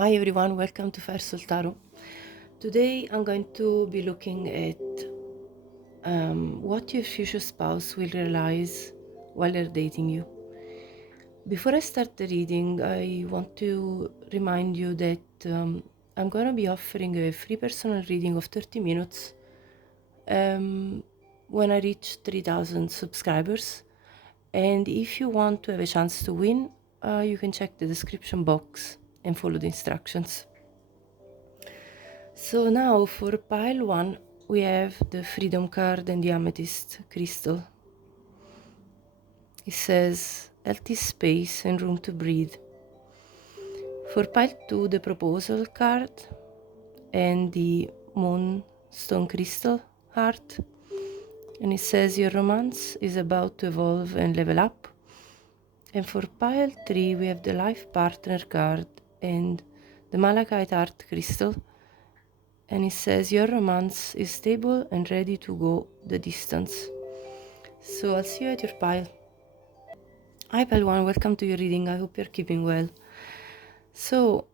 Hi everyone, welcome to Firesoultarot. Today I'm going to be looking at what your future spouse will realize while they're dating you. Before I start the reading, I want to remind you that I'm going to be offering a free personal reading of 30 minutes when I reach 3,000 subscribers. And if you want to have a chance to win, you can check the description box and follow the instructions. So now for pile 1 we have the Freedom card and the Amethyst crystal. It says healthy space and room to breathe. For pile 2 the Proposal card and the Moonstone crystal heart, and it says your romance is about to evolve and level up. And for pile 3 we have the Life Partner card and the Malachite heart crystal, and it says your romance is stable and ready to go the distance. So I'll see you at your pile. Hi pile 1, welcome to your reading. I hope you're keeping well. So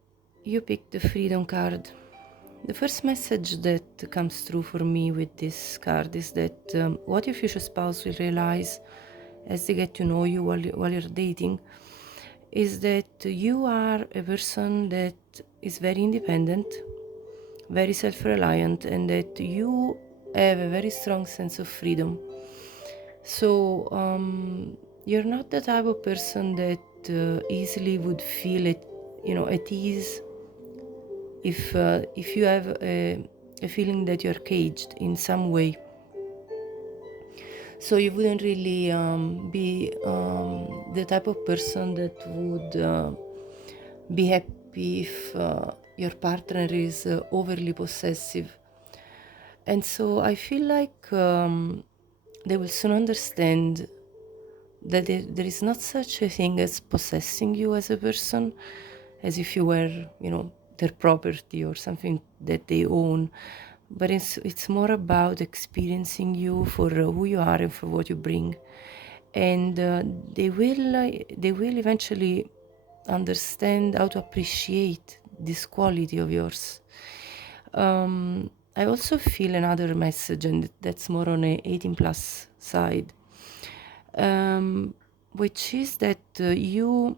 you picked the Freedom card. The first message that comes through for me with this card is that what your future spouse will realize as they get to know you while you're dating is that you are a person that is very independent, very self-reliant, and that you have a very strong sense of freedom. So you're not the type of person that easily would feel at ease if you have a feeling that you're caged in some way. So you wouldn't really be the type of person that would be happy if your partner is overly possessive. And so I feel like they will soon understand that there is not such a thing as possessing you as a person, as if you were, their property or something that they own. But it's more about experiencing you for who you are and for what you bring. And they will eventually understand how to appreciate this quality of yours. I also feel another message, and that's more on a 18 plus side, which is that you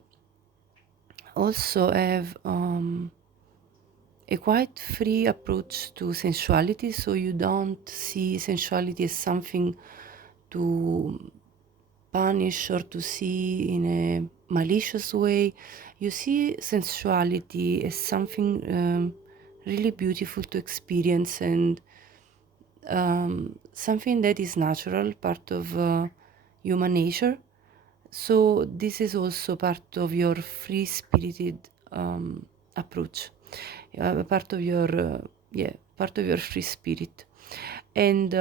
also have a quite free approach to sensuality. So you don't see sensuality as something to punish or to see in a malicious way. You see sensuality as something really beautiful to experience, and something that is natural, part of human nature. So this is also part of your free-spirited approach, part of your free spirit, and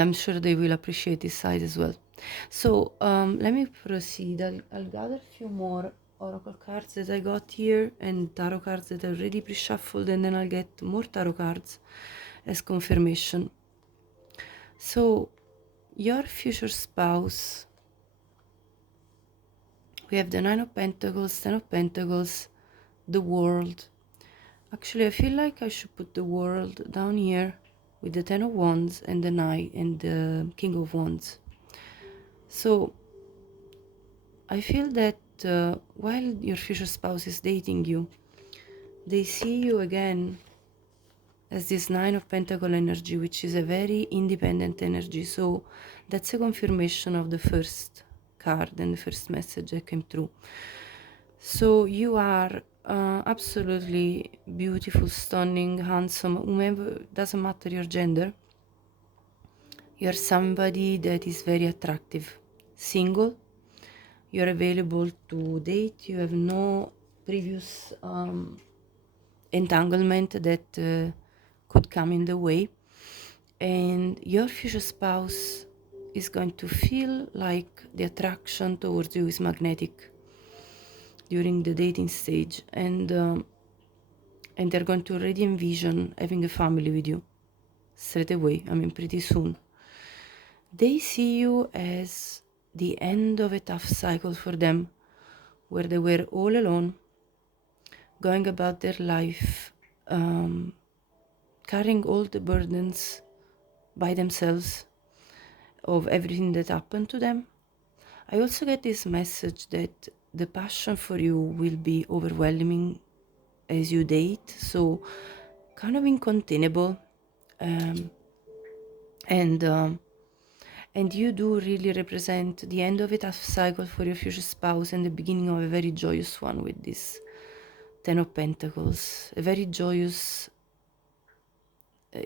I'm sure they will appreciate this side as well. So let me proceed. I'll gather a few more oracle cards that I got here and tarot cards that I already pre-shuffled, and then I'll get more tarot cards as confirmation. So your future spouse, we have the Nine of Pentacles, Ten of Pentacles, the World. Actually, I feel like I should put the World down here with the Ten of Wands and the Knight and the King of Wands. So I feel that while your future spouse is dating you, they see you again as this Nine of Pentacle energy, which is a very independent energy. So that's a confirmation of the first card and the first message that came through. So you are absolutely beautiful, stunning, handsome, whomever, doesn't matter your gender. You're somebody that is very attractive, single, you're available to date, you have no previous entanglement that could come in the way, and your future spouse is going to feel like the attraction towards you is magnetic during the dating stage, and they're going to already envision having a family with you straight away. I mean, pretty soon. They see you as the end of a tough cycle for them, where they were all alone, going about their life, carrying all the burdens by themselves of everything that happened to them. I also get this message that the passion for you will be overwhelming as you date, so kind of incontainable, and you do really represent the end of a tough cycle for your future spouse and the beginning of a very joyous one with this Ten of Pentacles, a very joyous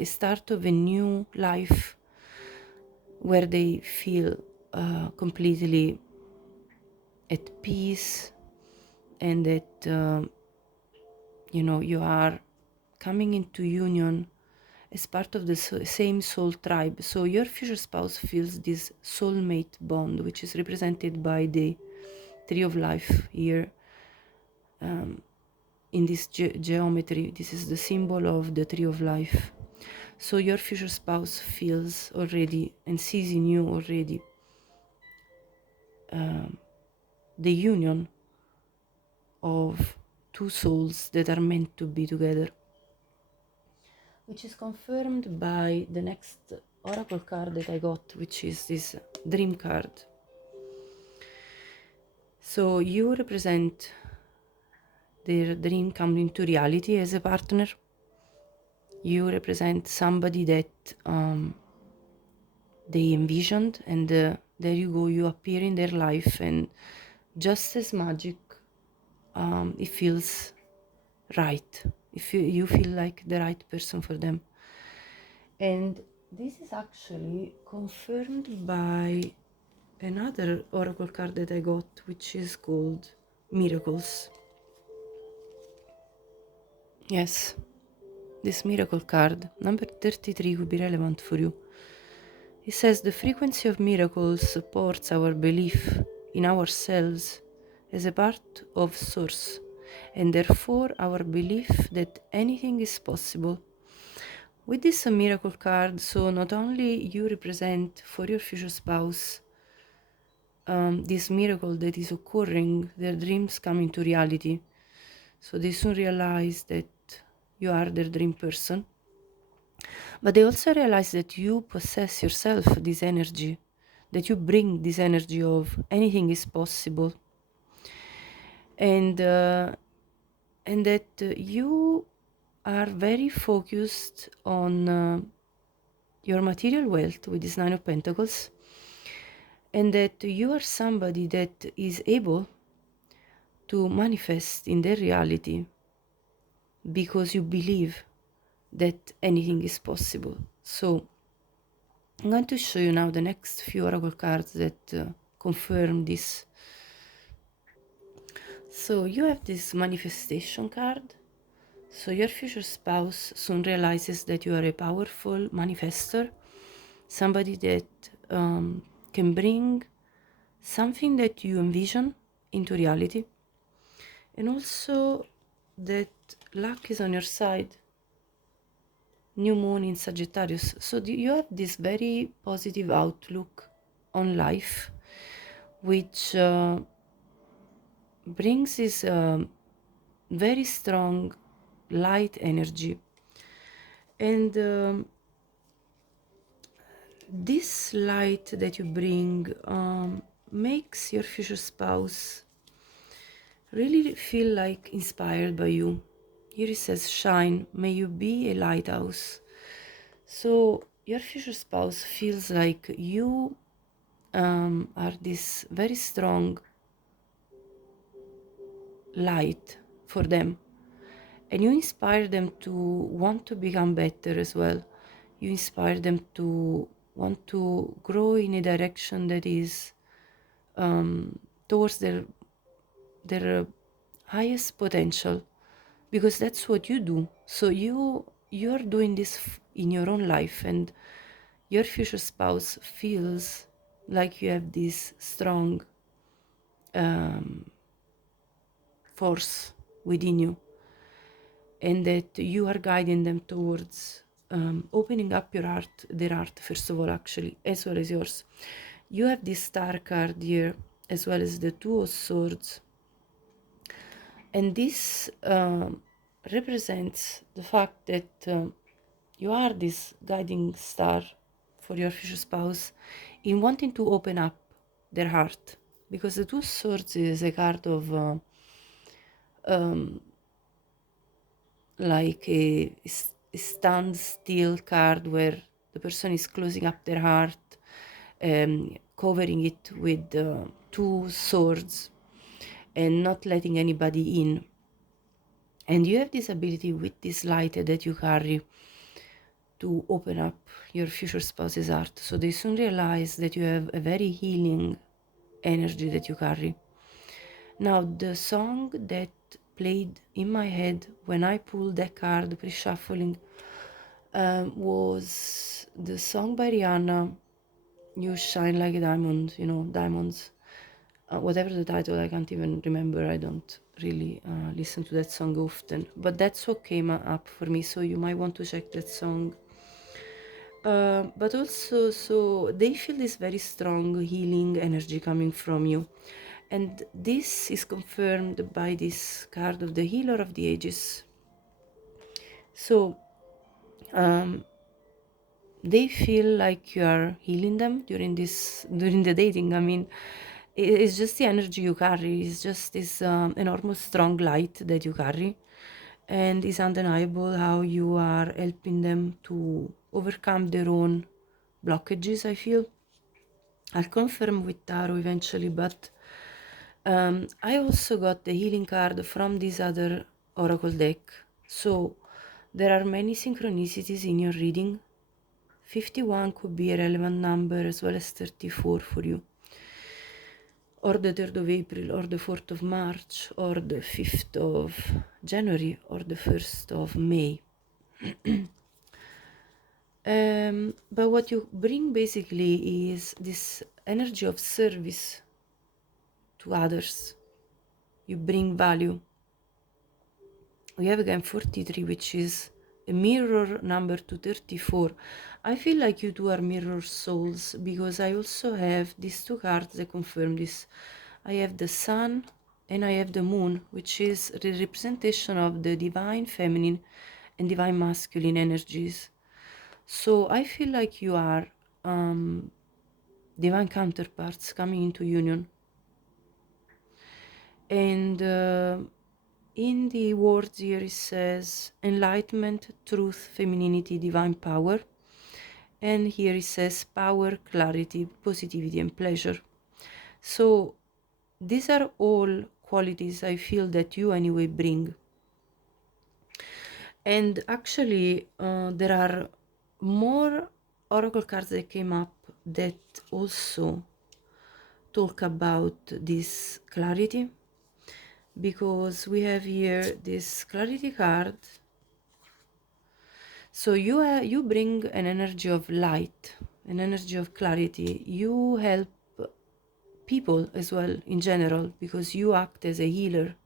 start of a new life where they feel completely at peace, and that you are coming into union as part of the same soul tribe. So your future spouse feels this soulmate bond, which is represented by the Tree of Life here. In this geometry, this is the symbol of the Tree of Life. So your future spouse feels already and sees in you already the union of two souls that are meant to be together, which is confirmed by the next oracle card that I got, which is this dream card. So you represent their dream coming to reality as a partner. You represent somebody that they envisioned, and there you go, you appear in their life, and just as magic, it feels right. If you feel like the right person for them. And this is actually confirmed by another oracle card that I got, which is called Miracles. Yes, this miracle card, number 33, will be relevant for you. It says the frequency of miracles supports our belief in ourselves as a part of Source, and therefore our belief that anything is possible. With this miracle card, so not only you represent for your future spouse this miracle that is occurring, their dreams coming to reality, so they soon realize that you are their dream person, but they also realize that you possess yourself this energy, that you bring this energy of anything is possible, and that you are very focused on your material wealth with this Nine of Pentacles, and that you are somebody that is able to manifest in their reality because you believe that anything is possible. So I'm going to show you now the next few oracle cards that confirm this. So you have this manifestation card. So your future spouse soon realizes that you are a powerful manifestor, somebody that can bring something that you envision into reality, and also that luck is on your side. New moon in Sagittarius, so you have this very positive outlook on life, which brings this very strong light energy, and this light that you bring makes your future spouse really feel like inspired by you. Here it says, shine, may you be a lighthouse. So your future spouse feels like you are this very strong light for them, and you inspire them to want to become better as well. You inspire them to want to grow in a direction that is towards their highest potential, because that's what you do. So you're doing this in your own life, and your future spouse feels like you have this strong force within you, and that you are guiding them towards opening up their heart, first of all, actually, as well as yours. You have this star card here, as well as the Two of Swords, And this represents the fact that you are this guiding star for your future spouse in wanting to open up their heart, because the Two Swords is a card of like a standstill card where the person is closing up their heart, covering it with two swords and not letting anybody in. And you have this ability with this light that you carry to open up your future spouse's heart. So they soon realize that you have a very healing energy that you carry. Now, the song that played in my head when I pulled that card pre-shuffling was the song by Rihanna, You Shine Like a Diamond, you know, diamonds. Whatever the title, I can't even remember. I don't really listen to that song often. But that's what came up for me, so you might want to check that song. But also, so they feel this very strong healing energy coming from you. And this is confirmed by this card of the Healer of the Ages. So they feel like you are healing them during the dating. I mean, it's just the energy you carry. It's just this enormous strong light that you carry, and it's undeniable how you are helping them to overcome their own blockages, I feel. I'll confirm with tarot eventually, but I also got the healing card from this other oracle deck. So there are many synchronicities in your reading. 51 could be a relevant number, as well as 34 for you, or the 3rd of April, or the 4th of March, or the 5th of January, or the 1st of May. But what you bring basically is this energy of service to others. You bring value. We have again 43, which is a mirror number to 34. I feel like you two are mirror souls, because I also have these two cards that confirm this. I have the sun and I have the moon, which is the representation of the divine feminine and divine masculine energies. So I feel like you are divine counterparts coming into union. And in the words here it says enlightenment, truth, femininity, divine power. And here it says power, clarity, positivity, and pleasure. So these are all qualities I feel that you anyway bring. And actually, there are more oracle cards that came up that also talk about this clarity, because we have here this clarity card. So you bring an energy of light, an energy of clarity. You help people as well in general, because you act as a healer.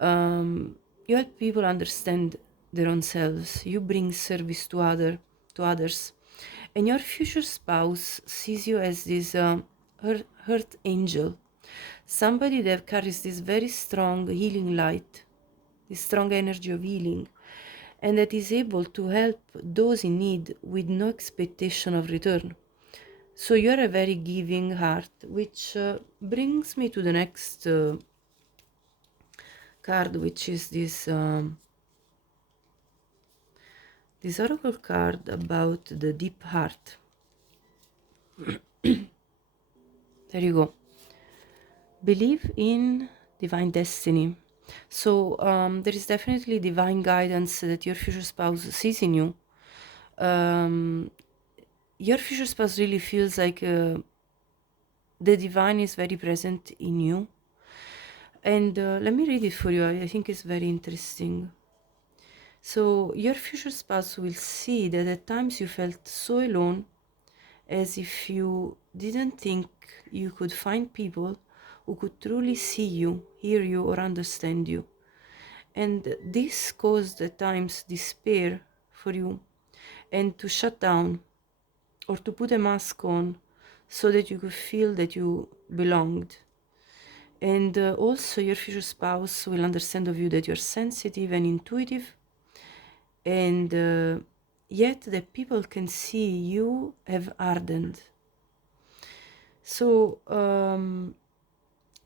You help people understand their own selves. You bring service to others, and your future spouse sees you as this earth angel, somebody that carries this very strong healing light, this strong energy of healing, and that is able to help those in need with no expectation of return. So you're a very giving heart, which brings me to the next card, which is this oracle card about the deep heart. There you go. Believe in divine destiny. So there is definitely divine guidance that your future spouse sees in you. Your future spouse really feels like the divine is very present in you. And let me read it for you. I think it's very interesting. So your future spouse will see that at times you felt so alone, as if you didn't think you could find people who could truly see you, hear you, or understand you. And this caused at times despair for you, and to shut down or to put a mask on so that you could feel that you belonged. And also your future spouse will understand of you that you're sensitive and intuitive, and yet that people can see you have hardened. So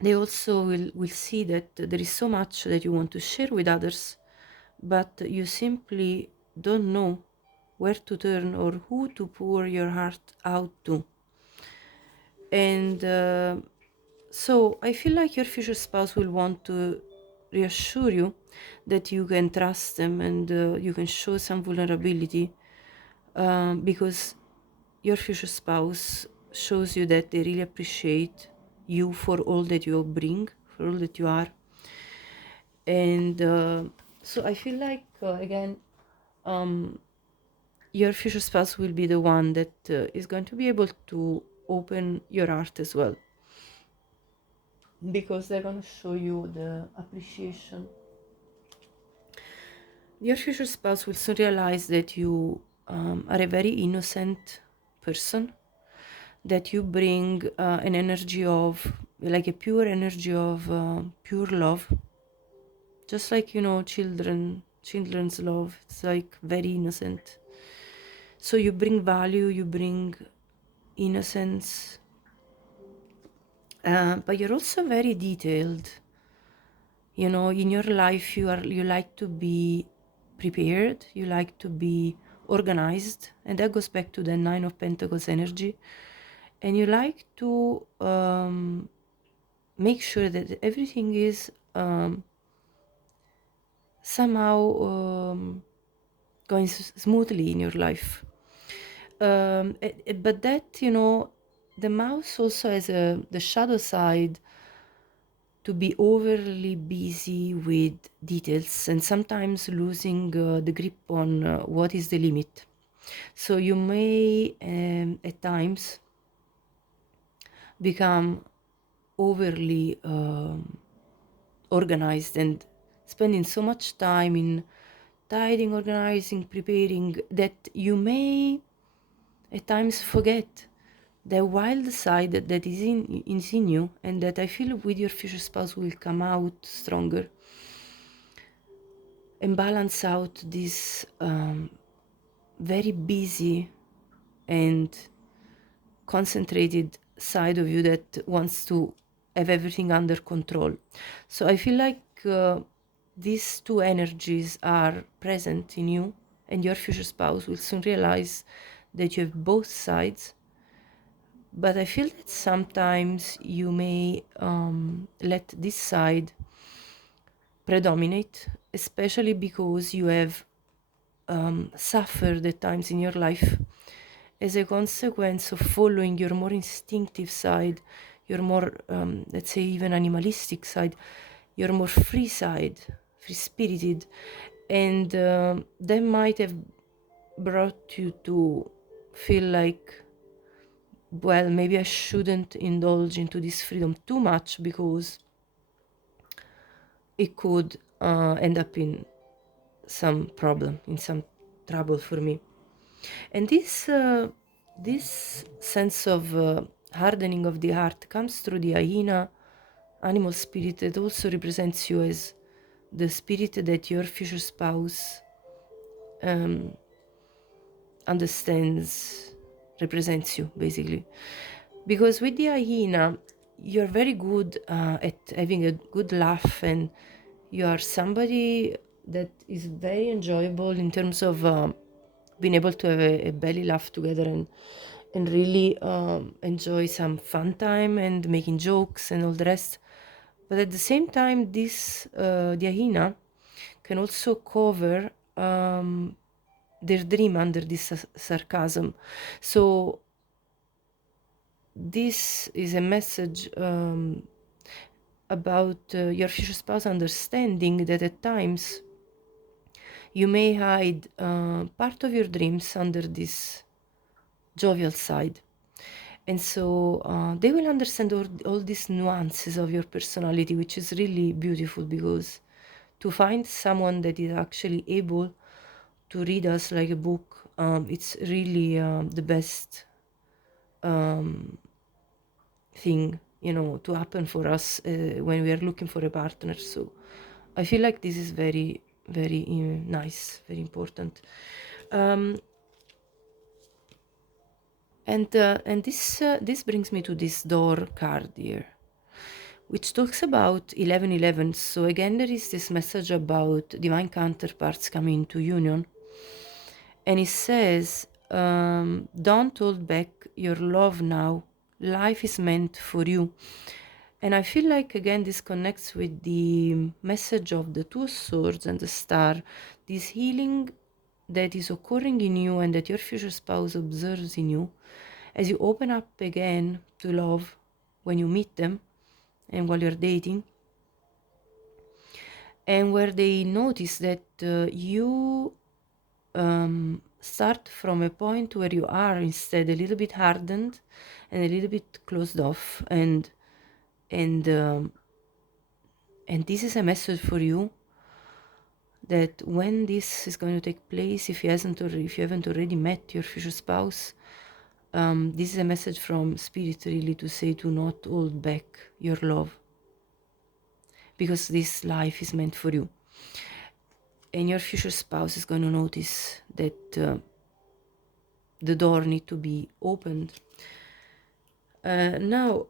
they also will see that there is so much that you want to share with others, but you simply don't know where to turn or who to pour your heart out to. And so I feel like your future spouse will want to reassure you that you can trust them, and you can show some vulnerability, because your future spouse shows you that they really appreciate you for all that you bring, for all that you are. And so I feel like, again, your future spouse will be the one that is going to be able to open your heart as well, because they're going to show you the appreciation. Your future spouse will soon realize that you are a very innocent person, that you bring an energy of, like a pure energy of pure love, just like, you know, children's love. It's like very innocent. So you bring value, you bring innocence, but you're also very detailed. You know, in your life, you like to be prepared, you like to be organized, and that goes back to the Nine of Pentacles energy. And you like to make sure that everything is somehow going smoothly in your life. But that, you know, the mouse also has the shadow side, to be overly busy with details and sometimes losing the grip on what is the limit. So you may at times become overly organized and spending so much time in tidying, organizing, preparing, that you may at times forget the wild side that is in you, and that I feel with your future spouse will come out stronger and balance out this very busy and concentrated side of you that wants to have everything under control. So I feel like these two energies are present in you, and your future spouse will soon realize that you have both sides. But I feel that sometimes you may let this side predominate, especially because you have suffered at times in your life as a consequence of following your more instinctive side, your more, let's say, even animalistic side, your more free side, free spirited. And that might have brought you to feel like, well, maybe I shouldn't indulge into this freedom too much, because it could end up in some problem, in some trouble for me. And this sense of hardening of the heart comes through the hyena animal spirit, that also represents you as the spirit that your future spouse understands, represents you, basically. Because with the hyena, you're very good at having a good laugh, and you are somebody that is very enjoyable in terms of being able to have a belly laugh together, and really enjoy some fun time and making jokes and all the rest. But at the same time, this the hyena can also cover their dream under this sarcasm. So this is a message about your future spouse understanding that at times you may hide part of your dreams under this jovial side. And so they will understand all these nuances of your personality, which is really beautiful, because to find someone that is actually able to read us like a book, it's really the best thing to happen for us when we are looking for a partner. So I feel like this is very, very nice, very important. And this brings me to this door card here, which talks about 1111. So again, there is this message about divine counterparts coming into union. And it says, don't hold back your love now. Life is meant for you. And I feel like, again, this connects with the message of the Two of Swords and the Star, this healing that is occurring in you and that your future spouse observes in you as you open up again to love when you meet them and while you're dating, and where they notice that you start from a point where you are instead a little bit hardened and a little bit closed off, and this is a message for you that when this is going to take place, if you haven't already met your future spouse, this is a message from Spirit really to say to not hold back your love, because this life is meant for you. And your future spouse is going to notice that the door needs to be opened. Now,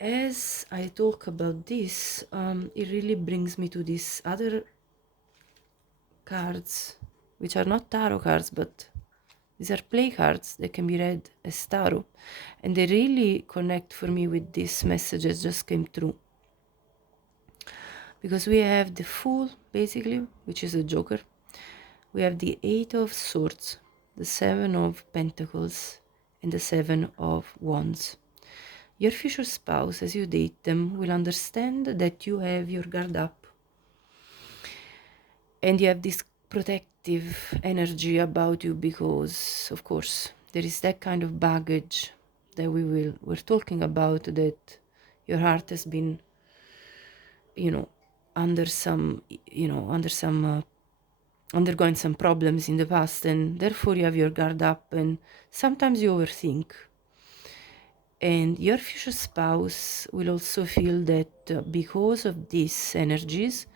as I talk about this, it really brings me to these other cards, which are not tarot cards, but these are play cards that can be read as tarot. And they really connect for me with this message that just came through. Because we have the Fool, basically, which is a Joker. We have the Eight of Swords, the Seven of Pentacles, and the Seven of Wands. Your future spouse, as you date them, will understand that you have your guard up. And you have this protective energy about you because, of course, there is that kind of baggage that we're talking about, that your heart has been, undergoing some problems in the past, and therefore you have your guard up, and sometimes you overthink. And your future spouse will also feel that because of these energies,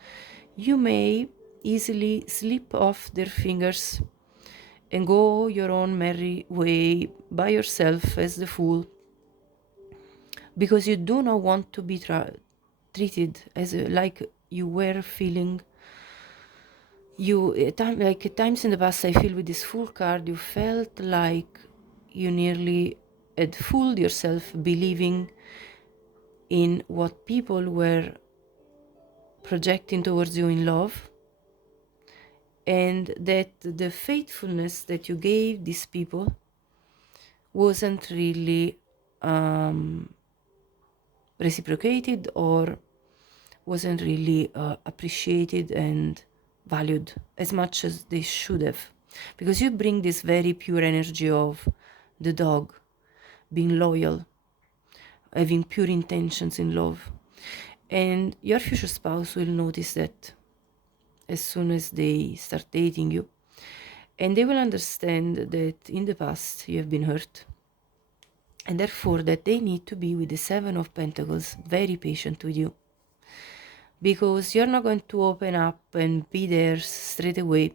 you may easily slip off their fingers and go your own merry way by yourself as the Fool, because you do not want to be treated as like you were feeling. Like at times in the past, I feel with this Fool card, you felt like you nearly had fooled yourself, believing in what people were projecting towards you in love, and that the faithfulness that you gave these people wasn't really reciprocated, or wasn't really appreciated and valued as much as they should have, because you bring this very pure energy of the dog, being loyal, having pure intentions in love. And your future spouse will notice that as soon as they start dating you, and they will understand that in the past you have been hurt, and therefore that they need to be, with the Seven of Pentacles, very patient with you, because you're not going to open up and be there straight away.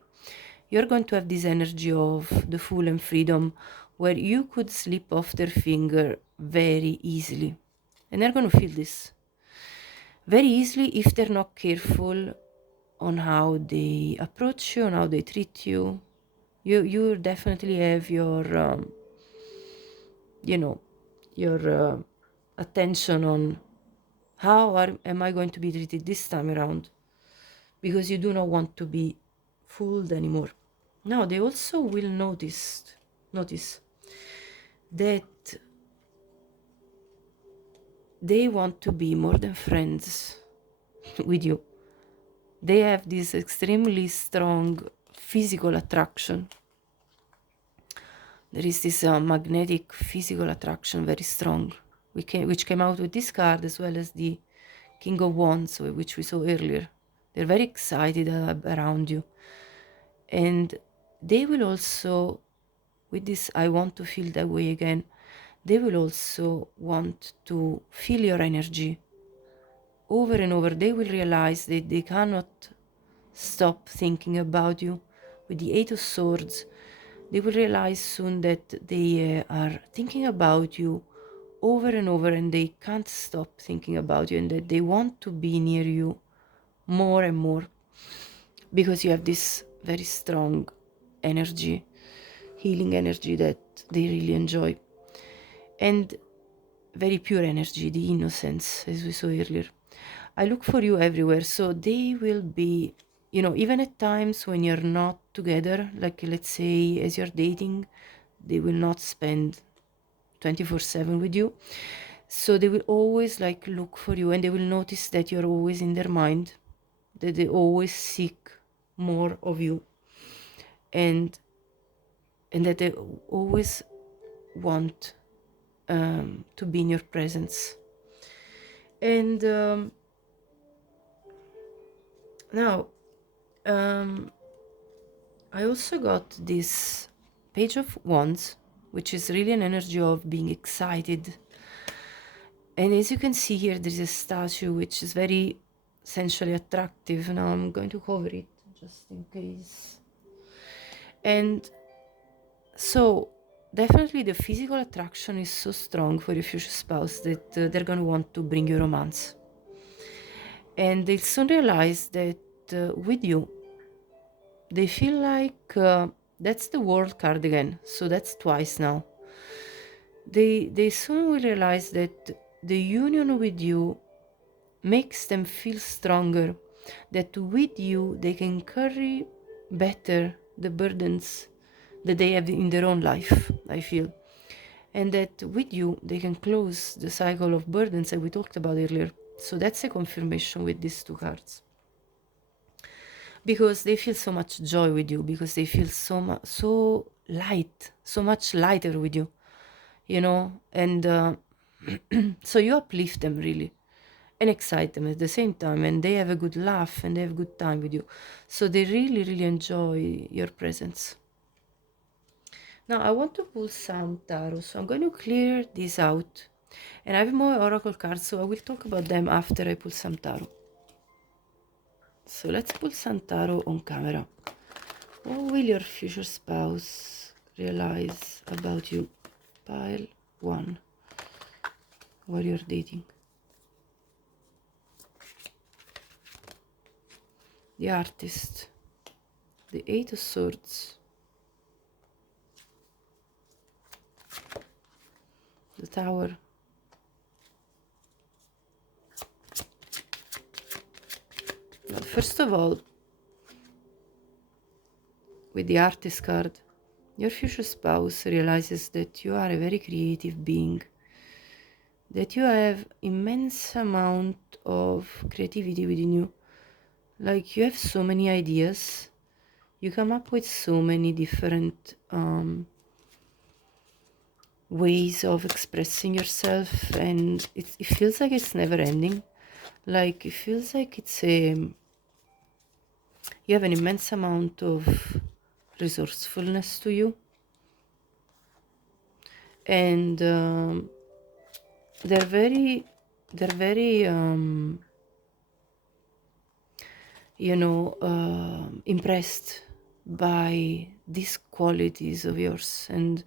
You're going to have this energy of the Fool and freedom, where you could slip off their finger very easily, and they're going to feel this very easily if they're not careful on how they approach you, on how they treat you. You definitely have your attention on how am I going to be treated this time around, because you do not want to be fooled anymore. Now they also will notice that they want to be more than friends with you. They have this extremely strong physical attraction. There is this magnetic physical attraction, very strong, which came out with this card, as well as the King of Wands, which we saw earlier. They're very excited around you. And they will also, with this I want to feel that way again, they will also want to feel your energy over and over. They will realize that they cannot stop thinking about you. With the Eight of Swords, they will realize soon that they are thinking about you over and over, and they can't stop thinking about you, and that they want to be near you more and more, because you have this very strong energy, healing energy that they really enjoy, and very pure energy, the innocence, as we saw earlier. I look for you everywhere, so they will be, even at times when you're not together, like let's say as you're dating, they will not spend 24/7 with you. So they will always like look for you, and they will notice that you're always in their mind, that they always seek more of you, and that they always want to be in your presence. And now I also got this Page of Wands, which is really an energy of being excited. And as you can see here, there's a statue which is very sensually attractive. Now I'm going to cover it just in case. And so definitely the physical attraction is so strong for your future spouse that they're going to want to bring you romance. And they'll soon realize that with you, they feel like that's the World card again. So that's twice now. They soon will realize that the union with you makes them feel stronger, that with you they can carry better the burdens that they have in their own life, I feel. And that with you they can close the cycle of burdens that we talked about earlier. So that's a confirmation with these two cards. Because they feel so much joy with you, because they feel so light, so much lighter with you, and so you uplift them really and excite them at the same time, and they have a good laugh and they have a good time with you. So they really, really enjoy your presence. Now I want to pull some tarot, so I'm going to clear this out, and I have more oracle cards, so I will talk about them after I pull some tarot. So let's pull some tarot on camera. What will your future spouse realize about you? Pile 1, while you're dating. The Artist, the Eight of Swords, the Tower, well, first of all, with the Artist card, your future spouse realizes that you are a very creative being, that you have immense amount of creativity within you. Like you have so many ideas, you come up with so many different ways of expressing yourself, and it feels like it's never ending. Like it feels like you have an immense amount of resourcefulness to you, and they're very impressed by these qualities of yours. And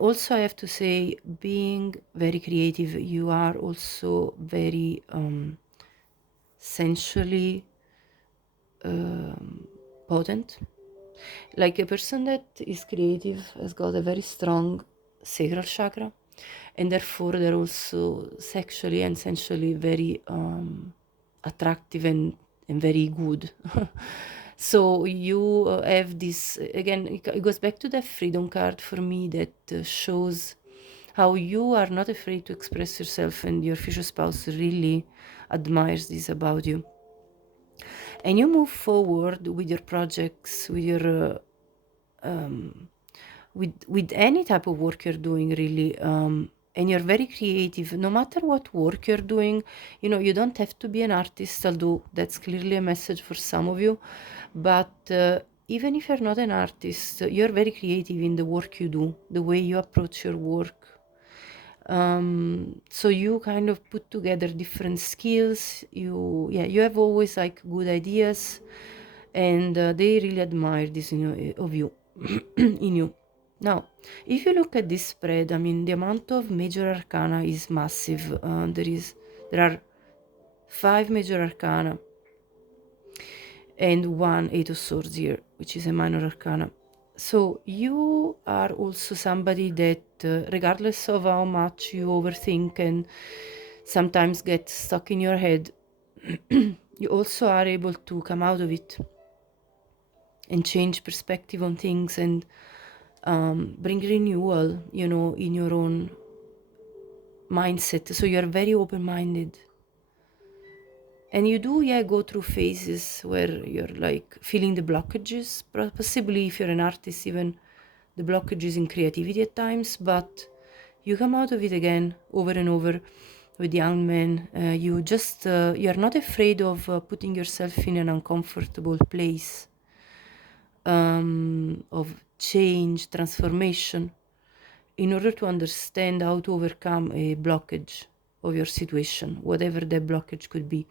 also I have to say, being very creative, you are also very sensually potent. Like a person that is creative has got a very strong sacral chakra, and therefore they're also sexually and sensually very attractive and very good. So you have this, again, it goes back to the freedom card for me, that shows how you are not afraid to express yourself, and your future spouse really admires this about you. And you move forward with your projects, with your with any type of work you're doing, really, and you're very creative no matter what work you're doing. You don't have to be an artist, although that's clearly a message for some of you. But even if you're not an artist, you're very creative in the work you do, the way you approach your work. So you kind of put together different skills. You have always like good ideas, and they really admire this in of you, in you. Now, if you look at this spread, I mean, the amount of major arcana is massive. There are 5 major arcana and 1 Eight of Swords here, which is a minor arcana. So you are also somebody that, regardless of how much you overthink and sometimes get stuck in your head, you also are able to come out of it and change perspective on things and bring renewal, in your own mindset. So you're very open-minded. And you do, go through phases where you're like feeling the blockages, possibly if you're an artist, even the blockages in creativity at times, but you come out of it again over and over with young men. You're not afraid of putting yourself in an uncomfortable place of change, transformation, in order to understand how to overcome a blockage of your situation, whatever that blockage could be.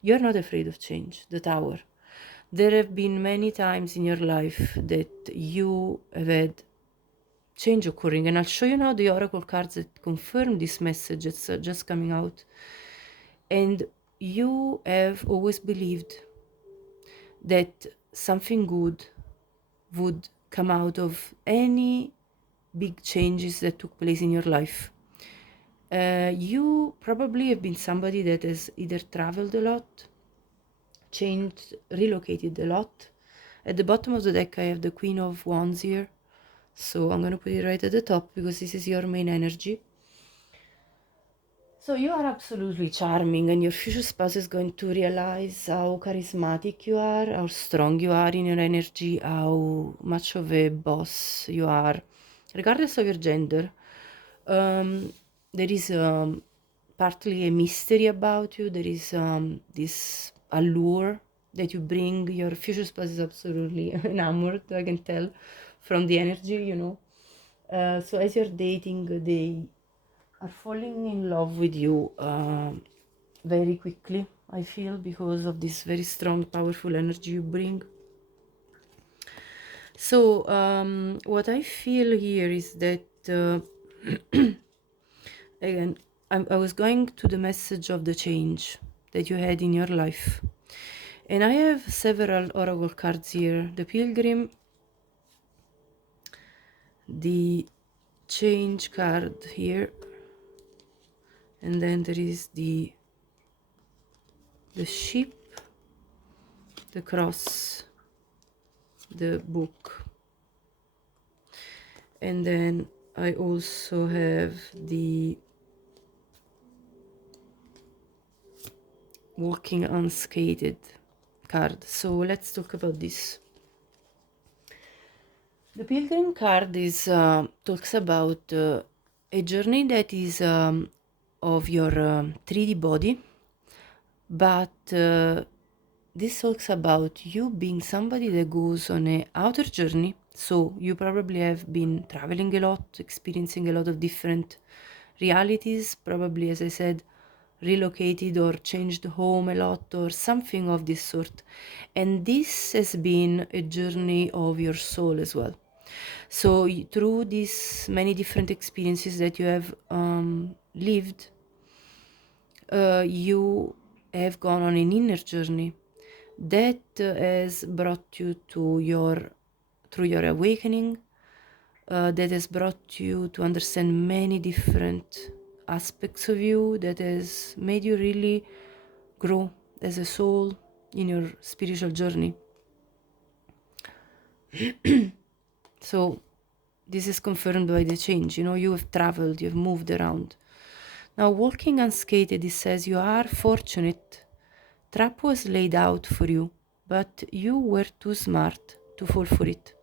You're not afraid of change, the Tower. There have been many times in your life that you have had change occurring, and I'll show you now the oracle cards that confirm this message. It's just coming out. And you have always believed that something good would come out of any big changes that took place in your life. You probably have been somebody that has either traveled a lot, changed, relocated a lot. At the bottom of the deck, I have the Queen of Wands here. So I'm going to put it right at the top because this is your main energy. So you are absolutely charming, and your future spouse is going to realize how charismatic you are, how strong you are in your energy, how much of a boss you are, regardless of your gender. There is partly a mystery about you. There is this allure that you bring. Your future spouse is absolutely enamored, I can tell from the energy, so as you're dating, they are falling in love with you very quickly, I feel, because of this very strong, powerful energy you bring. So what I feel here is that again, I was going to the message of the change that you had in your life, and I have several oracle cards here: the Pilgrim, the Change card here, and then there is the Ship, the Cross, the Book, and then I also have the Walking Unscathed card. So let's talk about this. The Pilgrim card is talks about a journey that is of your 3D body, but this talks about you being somebody that goes on an outer journey. So you probably have been traveling a lot, experiencing a lot of different realities, probably, as I said, relocated or changed home a lot or something of this sort. And this has been a journey of your soul as well. So through these many different experiences that you have lived, you have gone on an inner journey that has brought you to through your awakening, that has brought you to understand many different aspects of you, that has made you really grow as a soul in your spiritual journey. So this is confirmed by the change. You have traveled, you have moved around. Now, walking unscathed, it says you are fortunate. Trap was laid out for you, but you were too smart to fall for it.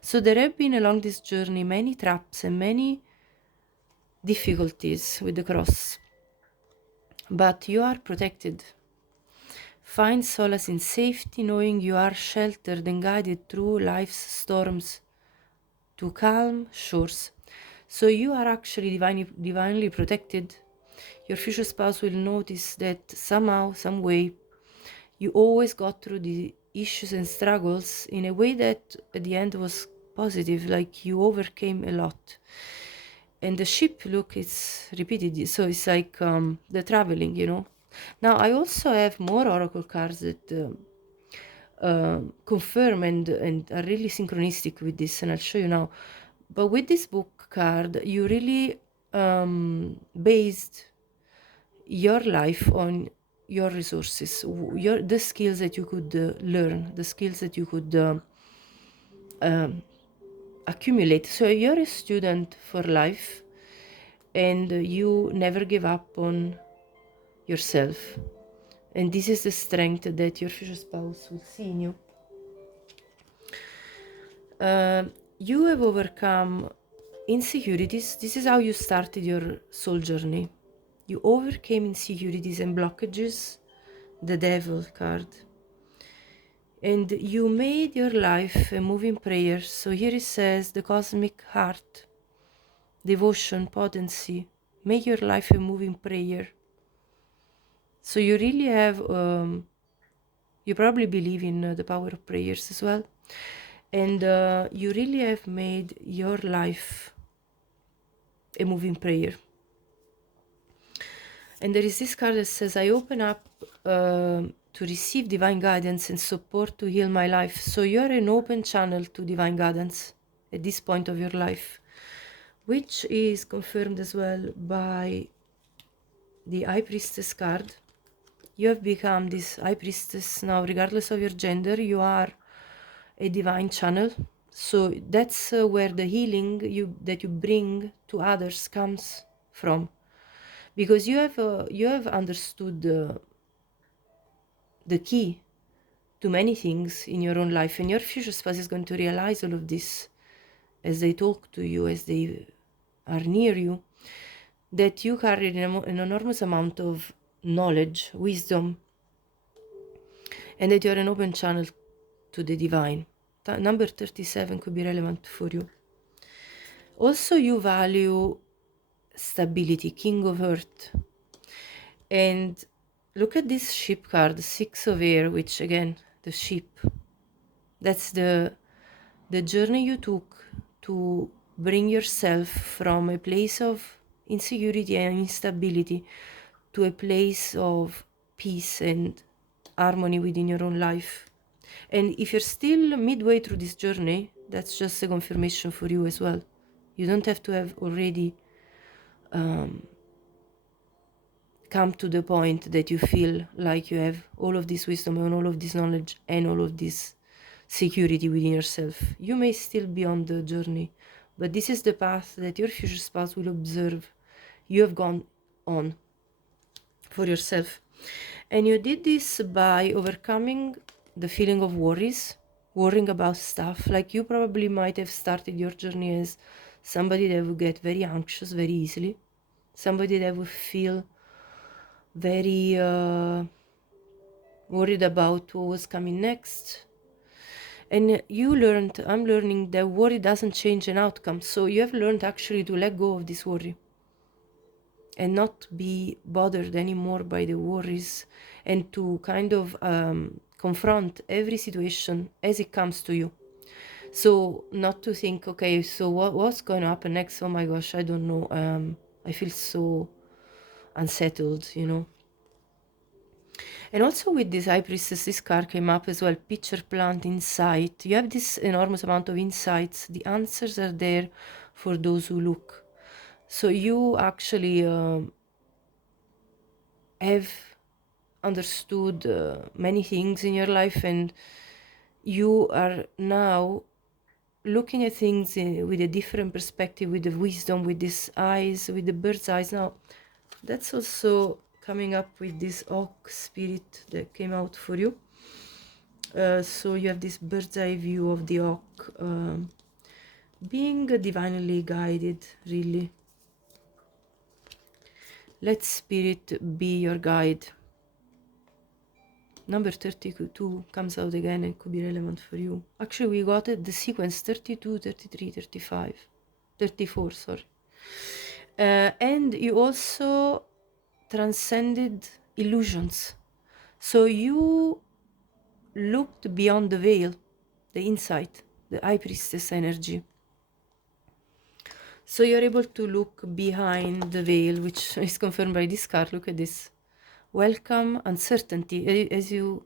So there have been along this journey many traps and many difficulties with the cross, but you are protected. Find solace in safety, knowing you are sheltered and guided through life's storms to calm shores. So you are actually divinely protected. Your future spouse will notice that somehow, some way, you always got through the issues and struggles in a way that at the end was positive, like you overcame a lot. And the ship, look, it's repeated, so it's like the traveling, you know. Now I also have more oracle cards that confirm and are really synchronistic with this, and I'll show you now. But with this book card, you really based your life on your resources, the skills that you could learn, the skills that you could accumulate. So you're a student for life, and you never give up on yourself. And this is the strength that your future spouse will see in you. You have overcome insecurities. This is how you started your soul journey. You overcame insecurities and blockages, the devil card. And you made your life a moving prayer. So here it says the cosmic heart, devotion, potency. Make your life a moving prayer. So you really have, you probably believe in the power of prayers as well. And you really have made your life a moving prayer. And there is this card that says, I open up to receive divine guidance and support to heal my life. So you're an open channel to divine guidance at this point of your life, which is confirmed as well by the High Priestess card. You have become this High Priestess now, regardless of your gender. You are a divine channel. So that's where the healing that you bring to others comes from, because you have understood the key to many things in your own life, and your future spouse is going to realize all of this as they talk to you, as they are near you, that you carry an enormous amount of knowledge, wisdom, and that you're an open channel to the divine. Number 37 could be relevant for you. Also, you value stability, King of Earth. And look at this ship card, 6 of Air, which again, the ship. That's the journey you took to bring yourself from a place of insecurity and instability to a place of peace and harmony within your own life. And if you're still midway through this journey, that's just a confirmation for you as well. You don't have to have already come to the point that you feel like you have all of this wisdom and all of this knowledge and all of this security within yourself. You may still be on the journey, but this is the path that your future spouse will observe you have gone on for yourself. And you did this by overcoming the feeling of worrying about stuff. Like you probably might have started your journey as somebody that would get very anxious very easily, somebody that would feel very worried about what was coming next. And I'm learning that worry doesn't change an outcome. So you have learned actually to let go of this worry and not be bothered anymore by the worries, and to kind of confront every situation as it comes to you. So not to think, okay, so what's going to happen next? Oh my gosh, I don't know. I feel so unsettled, you know. And also with this High Priestess, this card came up as well, picture, plant, insight. You have this enormous amount of insights. The answers are there for those who look. So you actually have understood many things in your life, and you are now looking at things with a different perspective, with the wisdom, with these eyes, with the bird's eyes. Now, that's also coming up with this oak spirit that came out for you. So you have this bird's eye view of the oak, being divinely guided, really. Let spirit be your guide. Number 32 comes out again and could be relevant for you. Actually, we got it, the sequence 32, 33, 35, 34, sorry. And you also transcended illusions. So you looked beyond the veil, the insight, the high priestess energy. So you're able to look behind the veil, which is confirmed by this card. Look at this. Welcome uncertainty. As you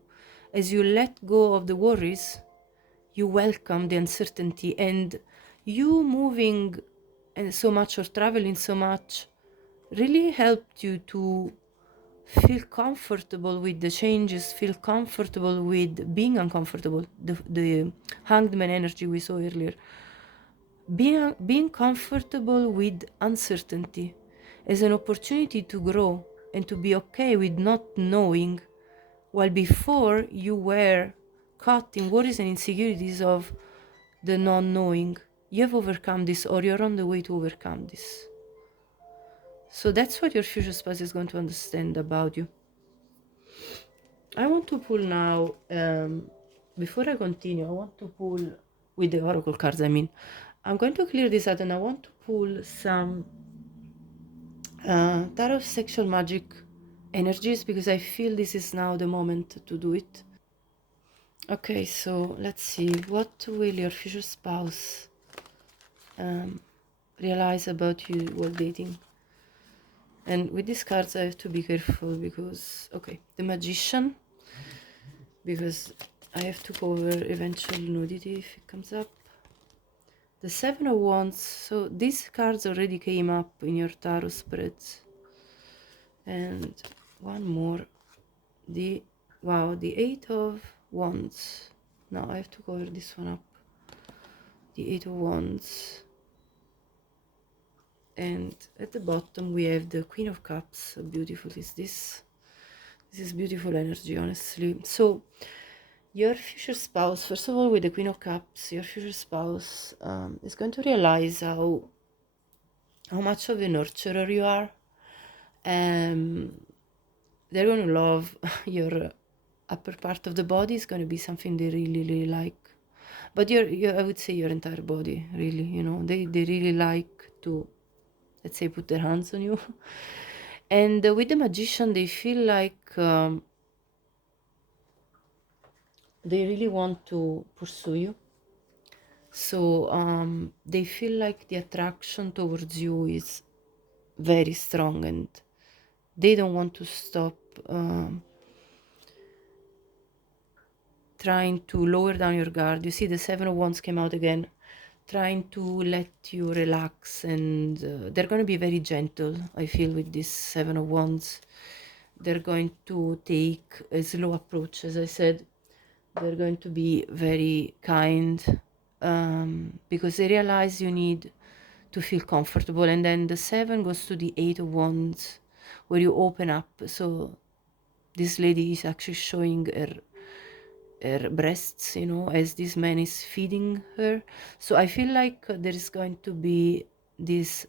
let go of the worries, you welcome the uncertainty, and you moving so much or traveling so much really helped you to feel comfortable with the changes, feel comfortable with being uncomfortable. The hanged man energy we saw earlier. Being comfortable with uncertainty as an opportunity to grow and to be okay with not knowing, while before you were caught in worries and insecurities of the non-knowing. You have overcome this, or you're on the way to overcome this. So that's what your future spouse is going to understand about you. I want to pull now, before I continue, I want to pull with the oracle cards. I'm going to clear this out, and I want to pull some tarot sexual magic energies, because I feel this is now the moment to do it. Okay, so let's see. What will your future spouse realize about you while dating? And with these cards I have to be careful because, okay, the Magician, because I have to cover eventual nudity if it comes up. The Seven of Wands, so these cards already came up in your tarot spreads. And one more, the Eight of Wands. Now I have to cover this one up. The Eight of Wands. And at the bottom we have the Queen of Cups. How beautiful is this? This is beautiful energy, honestly. So your future spouse, first of all, with the Queen of Cups, your future spouse is going to realize how much of a nurturer you are. They're going to love your upper part of the body. Is going to be something they really, really like. But I would say your entire body, really, you know, they really like to, let's say, put their hands on you. And with the Magician, they feel like they really want to pursue you. So they feel like the attraction towards you is very strong, and they don't want to stop trying to lower down your guard. You see, the Seven of Wands came out again, trying to let you relax, and they're going to be very gentle, I feel, with this Seven of Wands. They're going to take a slow approach, as I said. They're going to be very kind, because they realize you need to feel comfortable. And then the Seven goes to the Eight of Wands, where you open up. So this lady is actually showing her breasts, you know, as this man is feeding her. So I feel like there is going to be this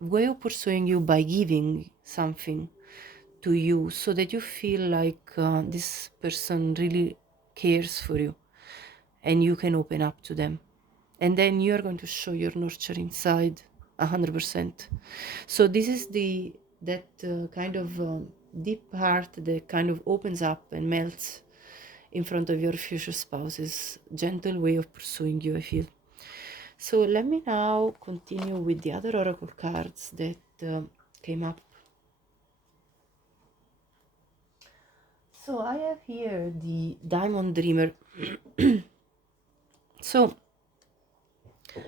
way of pursuing you by giving something to you, so that you feel like this person really cares for you and you can open up to them. And then you're going to show your nurturing side 100%. So this is that kind of deep heart that kind of opens up and melts in front of your future spouse's gentle way of pursuing you, I feel. So let me now continue with the other oracle cards that came up. So I have here the Diamond Dreamer. So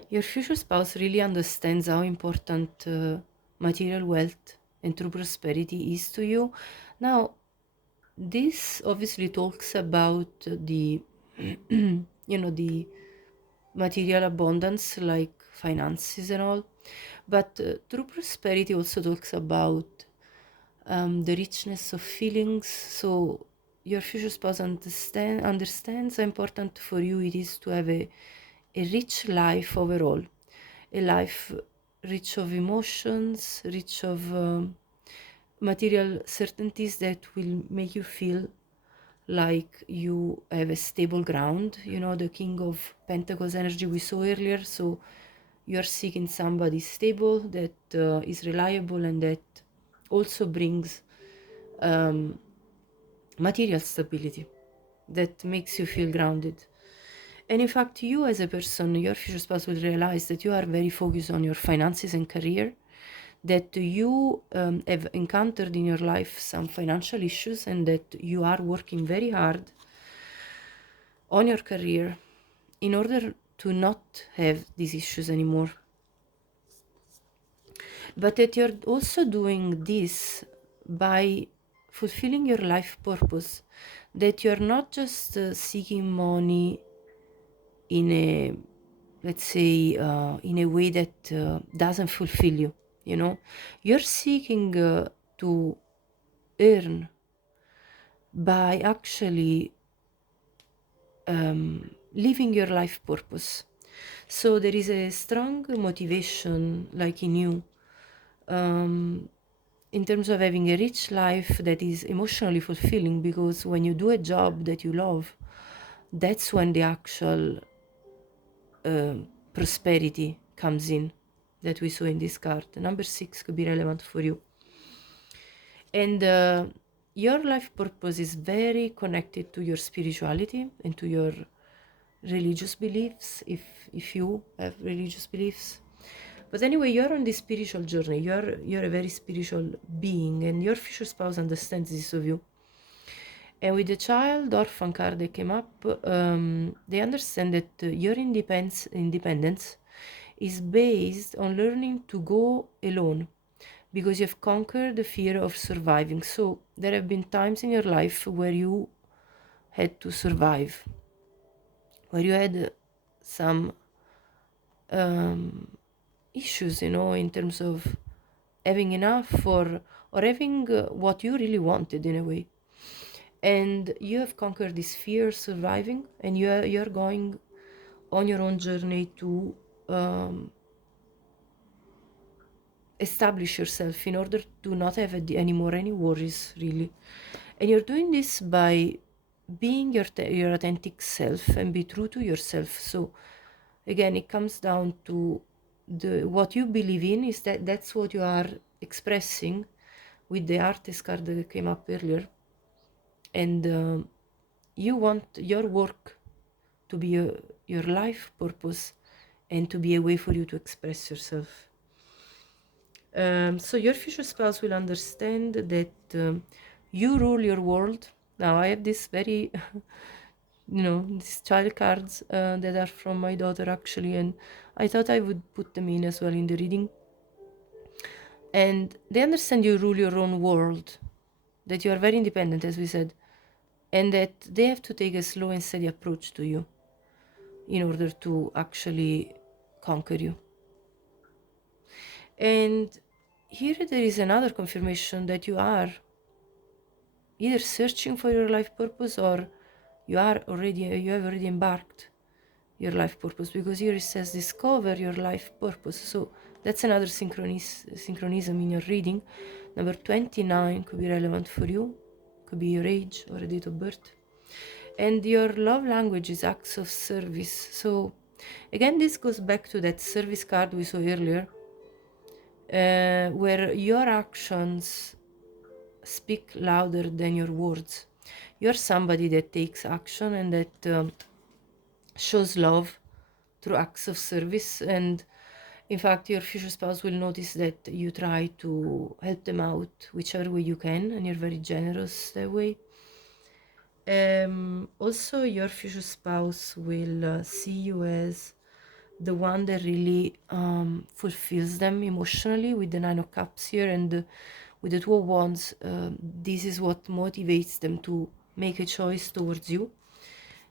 your future spouse really understands how important material wealth and true prosperity is to you. Now, this obviously talks about the the material abundance, like finances and all, but true prosperity also talks about the richness of feelings. So your future spouse understands how important for you it is to have a rich life overall, a life rich of emotions, rich of material certainties that will make you feel like you have a stable ground. You know, the King of Pentacles energy we saw earlier. So you're seeking somebody stable, that is reliable, and that also brings material stability, that makes you feel grounded. And in fact, you as a person, your future spouse will realize that you are very focused on your finances and career, that you have encountered in your life some financial issues, and that you are working very hard on your career in order to not have these issues anymore. But that you're also doing this by fulfilling your life purpose, that you're not just seeking money in a, let's say, in a way that doesn't fulfill you, you know. You're seeking to earn by actually living your life purpose. So there is a strong motivation, like in you, in terms of having a rich life that is emotionally fulfilling, because when you do a job that you love, that's when the actual prosperity comes in, that we saw in this card. Number 6 could be relevant for you. And your life purpose is very connected to your spirituality and to your religious beliefs, if you have religious beliefs. But anyway, you're on this spiritual journey. You're a very spiritual being, and your future spouse understands this of you. And with the child orphan card that came up, they understand that your independence is based on learning to go alone, because you've conquered the fear of surviving. So there have been times in your life where you had to survive, where you had some issues, you know, in terms of having enough, or having what you really wanted in a way. And you have conquered this fear of surviving, and you're going on your own journey to establish yourself in order to not have anymore any worries, really. And you're doing this by being your authentic self and be true to yourself. So again, it comes down to what you believe in, is that's what you are expressing with the artist card that came up earlier. And you want your work to be your life purpose, and to be a way for you to express yourself. So your future spouse will understand that you rule your world. Now I have this very these child cards that are from my daughter, actually, and I thought I would put them in as well in the reading. And they understand you rule your own world, that you are very independent, as we said, and that they have to take a slow and steady approach to you in order to actually conquer you. And here there is another confirmation that you are either searching for your life purpose, or you have already embarked your life purpose, because here it says discover your life purpose. So that's another synchronism in your reading. Number 29 could be relevant for you, could be your age or a date of birth. And your love language is acts of service. So again, this goes back to that service card we saw earlier, where your actions speak louder than your words. You're somebody that takes action and that shows love through acts of service. And in fact, your future spouse will notice that you try to help them out whichever way you can, and you're very generous that way. Also, your future spouse will see you as the one that really fulfills them emotionally, with the 9 of Cups here, and with the 2 of Wands. This is what motivates them to make a choice towards you.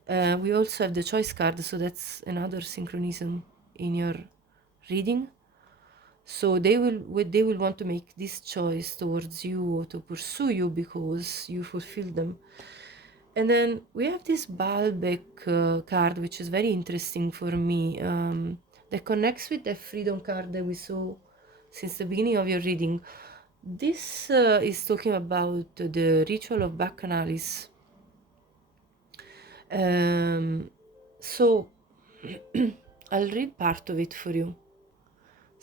We also have the choice card, so that's another synchronism in your reading. So they will want to make this choice towards you, or to pursue you, because you fulfill them. And then we have this Baalbek card, which is very interesting for me, that connects with the freedom card that we saw since the beginning of your reading. This is talking about the ritual of Bacchanali's. So I'll read part of it for you.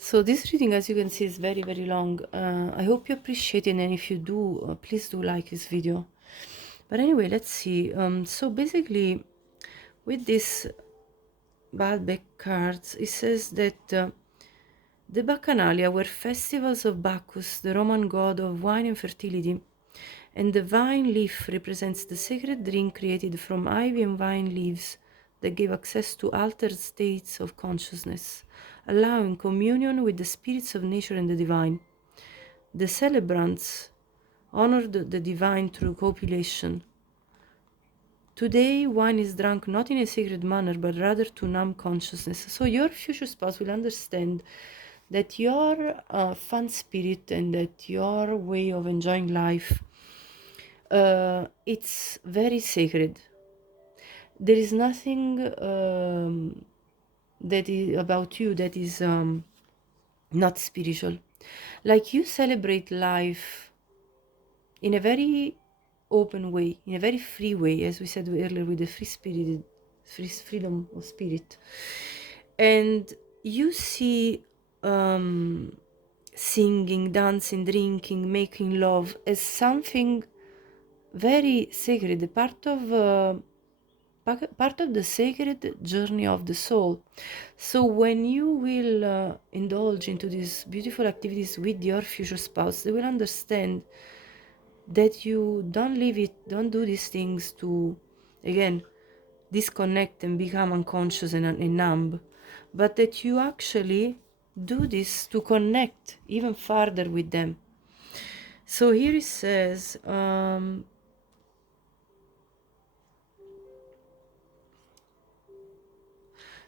So this reading, as you can see, is very, very long. I hope you appreciate it, and if you do, please do like this video. But anyway, let's see. So basically, with this Baalbek cards, it says that the Bacchanalia were festivals of Bacchus, the Roman god of wine and fertility, and the vine leaf represents the sacred drink created from ivy and vine leaves that gave access to altered states of consciousness, allowing communion with the spirits of nature and the divine. The celebrants honored the divine through copulation. Today, wine is drunk not in a sacred manner, but rather to numb consciousness. So your future spouse will understand that your fun spirit and that your way of enjoying life, it's very sacred. There is nothing that is about you that is not spiritual. Like, you celebrate life in a very open way, in a very free way, as we said earlier, with the freedom of spirit. And you see singing, dancing, drinking, making love as something very sacred, part of the sacred journey of the soul. So when you will indulge into these beautiful activities with your future spouse, they will understand that you don't do these things to, again, disconnect and become unconscious and numb, but that you actually do this to connect even further with them. So here it says,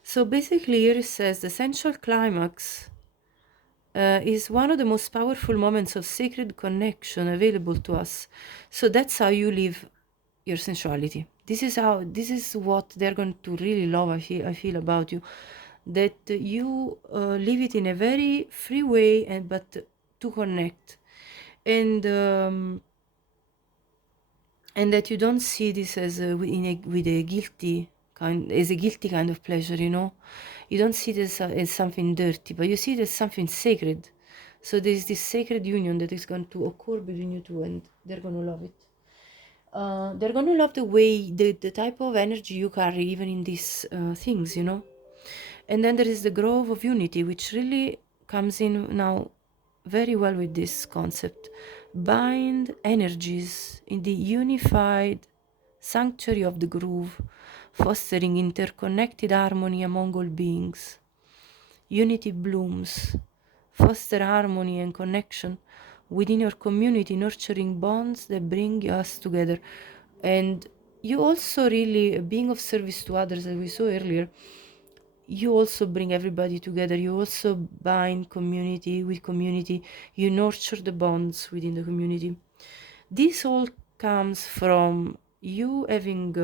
so basically here it says the sensual climax is one of the most powerful moments of sacred connection available to us. So that's how you live your sensuality. This is what they're going to really love. I feel about you, that you live it in a very free way, and but to connect, and that you don't see this as with a guilty kind, as a guilty kind of pleasure. You don't see this as something dirty, but you see it as something sacred. So there is this sacred union that is going to occur between you two, and they're going to love it. They're going to love the way, the type of energy you carry, even in these things. And then there is the grove of unity, which really comes in now very well with this concept. Bind energies in the unified sanctuary of the groove, fostering interconnected harmony among all beings. Unity blooms, foster harmony and connection within your community, nurturing bonds that bring us together. And you also really, being of service to others, as we saw earlier, you also bring everybody together. You also bind community with community. You nurture the bonds within the community. This all comes from you having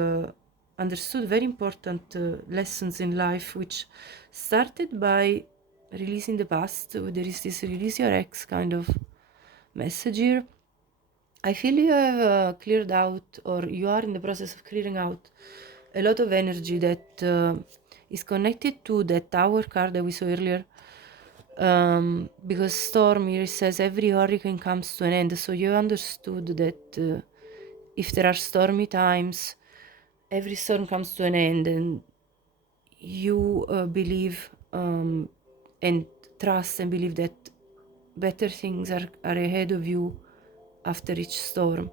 understood very important lessons in life, which started by releasing the past. There is this release your ex kind of message here. I feel you have cleared out, or you are in the process of clearing out, a lot of energy that is connected to that tower card that we saw earlier. Because storm here says every hurricane comes to an end. So you understood that if there are stormy times, every storm comes to an end, and you believe and trust and believe that better things are ahead of you after each storm.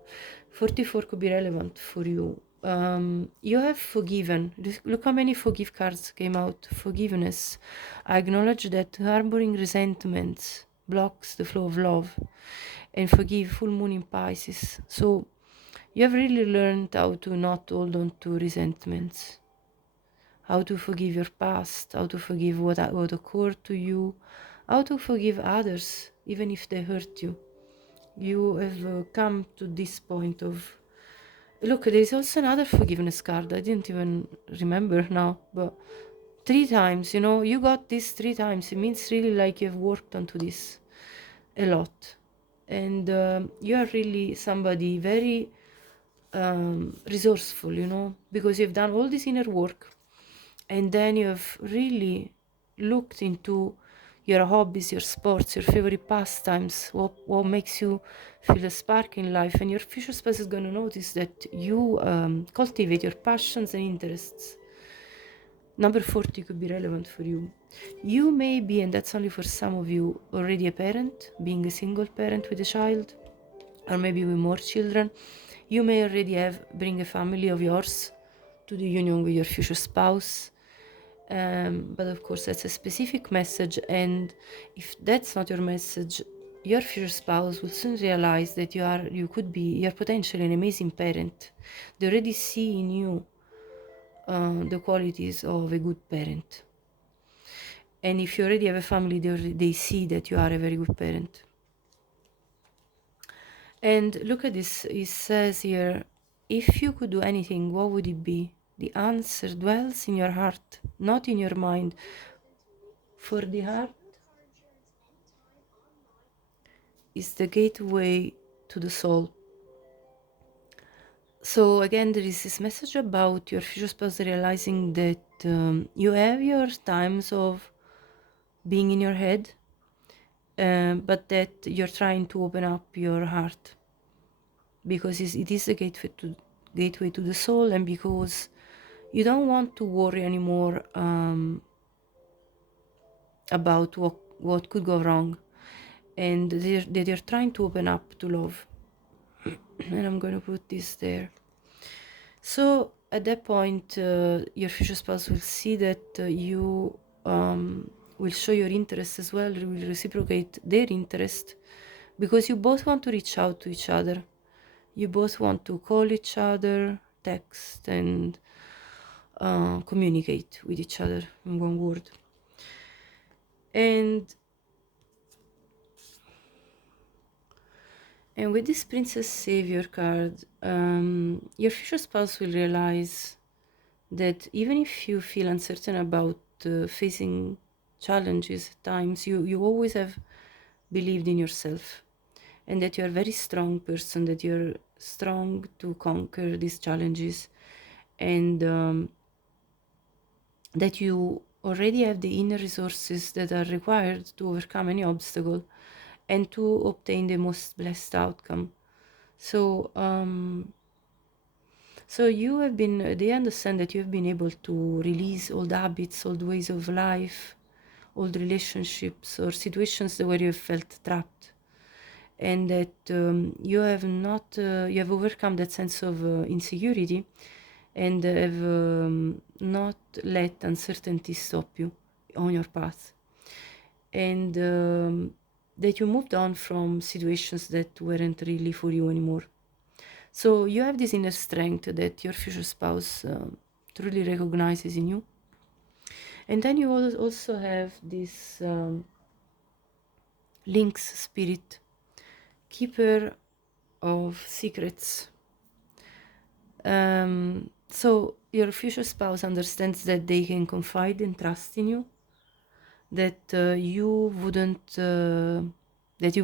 44 could be relevant for you. You have forgiven. Look how many forgive cards came out. Forgiveness. I acknowledge that harboring resentments blocks the flow of love. And forgive. Full moon in Pisces. So you have really learned how to not hold on to resentments, how to forgive your past, how to forgive what occurred to you, how to forgive others even if they hurt you. You have come to this point of... Look, there is also another forgiveness card. I didn't even remember now, but 3 times, you got this 3 times. It means really like you've worked onto this a lot. And you are really somebody very resourceful, because you've done all this inner work, and then you have really looked into your hobbies, your sports, your favorite pastimes, what makes you feel a spark in life. And your future spouse is going to notice that you cultivate your passions and interests. Number 40 could be relevant for you. You may be, and that's only for some of you, already a parent, being a single parent with a child, or maybe with more children. You may already bring a family of yours to the union with your future spouse. But of course, that's a specific message, and if that's not your message, your future spouse will soon realize that you're potentially an amazing parent. They already see in you the qualities of a good parent. And if you already have a family, they see that you are a very good parent. And look at this, it says here, if you could do anything, what would it be? The answer dwells in your heart, not in your mind. For the heart is the gateway to the soul. So again, there is this message about your future spouse realizing that you have your times of being in your head, but that you're trying to open up your heart, because it is a gateway to the soul, and because you don't want to worry anymore about what could go wrong, and that you're trying to open up to love. And I'm going to put this there. So at that point, your future spouse will see that you will show your interest as well, will reciprocate their interest, because you both want to reach out to each other. You both want to call each other, text, and communicate with each other in one word. And with this Princess Savior card, your future spouse will realize that even if you feel uncertain about facing challenges at times, you always have believed in yourself, and that you're a very strong person, that you're strong to conquer these challenges, and that you already have the inner resources that are required to overcome any obstacle and to obtain the most blessed outcome. So you have been, they understand that you have been able to release old habits, old ways of life, old relationships or situations where you have felt trapped, and that you have overcome that sense of insecurity, and have not let uncertainty stop you on your path, and that you moved on from situations that weren't really for you anymore. So you have this inner strength that your future spouse truly recognizes in you. And then you also have this Lynx spirit, keeper of secrets. So your future spouse understands that they can confide and trust in you, that you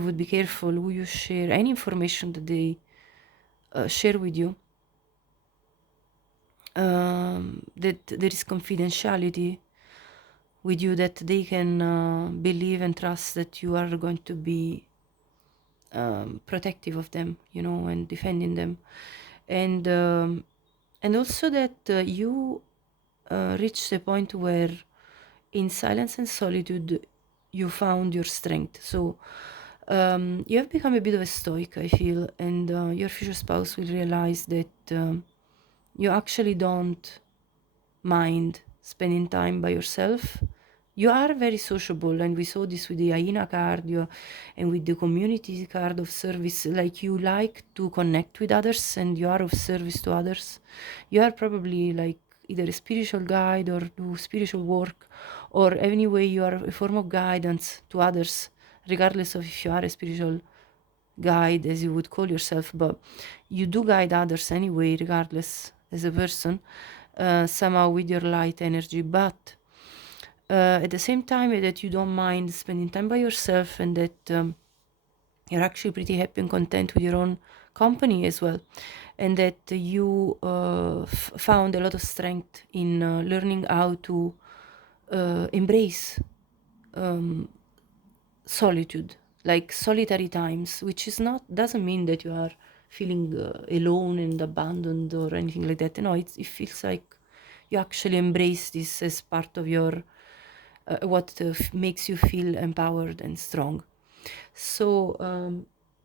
would be careful who you share, any information that they share with you, that there is confidentiality with you, that they can believe and trust that you are going to be protective of them, and defending them, and also that you reach the point where in silence and solitude you found your strength. So you have become a bit of a stoic, I feel, and your future spouse will realize that you actually don't mind spending time by yourself. You are very sociable, and we saw this with the hyena card and with the community card of service. Like, you like to connect with others and you are of service to others. You are probably like either a spiritual guide or do spiritual work, or anyway you are a form of guidance to others, regardless of if you are a spiritual guide as you would call yourself, but you do guide others anyway, regardless, as a person, somehow with your light energy. But at the same time, that you don't mind spending time by yourself, and that you're actually pretty happy and content with your own company as well, and that you found a lot of strength in learning how to embrace solitude, like solitary times, which is not doesn't mean that you are feeling alone and abandoned or anything like that. No, it feels like you actually embrace this as part of your what makes you feel empowered and strong. So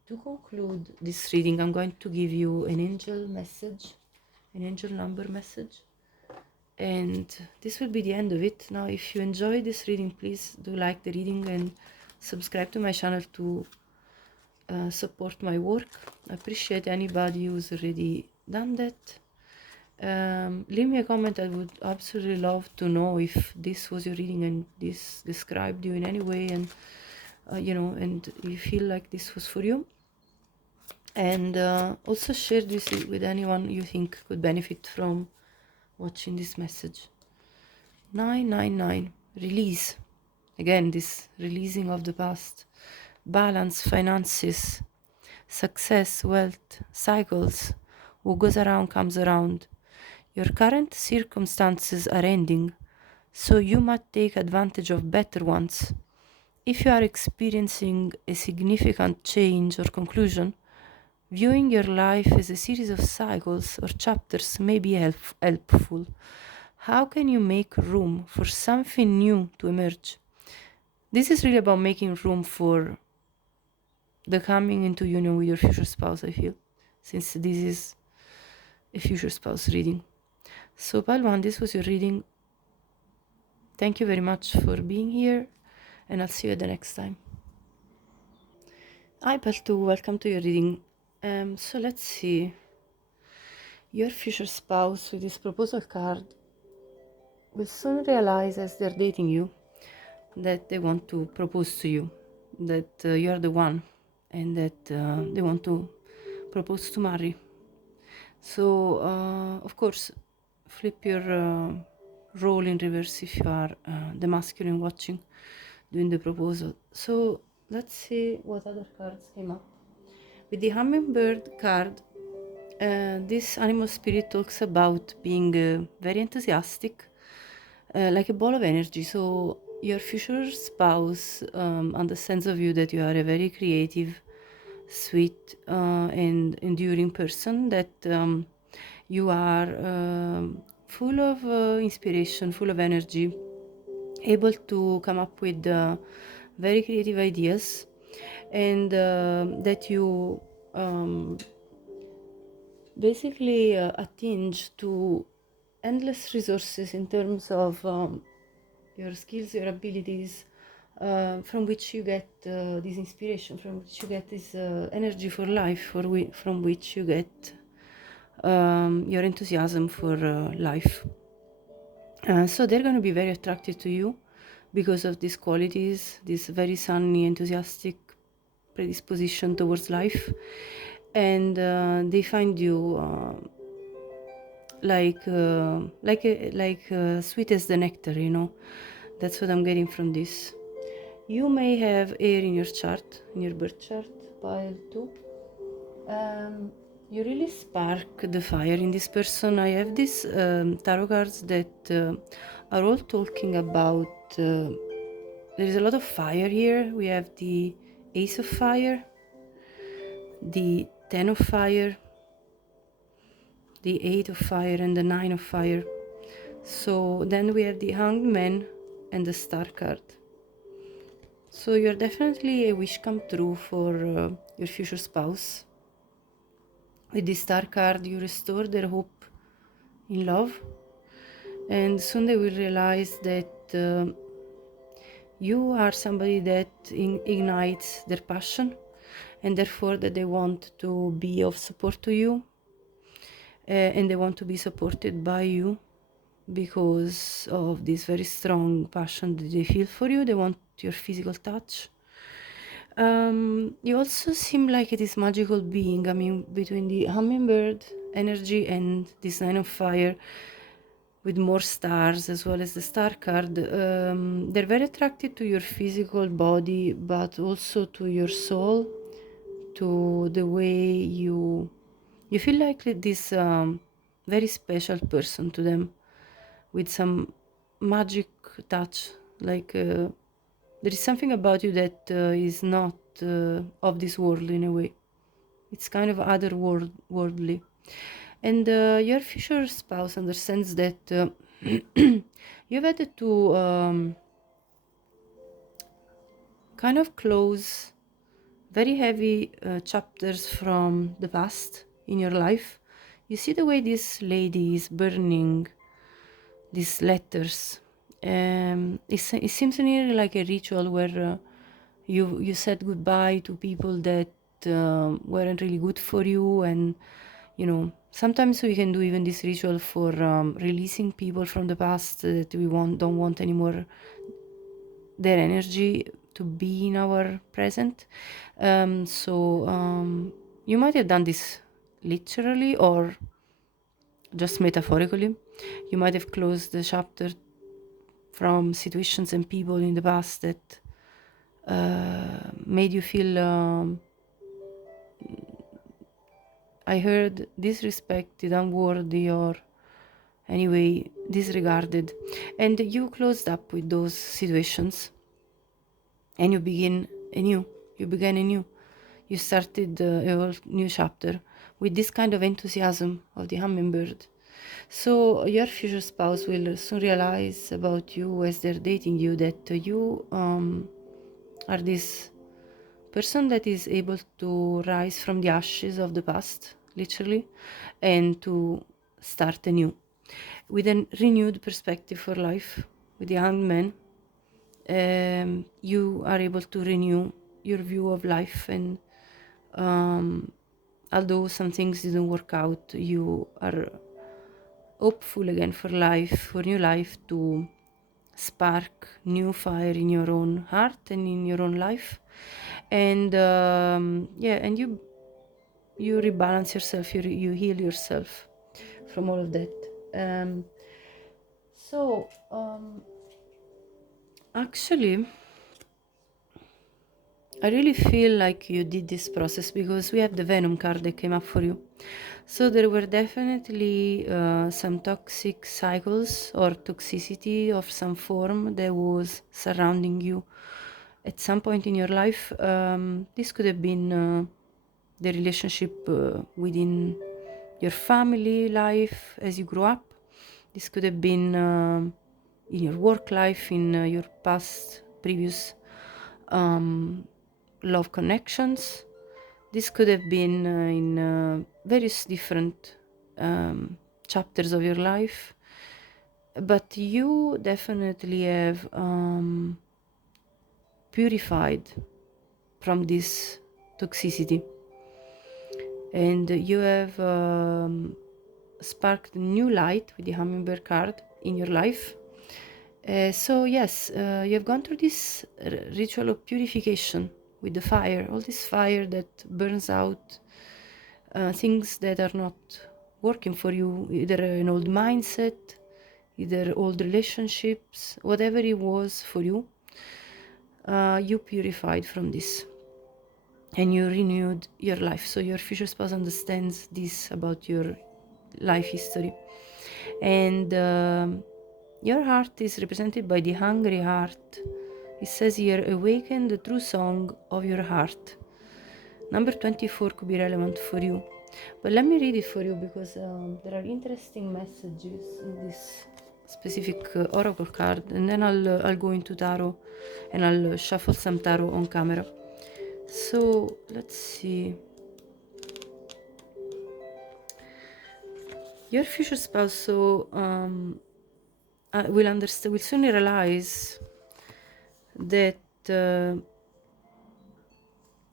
to conclude this reading, I'm going to give you an angel message, an angel number message, and this will be the end of it. Now, if you enjoy this reading, please do like the reading and subscribe to my channel to support my work. I appreciate anybody who's already done that. Leave me a comment. I would absolutely love to know if this was your reading and this described you in any way, and and you feel like this was for you. And also share this with anyone you think could benefit from watching this message. 999, release. Again, this releasing of the past. Balance, finances, success, wealth, cycles. What goes around comes around. Your current circumstances are ending, so you must take advantage of better ones. If you are experiencing a significant change or conclusion, viewing your life as a series of cycles or chapters may be helpful. How can you make room for something new to emerge? This is really about making room for the coming into union with your future spouse, I feel, since this is a future spouse reading. So, pile one, this was your reading. Thank you very much for being here, and I'll see you at the next time. Hi, pile two, welcome to your reading. So let's see. Your future spouse with this proposal card will soon realize as they're dating you that they want to propose to you, that you are the one, and that they want to propose to marry. So, of course, flip your role in reverse if you are the masculine watching, doing the proposal. So, let's see what other cards came up. With the hummingbird card, this animal spirit talks about being very enthusiastic, like a ball of energy. So your future spouse understands of you that you are a very creative, sweet, and enduring person, that you are full of inspiration, full of energy, able to come up with very creative ideas, and that you basically attinge to endless resources in terms of your skills, your abilities, from which you get this inspiration, from which you get this energy for life, from which you get your enthusiasm for life. So they're going to be very attracted to you because of these qualities, this very sunny, enthusiastic predisposition towards life, and they find you sweet as the nectar, you know. That's what I'm getting from this. You may have air in your chart, in your birth chart, pile 2. You really spark the fire in this person. I have these tarot cards that are all talking about there is a lot of fire here. We have the Ace of Fire, the 10 of Fire, the 8 of Fire, and the 9 of Fire. So then we have the Hanged Man and the Star card. So you're definitely a wish come true for your future spouse. With the Star card, you restore their hope in love, and soon they will realize that you are somebody that ignites their passion, and therefore that they want to be of support to you, and they want to be supported by you because of this very strong passion that they feel for you. They want your physical touch. You also seem like this magical being. I mean, between the hummingbird energy and this 9 of Fire with more stars as well as the Star card, they're very attracted to your physical body, but also to your soul, to the way you feel like this very special person to them, with some magic touch, like there is something about you that is not of this world in a way. It's kind of otherworldly. And your future spouse understands that you've had to kind of close very heavy chapters from the past in your life. You see the way this lady is burning these letters. It seems nearly like a ritual where you said goodbye to people that weren't really good for you, and sometimes we can do even this ritual for releasing people from the past that we don't want anymore their energy to be in our present. So you might have done this literally or just metaphorically. You might have closed the chapter from situations and people in the past that made you feel I heard disrespected, unworthy, or anyway disregarded, and you closed up with those situations and you began anew. You started a whole new chapter with this kind of enthusiasm of the hummingbird. So your future spouse will soon realize about you as they're dating you that you are this person that is able to rise from the ashes of the past, literally, and to start anew with a renewed perspective for life. With the young man, you are able to renew your view of life, and although some things didn't work out, you are hopeful again for life, for new life, to spark new fire in your own heart and in your own life. And and you rebalance yourself, you heal yourself from all of that. Actually, I really feel like you did this process because we have the Venom card that came up for you. So there were definitely some toxic cycles or toxicity of some form that was surrounding you at some point in your life. This could have been the relationship within your family life as you grew up. This could have been in your work life, in your past, previous love connections. This could have been in various different chapters of your life, but you definitely have purified from this toxicity, and you have sparked new light with the hummingbird card in your life. So yes, you have gone through this ritual of purification with the fire, all this fire that burns out things that are not working for you, either an old mindset, either old relationships, whatever it was for you. You purified from this and you renewed your life. So your future spouse understands this about your life history. And your heart is represented by the hungry heart. It says here, awaken the true song of your heart. Number 24 could be relevant for you. But let me read it for you because there are interesting messages in this specific oracle card. And then I'll go into tarot and I'll shuffle some tarot on camera. So let's see. Your future spouse will soon realize that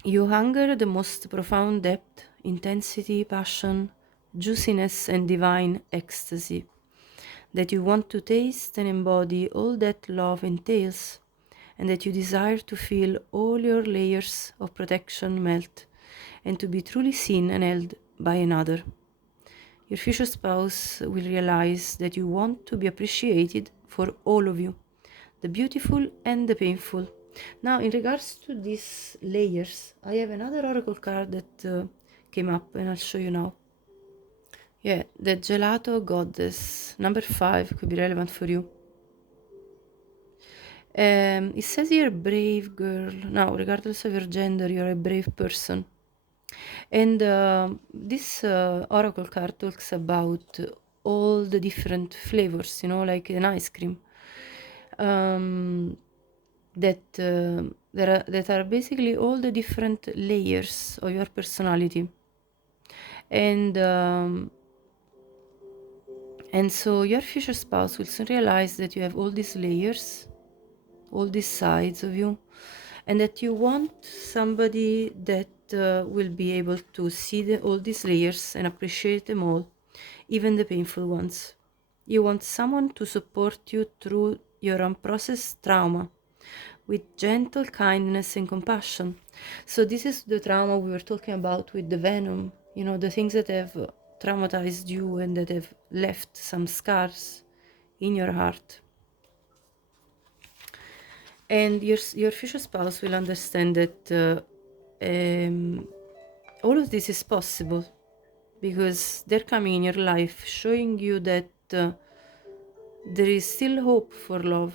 you hunger the most profound depth, intensity, passion, juiciness, and divine ecstasy. That you want to taste and embody all that love entails, and that you desire to feel all your layers of protection melt, and to be truly seen and held by another. Your future spouse will realize that you want to be appreciated for all of you, the beautiful and the painful. Now, in regards to these layers, I have another oracle card that came up and I'll show you now. Yeah, the Gelato Goddess, number 5, could be relevant for you. It says here, brave girl. Now, regardless of your gender, you're a brave person. And this oracle card talks about all the different flavors, you know, like an ice cream. That are basically all the different layers of your personality. And so your future spouse will soon realize that you have all these layers, all these sides of you, and that you want somebody that will be able to see all these layers and appreciate them all, even the painful ones. You want someone to support you through your unprocessed trauma with gentle kindness and compassion. So this is the trauma we were talking about with the venom, you know, the things that have traumatized you and that have left some scars in your heart. And your future spouse will understand that all of this is possible because they're coming in your life showing you that there is still hope for love,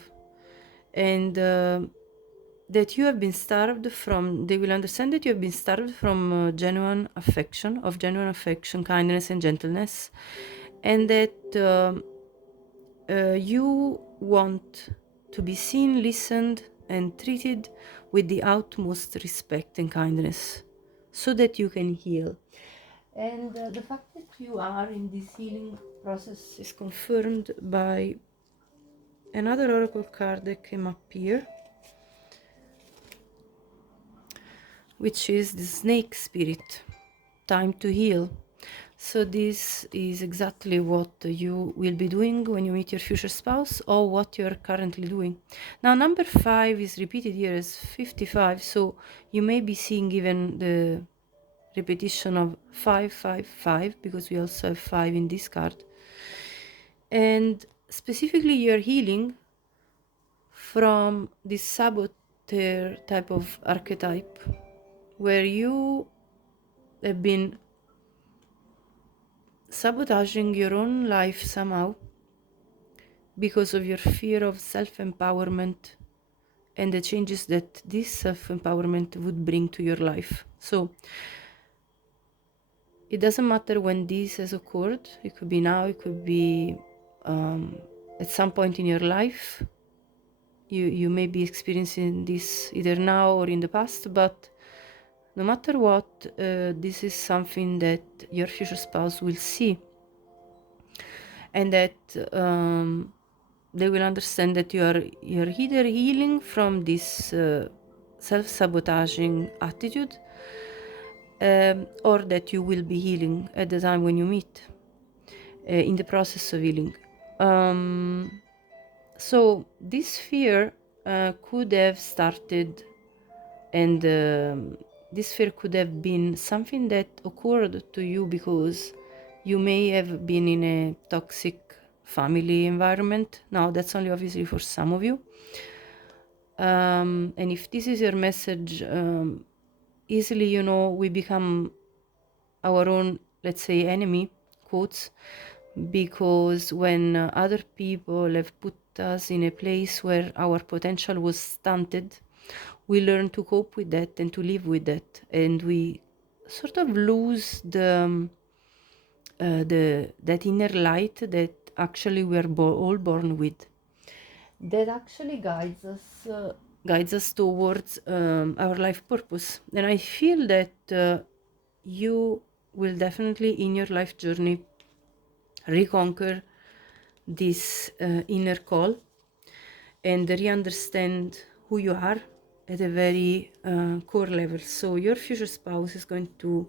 and that you have been starved from, they will understand that you have been starved from genuine affection, kindness and gentleness, and that you want to be seen, listened and treated with the utmost respect and kindness so that you can heal. And the fact that you are in this healing process is confirmed by another oracle card that came up here, which is the snake spirit, time to heal. So this is exactly what you will be doing when you meet your future spouse, or what you're currently doing. Now, number 5 is repeated here as 55, so you may be seeing even the repetition of 555, because we also have 5 in this card. And specifically, you're healing from this saboteur type of archetype, where you have been sabotaging your own life somehow because of your fear of self-empowerment and the changes that this self-empowerment would bring to your life. So it doesn't matter when this has occurred. It could be now, it could be at some point in your life. You may be experiencing this either now or in the past, but no matter what, this is something that your future spouse will see, and that they will understand that you're either healing from this self-sabotaging attitude, or that you will be healing at the time when you meet, in the process of healing. So this fear could have started, and this fear could have been something that occurred to you because you may have been in a toxic family environment. Now, that's only obviously for some of you. And if this is your message, easily, you know, we become our own, let's say, enemy, quotes, because when other people have put us in a place where our potential was stunted, we learn to cope with that and to live with that, and we sort of lose that inner light that actually we are all born with, that actually guides us towards our life purpose. And I feel that you will definitely in your life journey reconquer this inner call and re-understand who you are at a very core level. So your future spouse is going to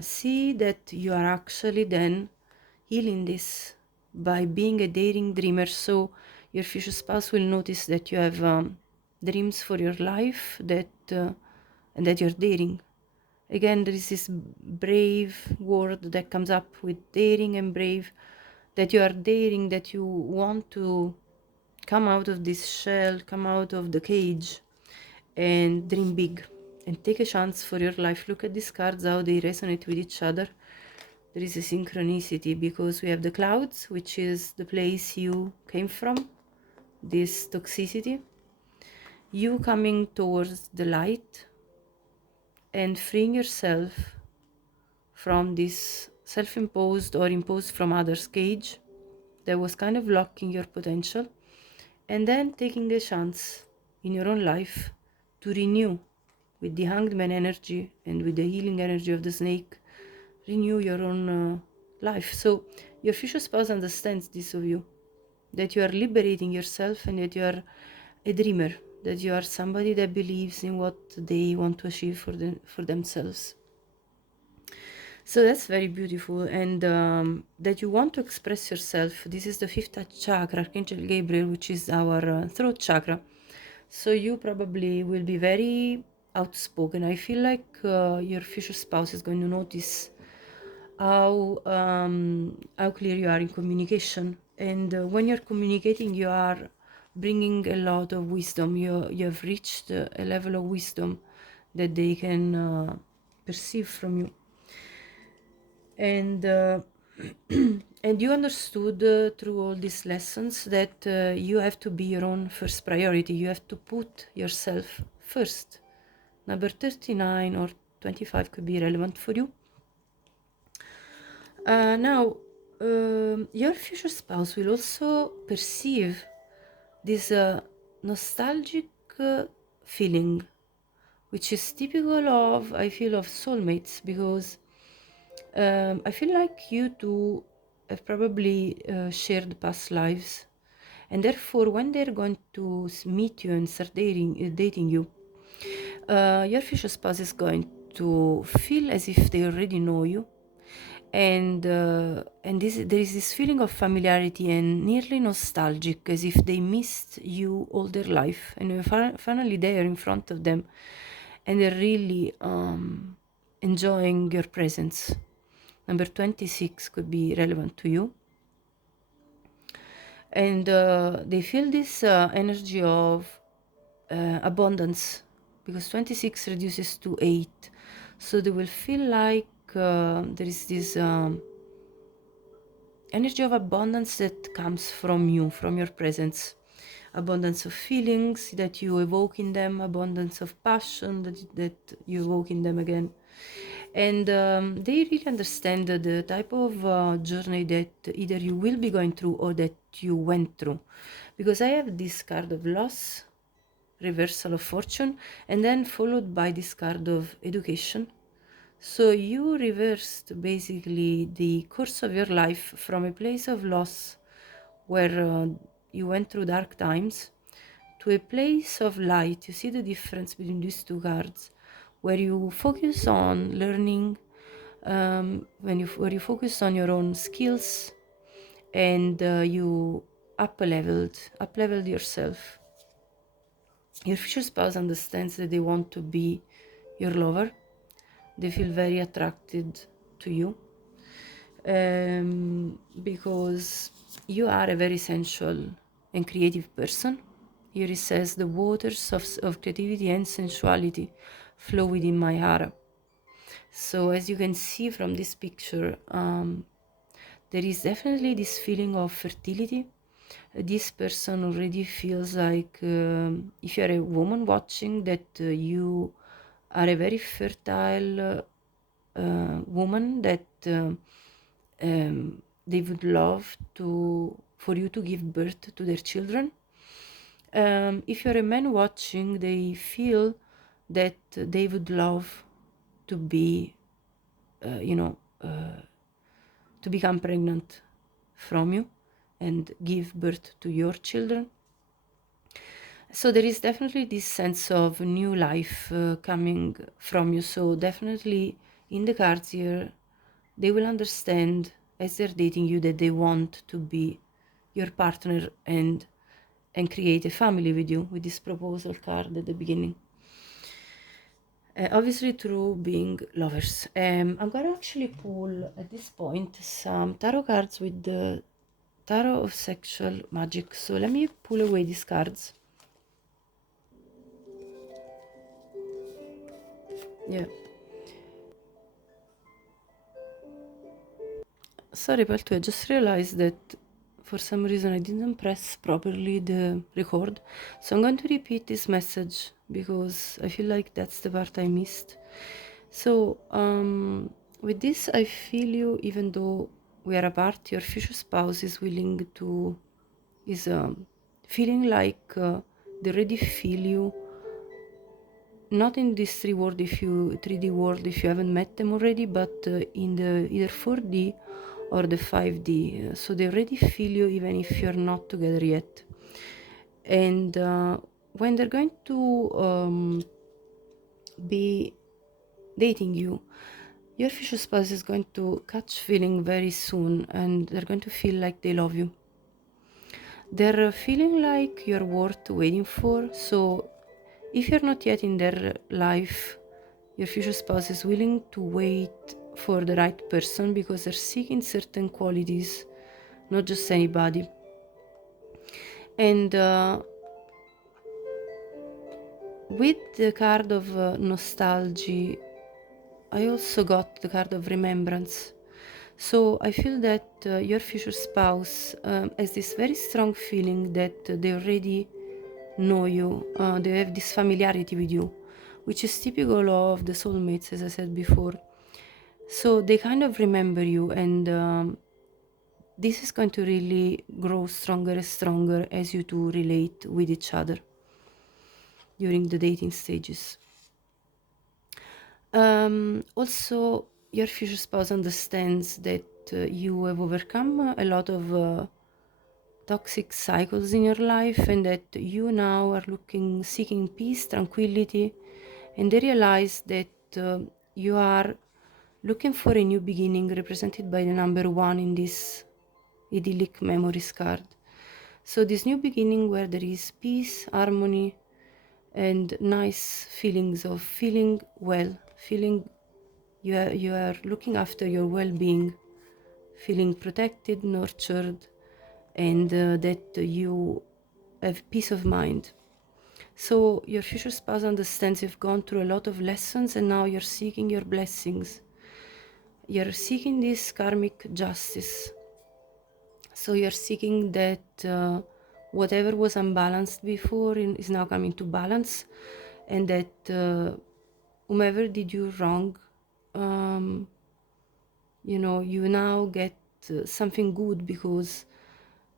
see that you are actually then healing this by being a daring dreamer. So your future spouse will notice that you have dreams for your life, that and that you're daring. Again, there is this brave word that comes up with daring and brave, that you are daring, that you want to come out of this shell, come out of the cage and dream big and take a chance for your life. Look at these cards, how they resonate with each other. There is a synchronicity because we have the clouds, which is the place you came from, this toxicity, you coming towards the light and freeing yourself from this self-imposed or imposed from others cage that was kind of blocking your potential, and then taking the chance in your own life to renew with the hanged man energy and with the healing energy of the snake, renew your own life. So your future spouse understands this of you, that you are liberating yourself and that you are a dreamer, that you are somebody that believes in what they want to achieve for themselves. So that's very beautiful, and that you want to express yourself. This is the fifth chakra, Archangel Gabriel, which is our throat chakra. So you probably will be very outspoken. I feel like your future spouse is going to notice how clear you are in communication, and when you're communicating, you are bringing a lot of wisdom. You have reached a level of wisdom that they can perceive from you, and and you understood through all these lessons that you have to be your own first priority. You have to put yourself first. Number 39 or 25 could be relevant for you. Now, your future spouse will also perceive this nostalgic feeling, which is typical of, I feel, of soulmates, because I feel like you two have probably shared past lives, and therefore, when they're going to meet you and start dating you, your future spouse is going to feel as if they already know you, and there is this feeling of familiarity and nearly nostalgic, as if they missed you all their life, and you're finally there in front of them, and they're really enjoying your presence. Number 26 could be relevant to you. And they feel this energy of abundance, because 26 reduces to 8. So they will feel like there is this energy of abundance that comes from you, from your presence. Abundance of feelings that you evoke in them, abundance of passion that you evoke in them again. And they really understand the type of journey that either you will be going through or that you went through. Because I have this card of loss, reversal of fortune, and then followed by this card of education. So you reversed basically the course of your life from a place of loss where you went through dark times to a place of light. You see the difference between these two cards, where you focus on learning, where you focus on your own skills, and you up-leveled yourself. Your future spouse understands that they want to be your lover. They feel very attracted to you because you are a very sensual and creative person. Here it says, the waters of creativity and sensuality flow within my heart. So as you can see from this picture, there is definitely this feeling of fertility. This person already feels like, if you are a woman watching, that you are a very fertile woman, that they would love for you to give birth to their children. If you're a man watching, they feel that they would love to be, to become pregnant from you and give birth to your children. So there is definitely this sense of new life coming from you. So definitely in the cards here, they will understand as they're dating you that they want to be your partner and create a family with you, with this proposal card at the beginning. Obviously through being lovers. I'm going to actually pull at this point some tarot cards with the tarot of sexual magic. So let me pull away these cards. Yeah. Sorry, Paltu, I just realized that for some reason I didn't press properly the record, so I'm going to repeat this message because I feel like that's the part I missed. So with this, I feel you, even though we are apart, your future spouse is willing to, is feeling like they already feel you, not in this 3D world if you haven't met them already, but in the either 4D or the 5D. So they already feel you even if you're not together yet. And when they're going to be dating you, your future spouse is going to catch feeling very soon, and they're going to feel like they love you. They're feeling like you're worth waiting for. So if you're not yet in their life, your future spouse is willing to wait for the right person because they're seeking certain qualities, not just anybody. And with the card of nostalgia, I also got the card of remembrance. So I feel that your future spouse has this very strong feeling that they already know you, they have this familiarity with you, which is typical of the soulmates, as I said before. So they kind of remember you, and this is going to really grow stronger and stronger as you two relate with each other during the dating stages. Also, your future spouse understands that you have overcome a lot of toxic cycles in your life, and that you now are seeking peace, tranquility, and they realize that you are looking for a new beginning, represented by the number 1 in this idyllic memories card. So this new beginning where there is peace, harmony, and nice feelings of feeling well, feeling you are looking after your well-being, feeling protected, nurtured, and that you have peace of mind. So your future spouse understands you've gone through a lot of lessons, and now you're seeking your blessings. You're seeking this karmic justice. So you're seeking that whatever was unbalanced before is now coming to balance, and that whomever did you wrong, you now get something good, because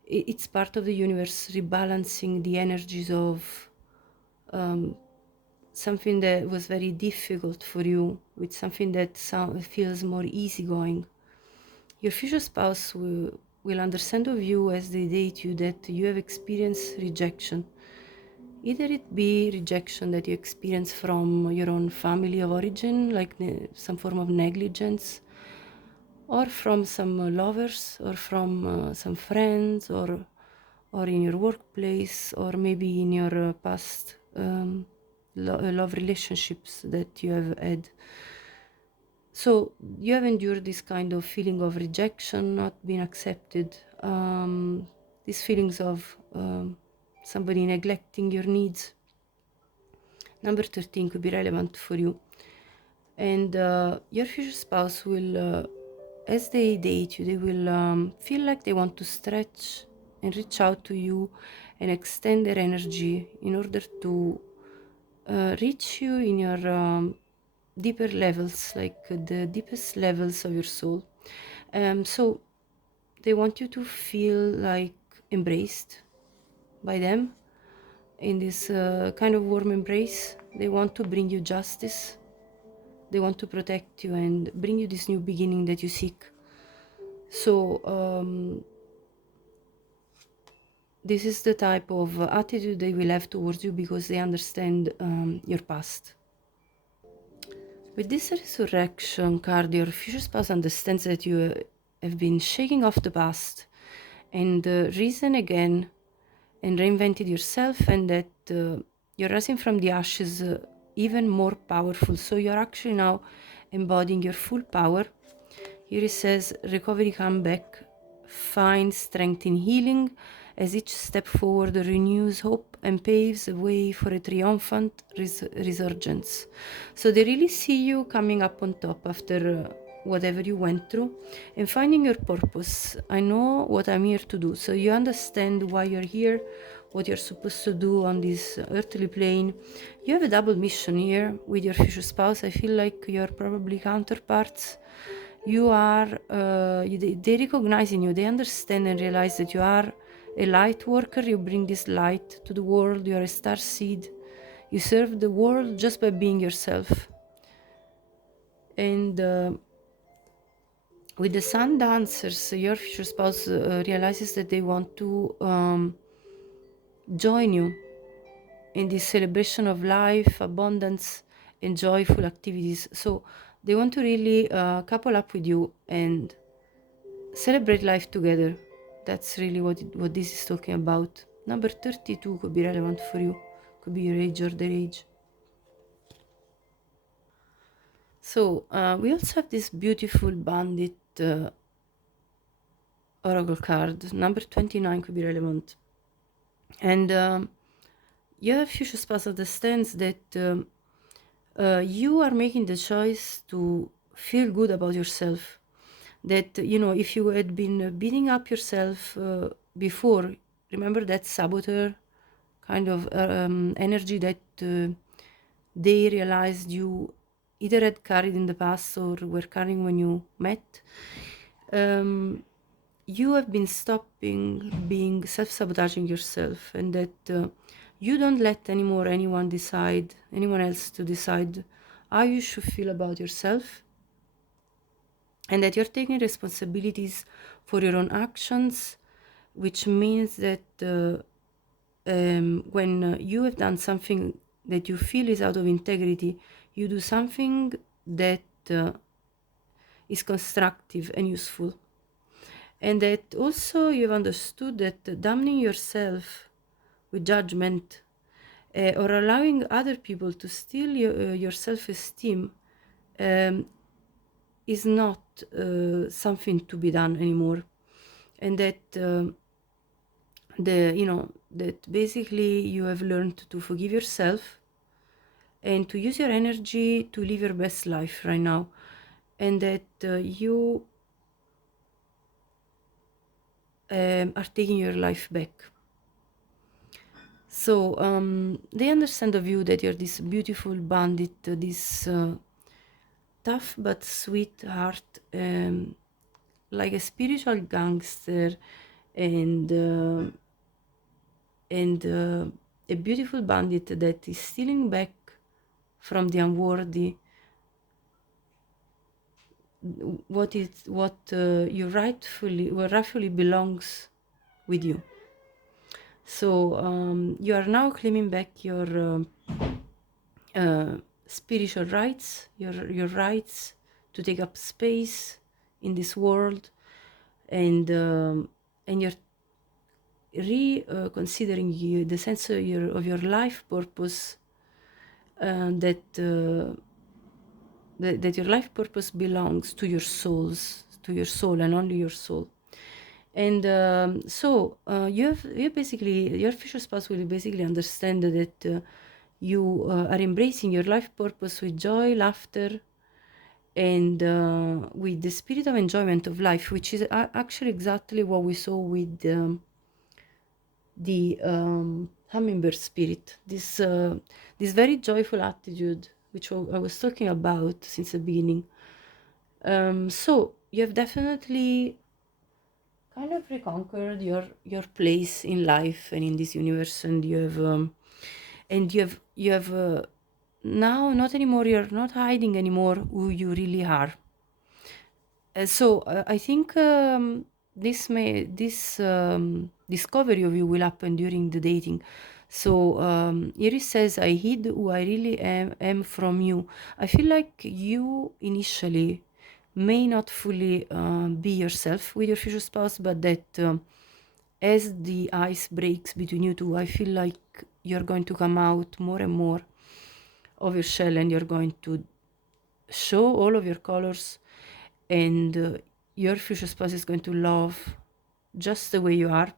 it's part of the universe rebalancing the energies of something that was very difficult for you with something that feels more easygoing. Your future spouse will understand of you as they date you that you have experienced rejection. Either it be rejection that you experience from your own family of origin, like some form of negligence, or from some lovers, or from some friends, or in your workplace, or maybe in your past love relationships that you have had. So you have endured this kind of feeling of rejection, not being accepted, these feelings of somebody neglecting your needs. Number 13 could be relevant for you. And your future spouse will, as they date you, they will feel like they want to stretch and reach out to you and extend their energy in order to reach you in your deeper levels, like the deepest levels of your soul. So they want you to feel like embraced by them in this kind of warm embrace. They want to bring you justice. They want to protect you and bring you this new beginning that you seek. So this is the type of attitude they will have towards you, because they understand your past. With this resurrection card, your future spouse understands that you have been shaking off the past and risen again and reinvented yourself, and that you're rising from the ashes even more powerful. So you're actually now embodying your full power. Here it says, recovery, comeback, find strength in healing, as each step forward renews hope and paves the way for a triumphant resurgence. So they really see you coming up on top after whatever you went through, and finding your purpose. I know what I'm here to do. So you understand why you're here, what you're supposed to do on this earthly plane. You have a double mission here with your future spouse. I feel like you're probably counterparts. You are, they recognize in you, they understand and realize that you are a light worker. You bring this light to the world. You're a star seed. You serve the world just by being yourself. And with the sun dancers, your future spouse realizes that they want to join you in this celebration of life, abundance, and joyful activities. So they want to really couple up with you and celebrate life together. That's really what this is talking about. Number 32 could be relevant for you, could be your age or their age. So we also have this beautiful bandit oracle card. Number 29 could be relevant. And your future spouse understands that you are making the choice to feel good about yourself. That, you know, if you had been beating up yourself before, remember that saboteur kind of energy that they realized you either had carried in the past or were carrying when you met. You have been stopping being self-sabotaging yourself, and that you don't let anyone else to decide how you should feel about yourself, and that you're taking responsibilities for your own actions, which means that when you have done something that you feel is out of integrity, you do something that is constructive and useful. And that also you've understood that damning yourself with judgment or allowing other people to steal your self-esteem is not something to be done anymore. And that that basically you have learned to forgive yourself and to use your energy to live your best life right now, and that you are taking your life back. So they understand of you that you're this beautiful bandit, this tough but sweet heart, like a spiritual gangster, and a beautiful bandit that is stealing back from the unworthy what rightfully belongs with you. So you are now claiming back your spiritual rights, your rights to take up space in this world, and you're reconsidering the sense of your life purpose, that your life purpose belongs to your soul and only your soul. And you basically, your future spouse will basically understand that you are embracing your life purpose with joy, laughter, and with the spirit of enjoyment of life, which is actually exactly what we saw with the hummingbird spirit. This very joyful attitude, which I was talking about since the beginning. So you have definitely kind of reconquered your place in life and in this universe, and you have now not anymore. You're not hiding anymore who you really are. So I think this discovery of you will happen during the dating. So Iris says, I hid who I really am from you. I feel like you initially may not fully be yourself with your future spouse, but that as the ice breaks between you two, I feel like you're going to come out more and more of your shell, and you're going to show all of your colors, and your future spouse is going to love just the way you are.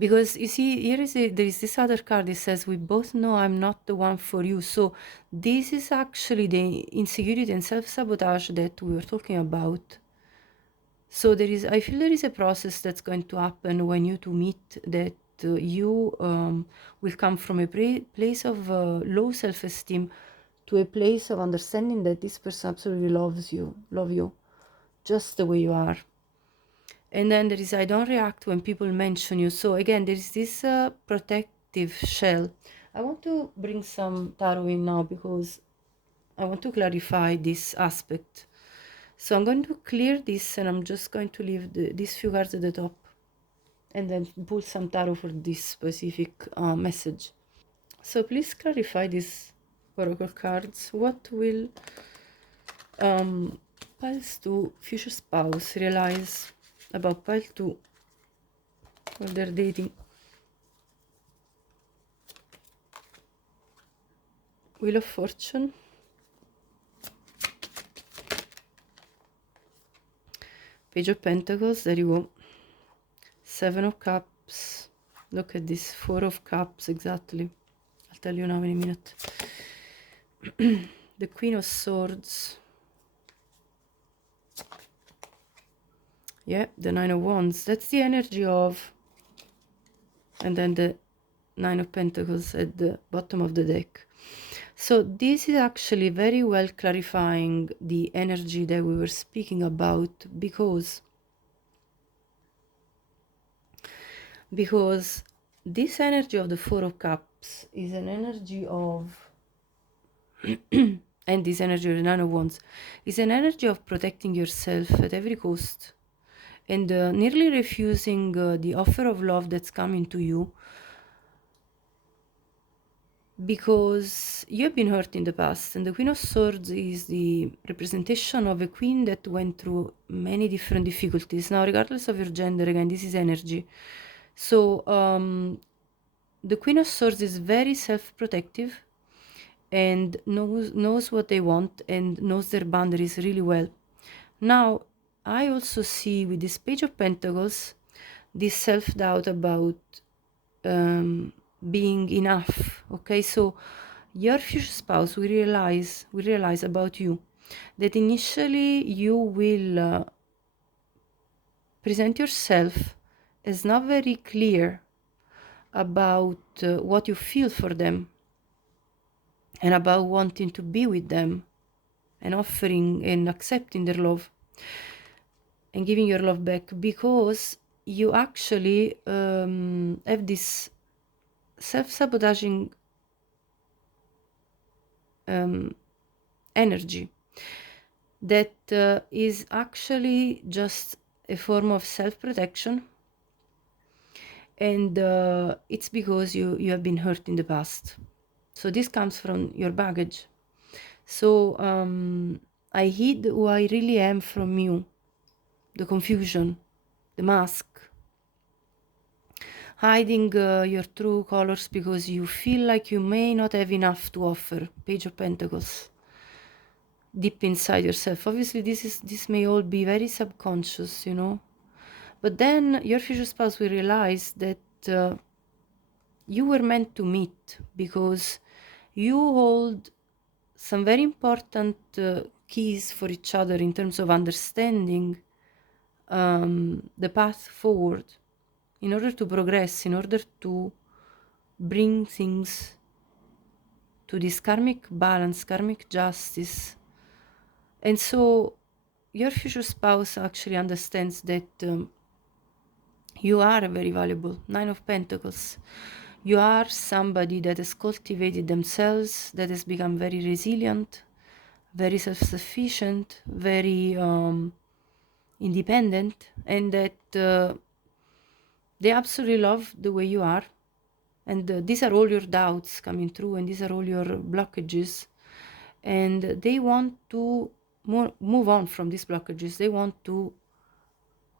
Because you see, there is this other card that says, we both know I'm not the one for you. So this is actually the insecurity and self-sabotage that we were talking about. So I feel there is a process that's going to happen when you two meet, that you will come from a place of low self-esteem to a place of understanding that this person absolutely love you, just the way you are. And then there is, I don't react when people mention you. So again, there is this protective shell. I want to bring some tarot in now because I want to clarify this aspect. So I'm going to clear this, and I'm just going to leave these few cards at the top and then pull some tarot for this specific message. So please clarify these oracle cards. What will piles 2 future spouse realize about pile 2 for their dating? Wheel of Fortune, Page of Pentacles, there you go, Seven of Cups, look at this, Four of Cups, exactly, I'll tell you now in a minute. The Queen of Swords, yeah, the Nine of Wands, that's the energy of, and then the Nine of Pentacles at the bottom of the deck. So this is actually very well clarifying the energy that we were speaking about, because this energy of the Four of Cups is an energy of and this energy of the Nine of Wands is an energy of protecting yourself at every cost, and nearly refusing the offer of love that's coming to you, because you've been hurt in the past. And the Queen of Swords is the representation of a queen that went through many different difficulties. Now, regardless of your gender, again, this is energy. So the Queen of Swords is very self-protective and knows what they want and knows their boundaries really well. Now, I also see with this Page of Pentacles this self-doubt about being enough. Okay, so your future spouse will realize about you that initially you will present yourself as not very clear about what you feel for them and about wanting to be with them and offering and accepting their love and giving your love back, because you actually have this self-sabotaging energy that is actually just a form of self-protection, and it's because you have been hurt in the past. So this comes from your baggage. So I hid who I really am from you, the confusion, the mask, hiding your true colors because you feel like you may not have enough to offer. Page of Pentacles, deep inside yourself. Obviously this may all be very subconscious, you know, but then your future spouse will realize that you were meant to meet, because you hold some very important keys for each other in terms of understanding the path forward in order to progress, in order to bring things to this karmic balance, karmic justice. And so your future spouse actually understands that you are very valuable. Nine of Pentacles. You are somebody that has cultivated themselves, that has become very resilient, very self-sufficient, very independent, and that they absolutely love the way you are. And these are all your doubts coming through, and these are all your blockages. And they want to move on from these blockages. They want to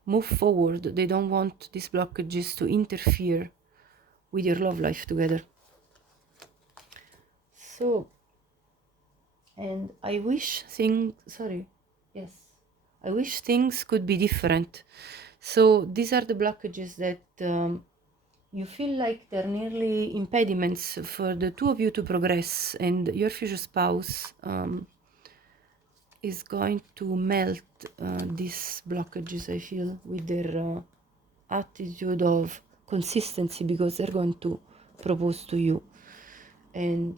move forward. They don't want these blockages to interfere with your love life together. So, and I wish I wish things could be different. So these are the blockages that you feel like there are nearly impediments for the two of you to progress, and your future spouse is going to melt these blockages, I feel, with their attitude of consistency, because they're going to propose to you and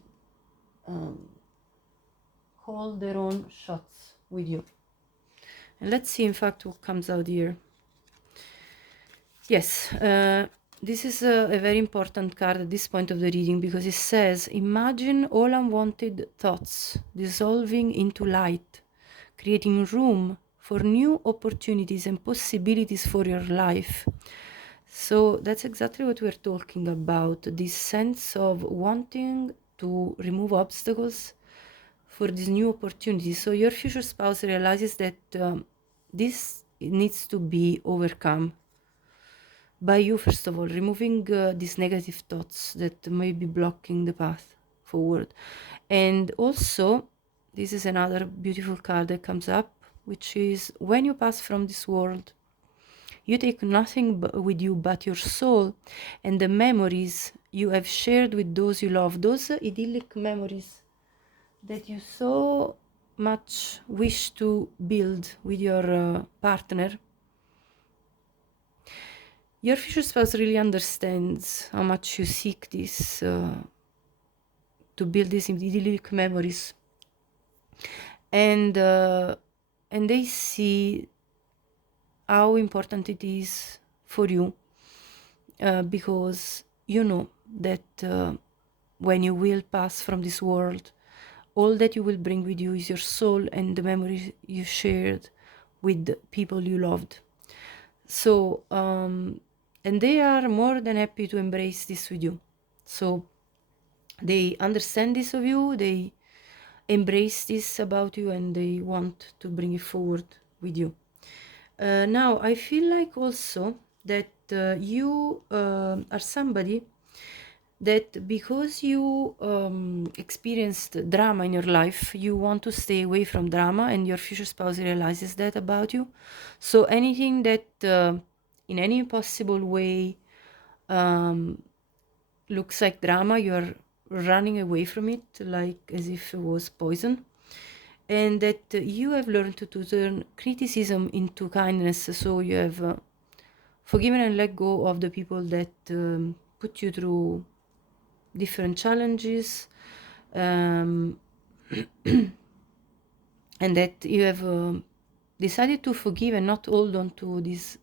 call their own shots with you. And let's see, in fact, what comes out here. Yes, this is a very important card at this point of the reading, because it says, imagine all unwanted thoughts dissolving into light, creating room for new opportunities and possibilities for your life. So that's exactly what we're talking about, this sense of wanting to remove obstacles for these new opportunities. So your future spouse realizes that this needs to be overcome by you, first of all, removing these negative thoughts that may be blocking the path forward. And also, this is another beautiful card that comes up, which is, when you pass from this world, you take nothing with you but your soul and the memories you have shared with those you love, those idyllic memories that you so much wish to build with your partner. Your future spouse really understands how much you seek this, to build these idyllic memories, and they see how important it is for you, because you know that when you will pass from this world, all that you will bring with you is your soul and the memories you shared with the people you loved. So and they are more than happy to embrace this with you. So they understand this of you, they embrace this about you, and they want to bring it forward with you. Now, I feel like also that you are somebody that, because you experienced drama in your life, you want to stay away from drama, and your future spouse realizes that about you. So anything that in any possible way looks like drama, you're running away from it like as if it was poison. And that you have learned to turn criticism into kindness. So you have forgiven and let go of the people that put you through different challenges, and that you have decided to forgive and not hold on to these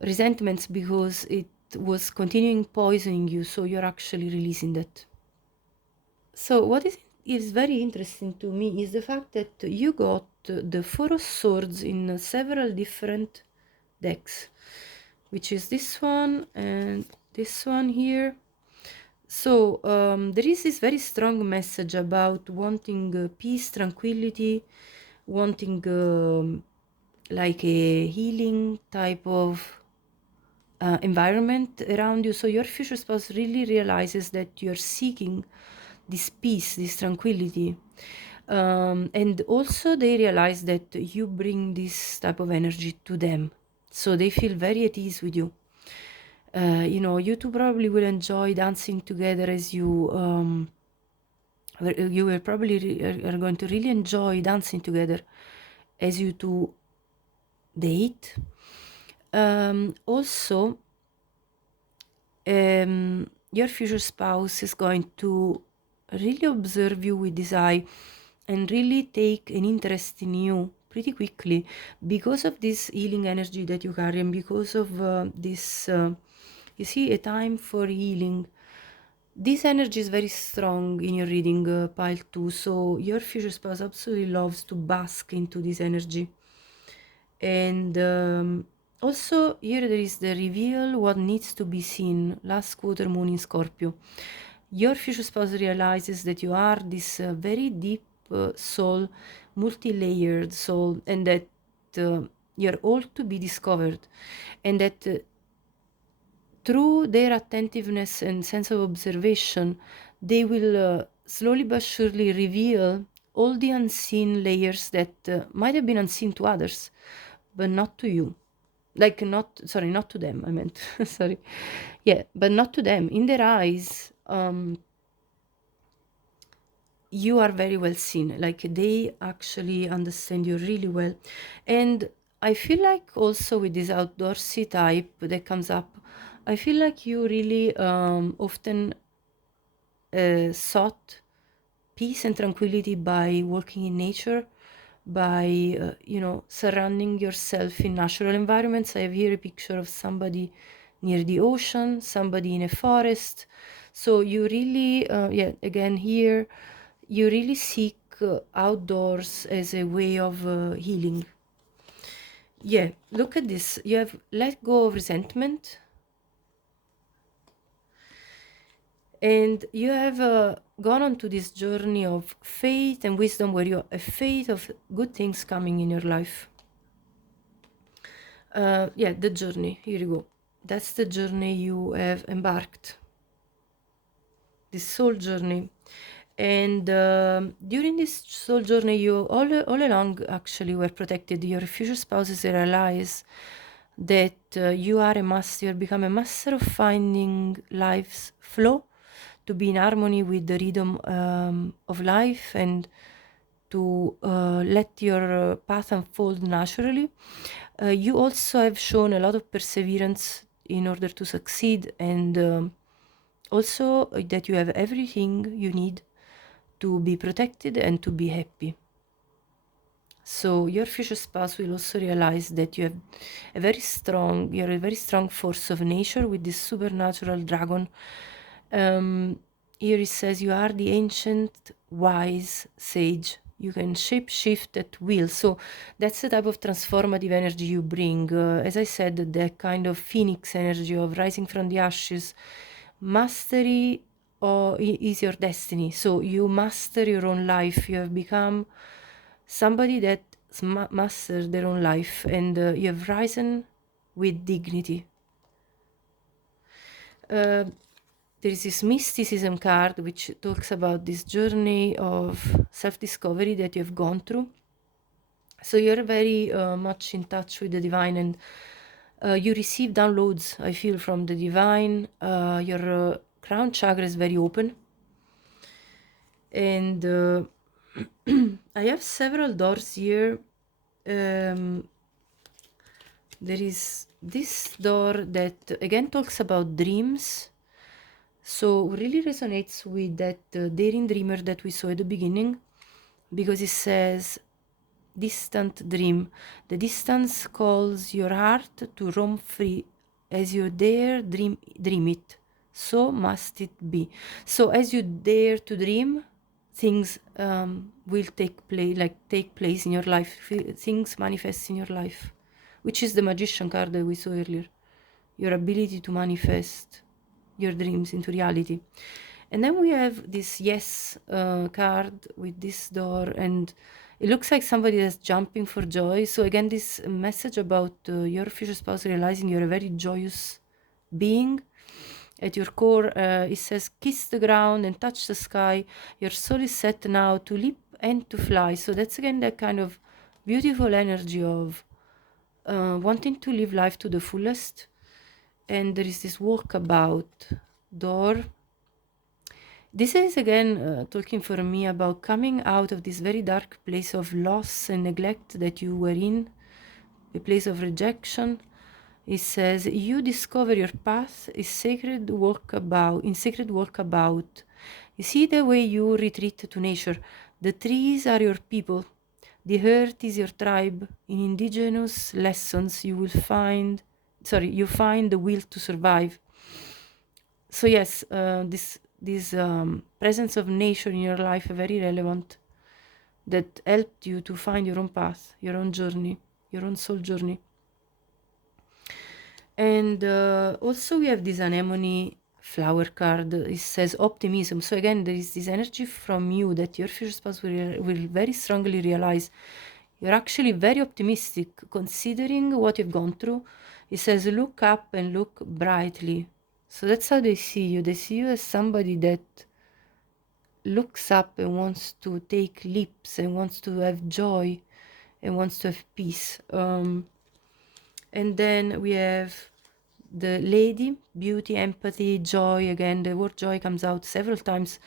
resentments, because it was continuing poisoning you. So you're actually releasing that. So what is very interesting to me is the fact that you got the Four of Swords in several different decks, which is this one and this one here. So there is this very strong message about wanting peace, tranquility, wanting like a healing type of environment around you. So your future spouse really realizes that you're seeking this peace, this tranquility. And also they realize that you bring this type of energy to them. So they feel very at ease with you. You know, you two probably will enjoy dancing together as you will probably are going to really enjoy dancing together as you two date. Also, your future spouse is going to really observe you with this eye and really take an interest in you pretty quickly, because of this healing energy that you carry, and because of this, you see, a time for healing. This energy is very strong in your reading, pile 2, so your future spouse absolutely loves to bask into this energy. And also here there is the reveal what needs to be seen, last quarter moon in Scorpio. Your future spouse realizes that you are this very deep soul, multi-layered soul, and that you're all to be discovered, and that through their attentiveness and sense of observation, they will slowly but surely reveal all the unseen layers that might have been unseen to others, but not to you. Like, not, sorry, not to them, I meant. Sorry. Yeah, but not to them. In their eyes, you are very well seen. Like, they actually understand you really well. And I feel like also with this outdoorsy type that comes up, I feel like you really often sought peace and tranquility by working in nature, by surrounding yourself in natural environments. I have here a picture of somebody near the ocean, somebody in a forest. So you really, yeah, again here, you really seek outdoors as a way of healing. Yeah, look at this. You have let go of resentment, and you have gone on to this journey of faith and wisdom, where you have faith of good things coming in your life. Yeah, the journey. Here you go. That's the journey you have embarked. This soul journey. And during this soul journey, you all along actually were protected. Your future spouses realize that you are a master. You become a master of finding life's flow, to be in harmony with the rhythm of life, and to let your path unfold naturally. You also have shown a lot of perseverance in order to succeed, and also that you have everything you need to be protected and to be happy. So your future spouse will also realize that you're a very strong force of nature with this supernatural dragon. Here it says you are the ancient, wise sage. You can shape shift at will. So that's the type of transformative energy you bring. As I said, that kind of phoenix energy of rising from the ashes. Mastery is your destiny. So you master your own life. You have become somebody that masters their own life, and you have risen with dignity. There is this mysticism card which talks about this journey of self-discovery that you have gone through. So you're very much in touch with the divine, and you receive downloads, I feel, from the divine. Your crown chakra is very open, and I have several doors here. There is this door that again talks about dreams. So really resonates with that daring dreamer that we saw at the beginning, because it says distant dream. The distance calls your heart to roam free. As you dare dream it, so must it be. So as you dare to dream, things will take place in your life. Things manifest in your life, which is the magician card that we saw earlier. Your ability to manifest your dreams into reality. And then we have this yes card with this door, and it looks like somebody that's jumping for joy. So again, this message about your future spouse realizing you're a very joyous being. At your core, it says, kiss the ground and touch the sky. Your soul is set now to leap and to fly. So that's again that kind of beautiful energy of wanting to live life to the fullest. And there is this walkabout door. This is again talking for me about coming out of this very dark place of loss and neglect that you were in, a place of rejection. It says, you discover your path in sacred walkabout. You see the way you retreat to nature. The trees are your people. The earth is your tribe. In indigenous lessons, you find the will to survive. So yes, this presence of nature in your life is very relevant, that helped you to find your own path, your own journey, your own soul journey. And also we have this anemone flower card. It says optimism. So again, there is this energy from you that your future spouse will very strongly realize you're actually very optimistic considering what you've gone through. It says look up and look brightly. So that's how they see you. They see you as somebody that looks up and wants to take leaps and wants to have joy and wants to have peace. And then we have the lady, beauty, empathy, joy. Again, the word joy comes out several times.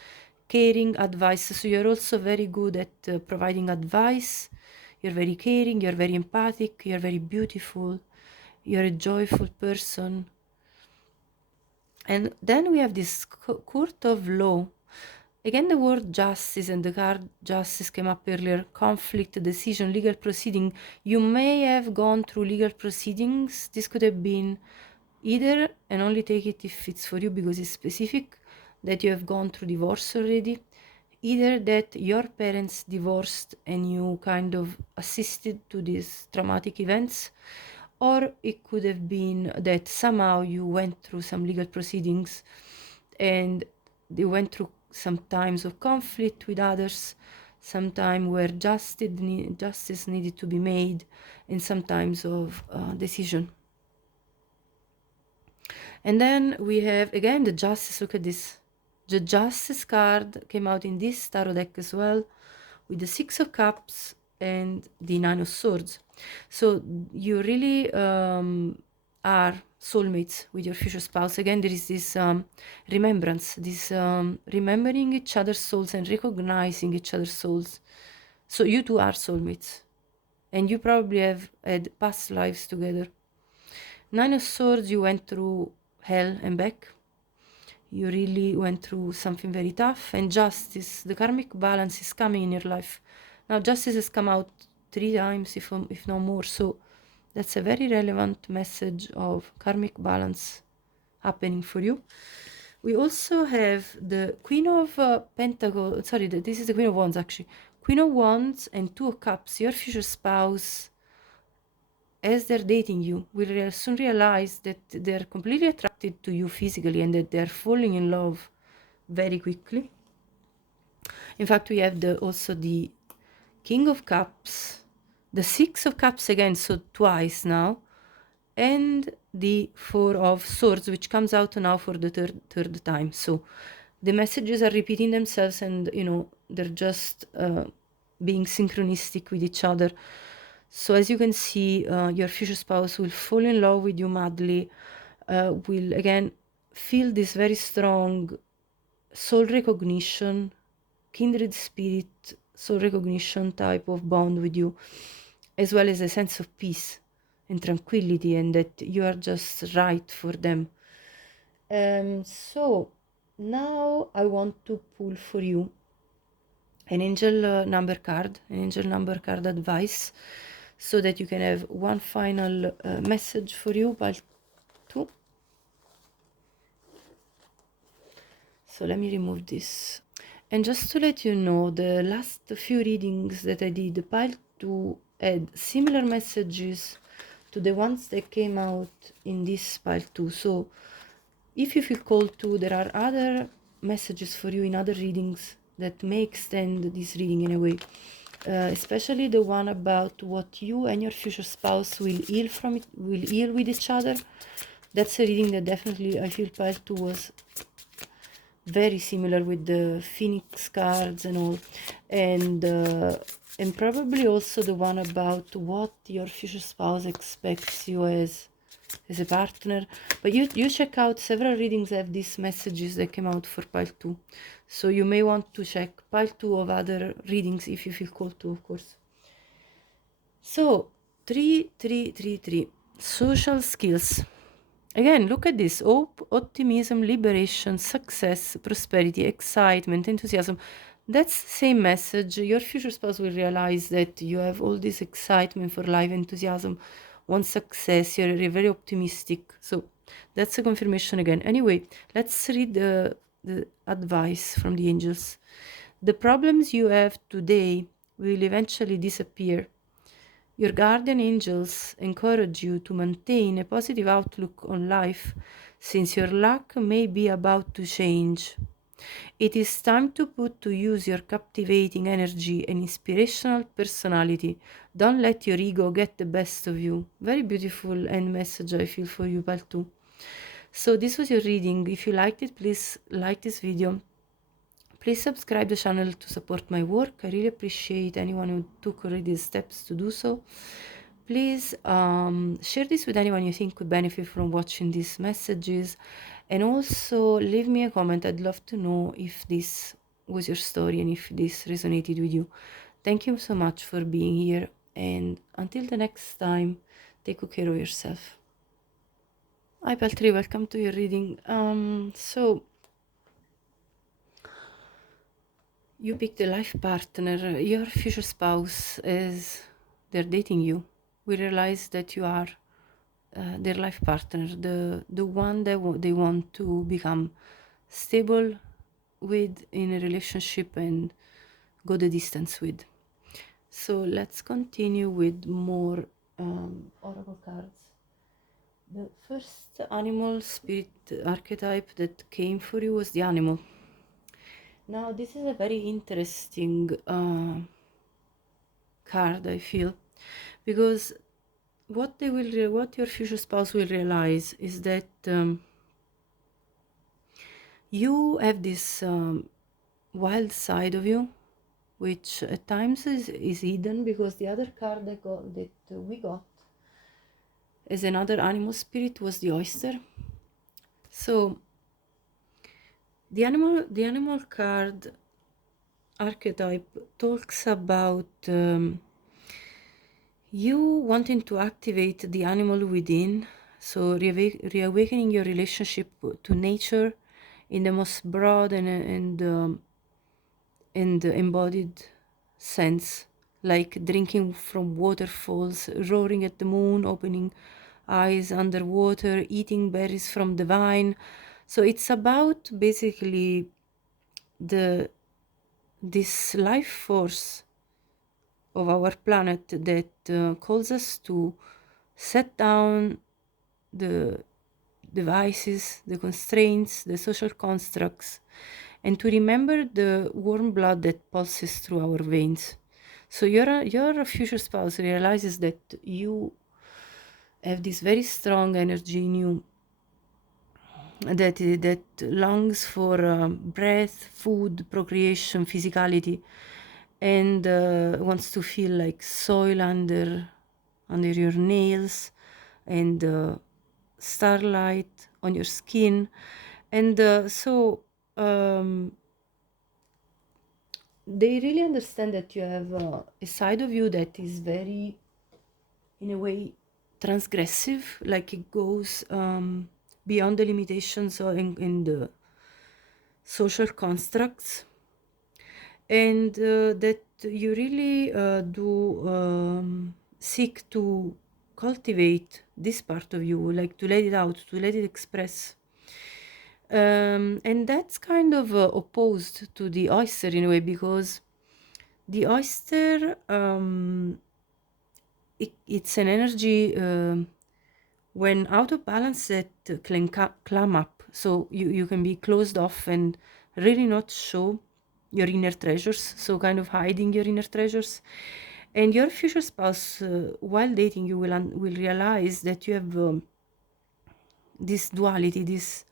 Caring, advice. So you're also very good at providing advice. You're very caring, you're very empathic, you're very beautiful, you're a joyful person. And then we have this court of law. Again, the word justice and the card justice came up earlier. Conflict, decision, legal proceeding. You may have gone through legal proceedings. This could have been either, and only take it if it's for you because it's specific, that you have gone through divorce already. Either that your parents divorced and you kind of assisted to these traumatic events, or it could have been that somehow you went through some legal proceedings and they went through some times of conflict with others, some time where justice needed to be made, and some times of decision. And then we have again the justice. Look at this. The justice card came out in this tarot deck as well, with the 6 of cups and the 9 of swords. So you really are soulmates with your future spouse. Again, there is this remembrance, this remembering each other's souls and recognizing each other's souls. So you two are soulmates, and you probably have had past lives together. 9 of swords, you went through hell and back. You really went through something very tough. And justice, the karmic balance is coming in your life. Now justice has come out 3 times, if no more. So that's a very relevant message of karmic balance happening for you. We also have the Queen of Pentacles. Sorry, this is the Queen of Wands actually. Queen of Wands and 2 of Cups. Your future spouse, as they're dating you, will soon realize that they're completely attracted to you physically and that they're falling in love very quickly. In fact, we have also the King of Cups, the 6 of Cups again, so twice now, and the 4 of Swords, which comes out now for the third time. So the messages are repeating themselves, and they're just being synchronistic with each other. So as you can see, your future spouse will fall in love with you madly, will again feel this very strong soul recognition, kindred spirit, soul recognition type of bond with you, as well as a sense of peace and tranquility, and that you are just right for them. So now I want to pull for you an angel number card advice, so that you can have one final message for you, pile 2. So let me remove this. And just to let you know, the last few readings that I did, pile 2 had similar messages to the ones that came out in this pile 2. So if you feel called to, there are other messages for you in other readings that may extend this reading in a way. Especially the one about what you and your future spouse will heal from it, will heal with each other. That's a reading that definitely I feel pile 2 was very similar with the Phoenix cards and all, and probably also the one about what your future spouse expects you as a partner. But you check out, several readings have these messages that came out for pile 2, so you may want to check pile 2 of other readings if you feel called to, of course. So 3 social skills. Again, look at this: hope, optimism, liberation, success, prosperity, excitement, enthusiasm. That's the same message. Your future spouse will realize that you have all this excitement for life, enthusiasm, want success, you're very optimistic. So that's a confirmation again. Anyway, let's read the advice from the angels. The problems you have today will eventually disappear. Your guardian angels encourage you to maintain a positive outlook on life, since your luck may be about to change. It is time to put to use your captivating energy and inspirational personality. Don't let your ego get the best of you. Very beautiful end message I feel for you, Baltu. So this was your reading. If you liked it, please like this video. Please subscribe the channel to support my work. I really appreciate anyone who took already the steps to do so. Please share this with anyone you think could benefit from watching these messages, and also leave me a comment. I'd love to know if this was your story and if this resonated with you. Thank you so much for being here, and until the next time, take good care of yourself. Hi Peltri, welcome to your reading. So you picked a life partner. Your future spouse, as they're dating you, we realize that you are their life partner, the one that they want to become stable with in a relationship and go the distance with. So let's continue with more oracle cards. The first animal spirit archetype that came for you was the animal. Now this is a very interesting card, I feel, because what your future spouse will realize is that you have this wild side of you, which at times is hidden, because the other card that we got as another animal spirit was the oyster. So the animal card archetype talks about you wanting to activate the animal within, so reawakening your relationship to nature in the most broad and embodied sense, like drinking from waterfalls, roaring at the moon, opening eyes underwater, eating berries from the vine. So it's about basically this life force of our planet that calls us to set down the devices, the constraints, the social constructs, and to remember the warm blood that pulses through our veins. So your future spouse realizes that you have this very strong energy in you that longs for breath, food, procreation, physicality, and wants to feel like soil under your nails, and starlight on your skin. And so they really understand that you have a side of you that is very, in a way, transgressive, like it goes beyond the limitations in the social constructs, and that you really do seek to cultivate this part of you, like to let it out, to let it express. And that's kind of opposed to the oyster in a way, because the oyster, it's an energy when out of balance that can clam up. So you can be closed off and really not show your inner treasures, so kind of hiding your inner treasures. And your future spouse, while dating you, will realize that you have this duality, this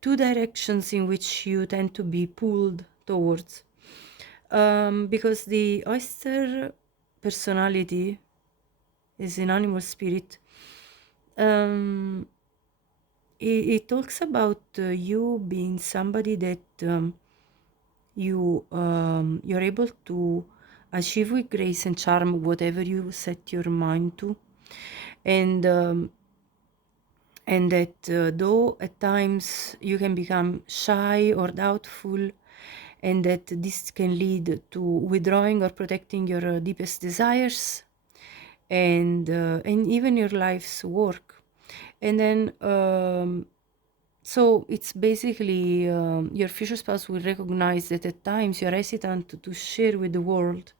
two directions in which you tend to be pulled towards. Because the oyster personality is an animal spirit. It talks about you being somebody that you're able to achieve with grace and charm whatever you set your mind to, and that though at times you can become shy or doubtful, and that this can lead to withdrawing or protecting your deepest desires, and even your life's work. And then so it's basically your future spouse will recognize that at times you're hesitant to share with the world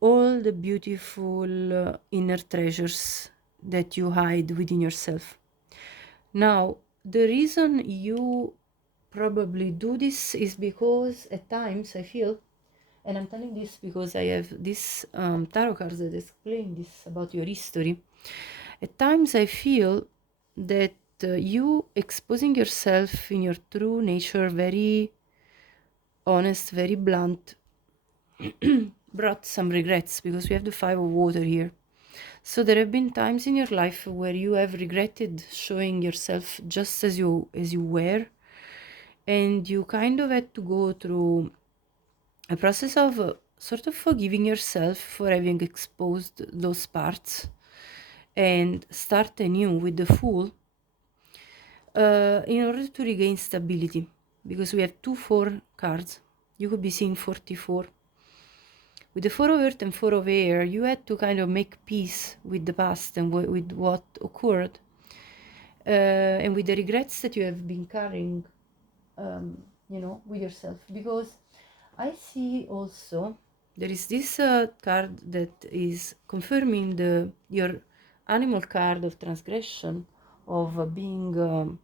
all the beautiful inner treasures that you hide within yourself. Now, the reason you probably do this is because at times I feel, and I'm telling this because I have this tarot cards that explain this about your history. At times I feel that you exposing yourself in your true nature, very honest, very blunt, brought some regrets, because we have the Five of Water here. So there have been times in your life where you have regretted showing yourself just as you were, and you kind of had to go through a process of sort of forgiving yourself for having exposed those parts and start anew with the Fool, in order to regain stability, because we have 2-4 cards. You could be seeing 44. With the Four of Earth and Four of Air, you had to kind of make peace with the past and with what occurred, and with the regrets that you have been carrying, with yourself. Because I see also there is this card that is confirming your animal card of transgression, of being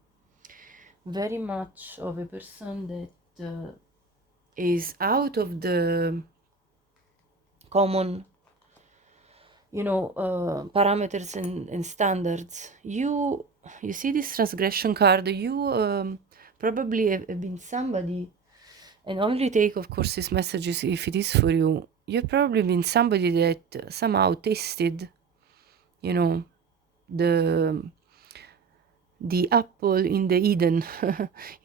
very much of a person that is out of the common, parameters and standards. You see this transgression card. You probably have been somebody, and only take, of course, these messages if it is for you. You've probably been somebody that somehow tasted, the apple in the Eden.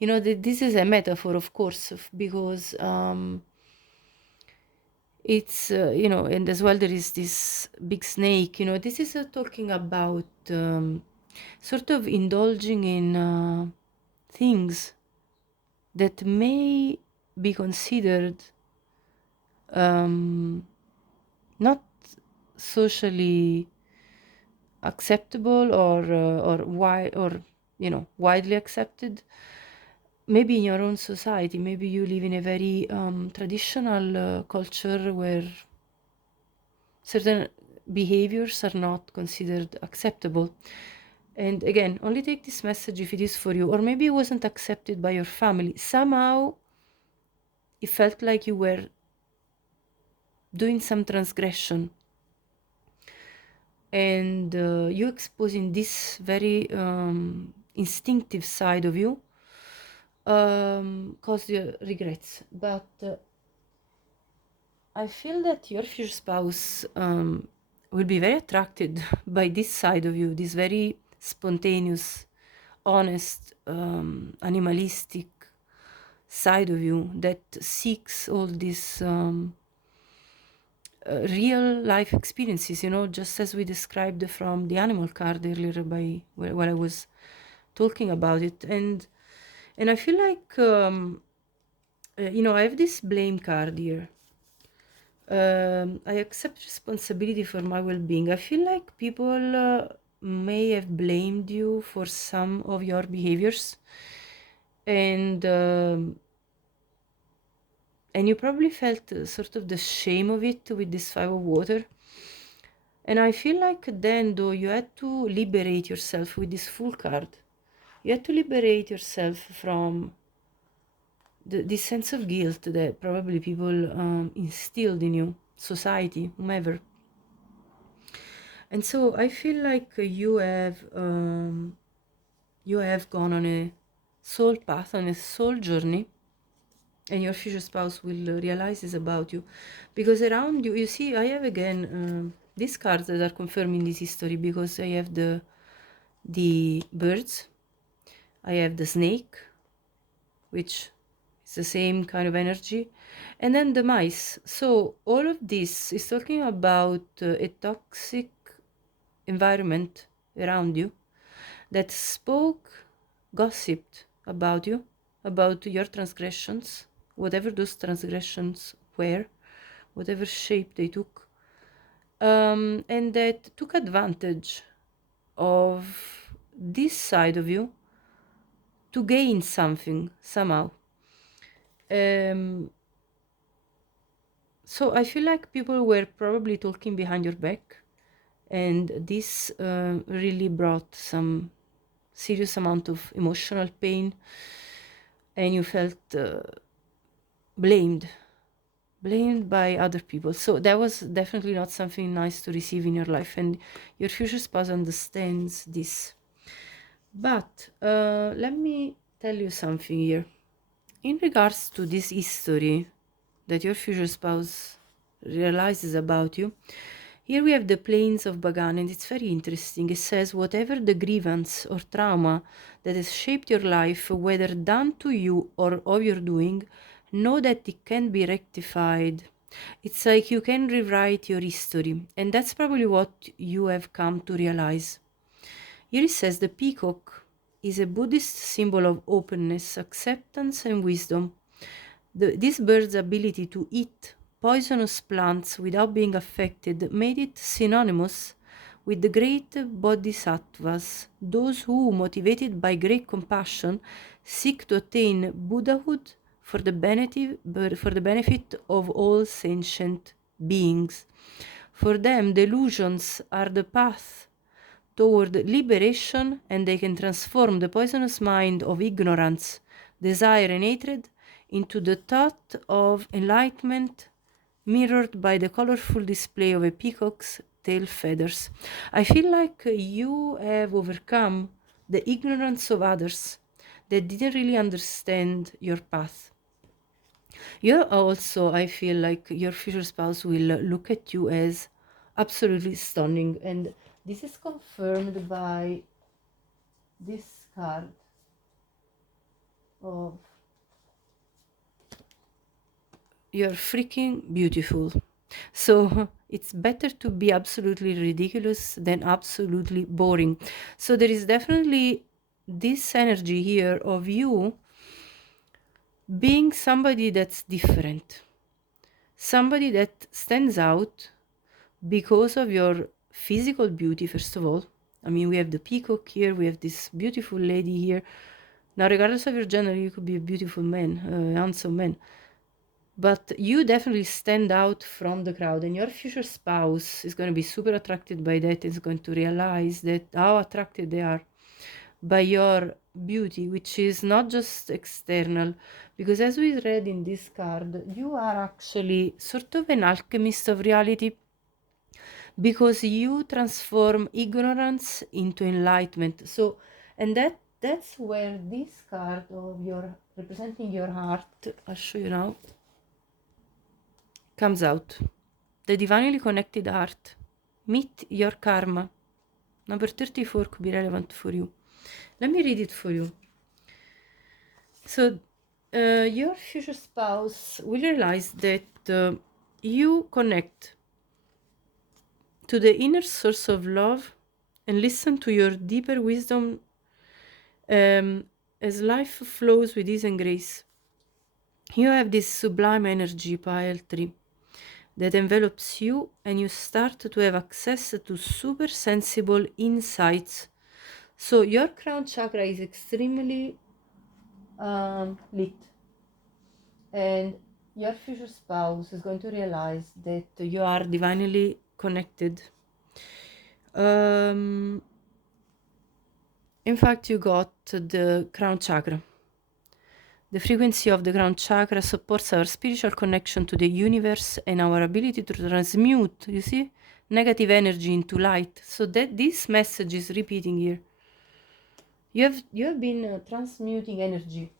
This is a metaphor, of course, because it's and as well there is this big snake. This is talking about sort of indulging in things that may be considered not socially acceptable, or widely accepted. Maybe in your own society, maybe you live in a very traditional culture where certain behaviors are not considered acceptable. And again, only take this message if it is for you. Or maybe it wasn't accepted by your family. Somehow it felt like you were doing some transgression, and you exposing this very instinctive side of you caused you regrets. But I feel that your future spouse will be very attracted by this side of you, this very spontaneous, honest, animalistic side of you that seeks all these real life experiences, just as we described from the animal card earlier while I was talking about it. And I feel like I have this blame card here. I accept responsibility for my well-being. I feel like people may have blamed you for some of your behaviors, and you probably felt sort of the shame of it with this Five of Water. And I feel like then, though, you had to liberate yourself with this Fool card. You had to liberate yourself from this sense of guilt that probably people instilled in you, society, whomever. And so I feel like you have gone on a soul path, on a soul journey, and your future spouse will realize this about you. Because around you, you see, I have again these cards that are confirming this history, because I have the birds, I have the snake, which is the same kind of energy, and then the mice. So all of this is talking about a toxic environment around you that spoke, gossiped about you, about your transgressions, whatever those transgressions were, whatever shape they took, and that took advantage of this side of you to gain something somehow. So I feel like people were probably talking behind your back, and this really brought some serious amount of emotional pain, and you felt blamed by other people. So that was definitely not something nice to receive in your life, and your future spouse understands this. But let me tell you something here in regards to this history that your future spouse realizes about you. Here we have the plains of Bagan, and it's very interesting. It says, whatever the grievance or trauma that has shaped your life, whether done to you or of your doing, know that it can be rectified. It's like you can rewrite your history, and that's probably what you have come to realize. Here it says the peacock is a Buddhist symbol of openness, acceptance, and wisdom. This bird's ability to eat poisonous plants without being affected made it synonymous with the great bodhisattvas, those who, motivated by great compassion, seek to attain Buddhahood for the benefit of all sentient beings. For them, delusions are the path toward liberation, and they can transform the poisonous mind of ignorance, desire, and hatred into the thought of enlightenment, mirrored by the colorful display of a peacock's tail feathers. I feel like you have overcome the ignorance of others that didn't really understand your path. You also, I feel like your future spouse will look at you as absolutely stunning, and this is confirmed by this card of you're freaking beautiful. So it's better to be absolutely ridiculous than absolutely boring. So there is definitely this energy here of you being somebody that's different, somebody that stands out because of your physical beauty, first of all. I mean, we have the peacock here, we have this beautiful lady here. Now, regardless of your gender, you could be a beautiful man, a handsome man. But you definitely stand out from the crowd, and your future spouse is going to be super attracted by that. Is going to realize that how attracted they are by your beauty, which is not just external, because as we read in this card, you are actually sort of an alchemist of reality, because you transform ignorance into enlightenment. So, and that's where this card of your representing your heart, I'll show you now, comes out. The divinely connected heart. Meet your karma. Number 34 could be relevant for you. Let me read it for you. So, your future spouse will realize that you connect to the inner source of love and listen to your deeper wisdom as life flows with ease and grace. You have this sublime energy, pile 3, that envelops you, and you start to have access to super sensible insights. So your crown chakra is extremely lit, and your future spouse is going to realize that you are divinely connected. In fact, you got the crown chakra. The frequency of the crown chakra supports our spiritual connection to the universe and our ability to transmute, you see, negative energy into light. So that this message is repeating here. You have been transmuting energy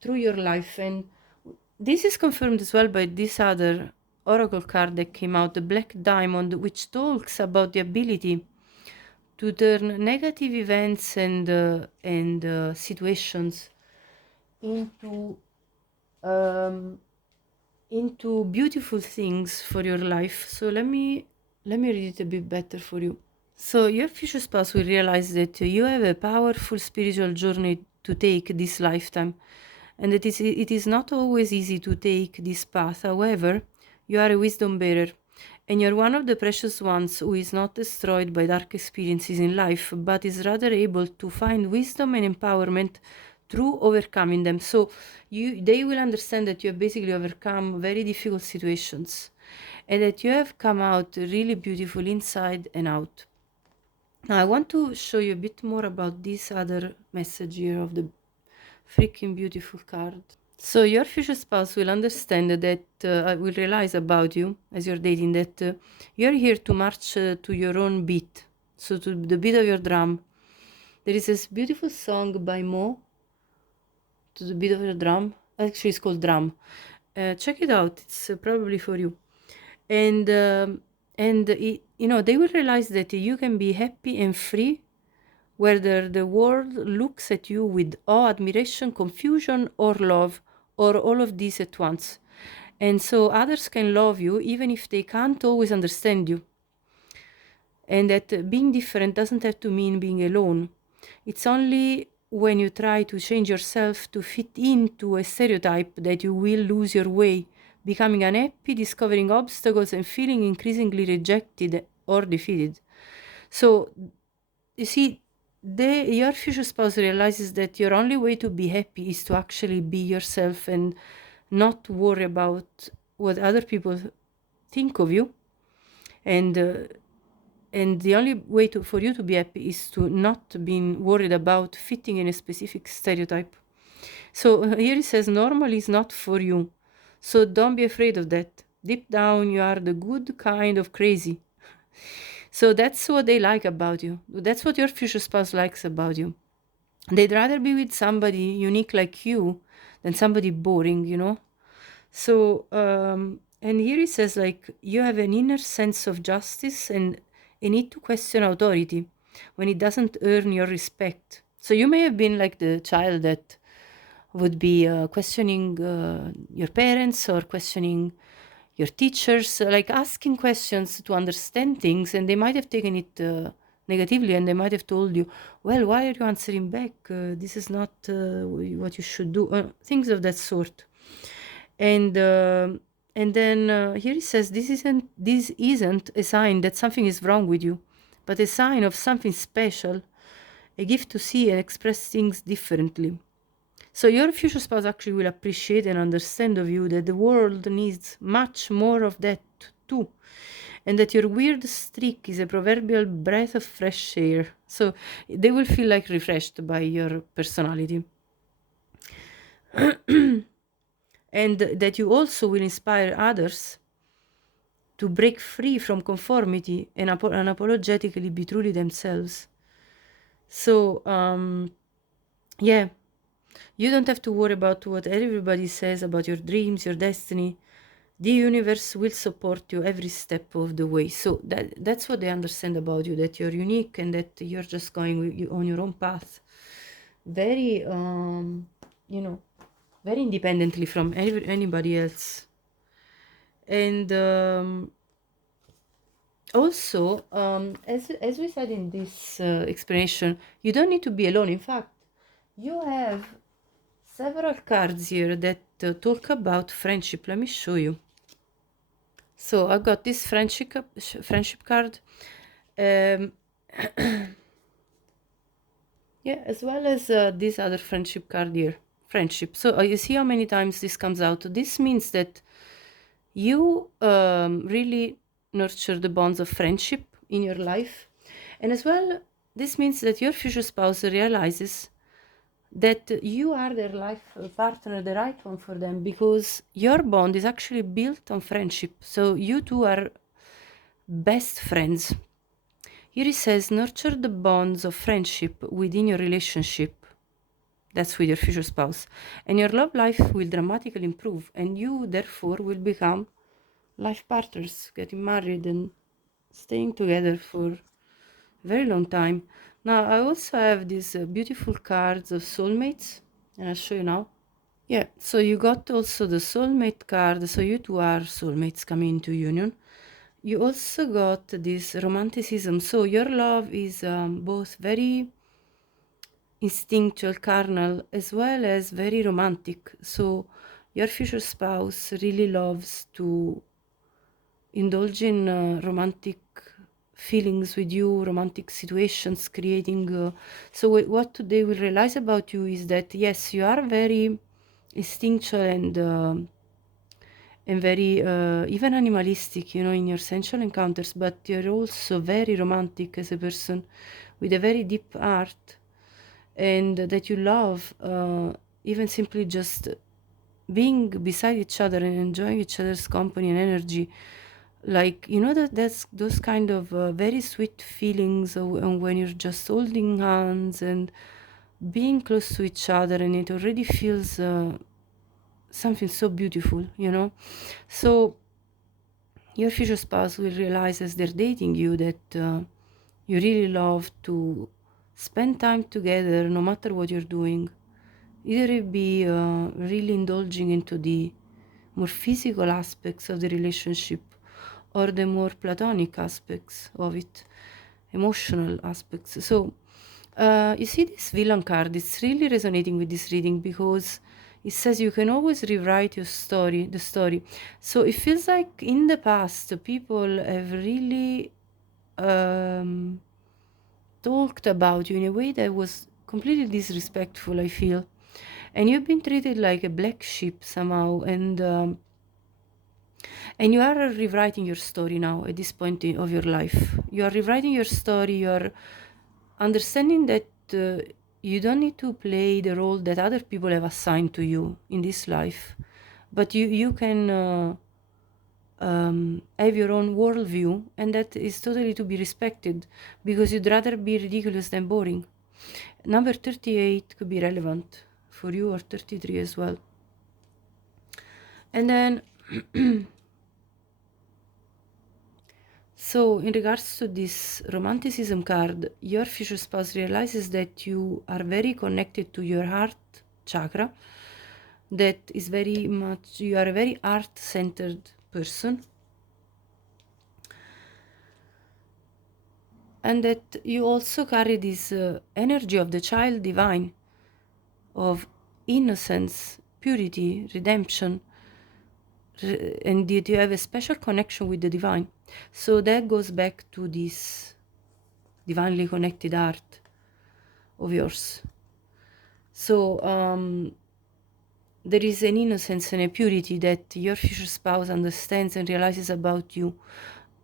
through your life, and this is confirmed as well by this other oracle card that came out, the Black Diamond, which talks about the ability to turn negative events and situations into beautiful things for your life. So let me read it a bit better for you. So your future spouse will realize that you have a powerful spiritual journey to take this lifetime, and that it is not always easy to take this path. However, you are a wisdom bearer, and you're one of the precious ones who is not destroyed by dark experiences in life, but is rather able to find wisdom and empowerment through overcoming them. So they will understand that you have basically overcome very difficult situations, and that you have come out really beautiful inside and out. Now I want to show you a bit more about this other message here of the freaking beautiful card. So your future spouse will understand that, will realize about you as you're dating, that you're here to march to your own beat, so to the beat of your drum. There is this beautiful song by Mo, To the Beat of Your Drum. Actually, it's called Drum. Check it out, it's probably for you. and they will realize that you can be happy and free whether the world looks at you with awe, admiration, confusion, or love, or all of these at once. And so others can love you even if they can't always understand you. And that being different doesn't have to mean being alone. It's only when you try to change yourself to fit into a stereotype that you will lose your way, becoming unhappy, discovering obstacles, and feeling increasingly rejected or defeated. So, you see, your future spouse realizes that your only way to be happy is to actually be yourself and not worry about what other people think of you. And the only way for you to be happy is to not being worried about fitting in a specific stereotype. So here it says normal is not for you. So don't be afraid of that. Deep down, you are the good kind of crazy. So that's what they like about you. That's what your future spouse likes about you. They'd rather be with somebody unique like you than somebody boring. So, and here it says, like, you have an inner sense of justice and a need to question authority when it doesn't earn your respect. So you may have been like the child that would be questioning your parents or questioning your teachers, like asking questions to understand things, and they might have taken it negatively, and they might have told you, well, why are you answering back? This is not what you should do, things of that sort. And then here it says this isn't a sign that something is wrong with you, but a sign of something special, a gift to see and express things differently. So your future spouse actually will appreciate and understand of you that the world needs much more of that too, and that your weird streak is a proverbial breath of fresh air. So they will feel like refreshed by your personality. And that you also will inspire others to break free from conformity and unapologetically be truly themselves. So, yeah, you don't have to worry about what everybody says about your dreams, your destiny. The universe will support you every step of the way. So that's what they understand about you, that you're unique and that you're just going on your own path. Very, very independently from anybody else. And also, as we said in this explanation, you don't need to be alone. In fact, you have several cards here that talk about friendship. Let me show you. So I got this friendship card. Yeah, as well as this other friendship card here. Friendship. So you see how many times this comes out. This means that you really nurture the bonds of friendship in your life. And as well, this means that your future spouse realizes that you are their life partner, the right one for them, because your bond is actually built on friendship. So you two are best friends. Here it says, nurture the bonds of friendship within your relationship. That's with your future spouse. And your love life will dramatically improve, and you, therefore, will become life partners, getting married and staying together for a very long time. Now, I also have these beautiful cards of soulmates, and I'll show you now. Yeah, so you got also the soulmate card, so you two are soulmates coming into union. You also got this romanticism, so your love is both very instinctual, carnal, as well as very romantic. So your future spouse really loves to indulge in romantic feelings with you, romantic situations, creating. So what they will realize about you is that yes, you are very instinctual and very even animalistic, in your sensual encounters, but you're also very romantic as a person with a very deep heart, and that you love even simply just being beside each other and enjoying each other's company and energy. Like, that's those kind of very sweet feelings and when you're just holding hands and being close to each other, and it already feels something so beautiful. So your future spouse will realize as they're dating you that you really love to spend time together no matter what you're doing. Either it be really indulging into the more physical aspects of the relationship or the more platonic aspects of it, emotional aspects. So you see this villain card, it's really resonating with this reading because it says you can always rewrite your story, the story. So it feels like in the past people have really talked about you in a way that was completely disrespectful, I feel. And you've been treated like a black sheep somehow, and you are rewriting your story now at this point of your life. You are rewriting your story. You are understanding that you don't need to play the role that other people have assigned to you in this life, but you can have your own worldview, and that is totally to be respected because you'd rather be ridiculous than boring. Number 38 could be relevant for you, or 33 as well. And then so in regards to this romanticism card, your future spouse realizes that you are very connected to your heart chakra, that is very much, you are a very heart-centered person, and that you also carry this energy of the child divine, of innocence, purity, redemption, and that you have a special connection with the divine. So that goes back to this divinely connected heart of yours. So there is an innocence and a purity that your future spouse understands and realizes about you,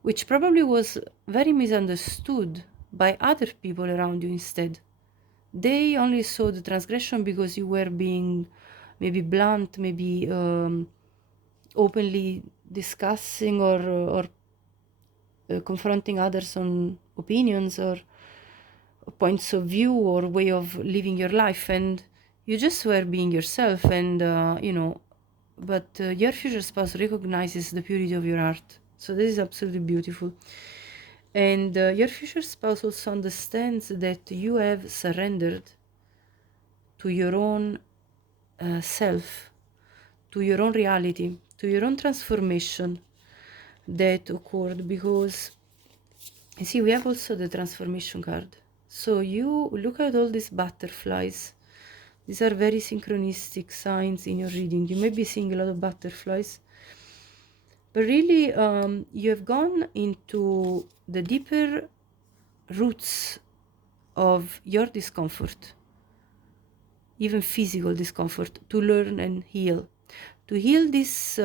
which probably was very misunderstood by other people around you instead. They only saw the transgression because you were being maybe blunt, maybe openly discussing or confronting others on opinions or points of view or way of living your life, and you just were being yourself, and but your future spouse recognizes the purity of your heart. So this is absolutely beautiful. And your future spouse also understands that you have surrendered to your own self, to your own reality, to your own transformation that occurred, because you see, we have also the transformation card. So you look at all these butterflies. These are very synchronistic signs in your reading. You may be seeing a lot of butterflies, but really you have gone into the deeper roots of your discomfort, even physical discomfort, to learn and heal. To heal this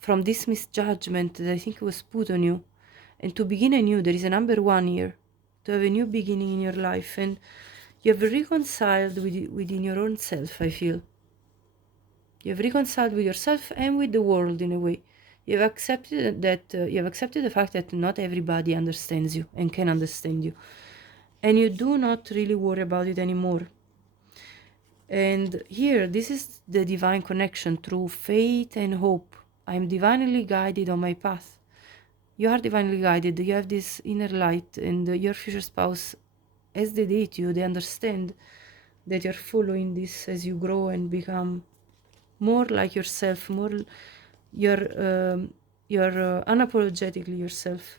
from this misjudgment that I think was put on you, and to begin anew. There is a number 1 here, to have a new beginning in your life, and you have reconciled within your own self, I feel. You have reconciled with yourself and with the world in a way. You have accepted that you have accepted the fact that not everybody understands you and can understand you, and you do not really worry about it anymore. And here, this is the divine connection through faith and hope. I am divinely guided on my path. You are divinely guided. You have this inner light, and your future spouse, as they date you, they understand that you're following this as you grow and become more like yourself, more you're unapologetically yourself,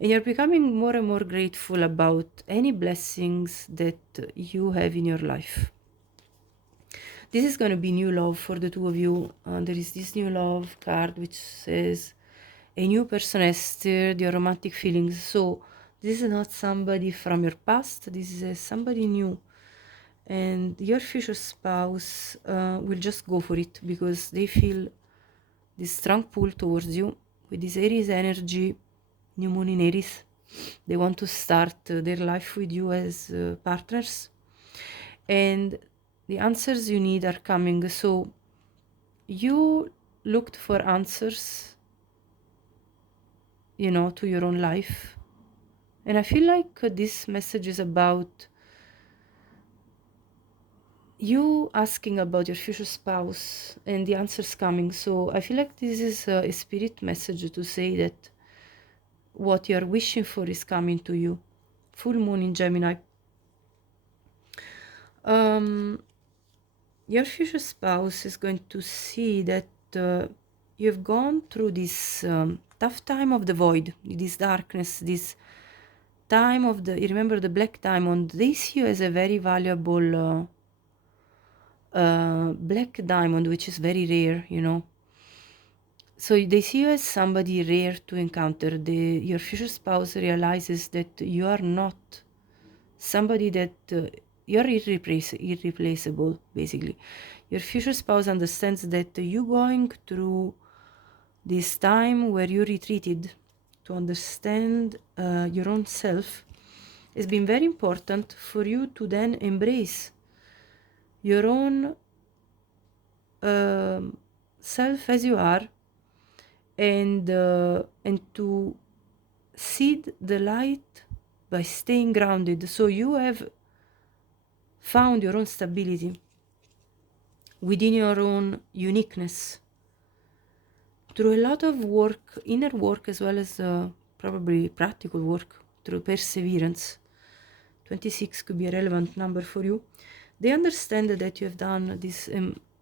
and you're becoming more and more grateful about any blessings that you have in your life. This is going to be new love for the two of you. There is this new love card which says a new person has stirred your romantic feelings. So this is not somebody from your past, this is somebody new, and your future spouse will just go for it because they feel this strong pull towards you with this Aries energy, new moon in Aries. They want to start their life with you as partners, and the answers you need are coming. So you looked for answers, to your own life, and I feel like this message is about you asking about your future spouse and the answers coming. So I feel like this is a spirit message to say that what you're wishing for is coming to you. Full moon in Gemini. Your future spouse is going to see that you've gone through this tough time of the void, this darkness, this time of the, you remember the black diamond, they see you as a very valuable black diamond, which is very rare, you know. So they see you as somebody rare to encounter. Your future spouse realizes that you are not somebody that you're irreplaceable, basically. Your future spouse understands that you going through this time where you retreated to understand your own self has been very important for you to then embrace your own self as you are, and to seed the light by staying grounded. So you have found your own stability within your own uniqueness through a lot of work, inner work, as well as probably practical work, through perseverance. 26 could be a relevant number for you. They understand that you have done this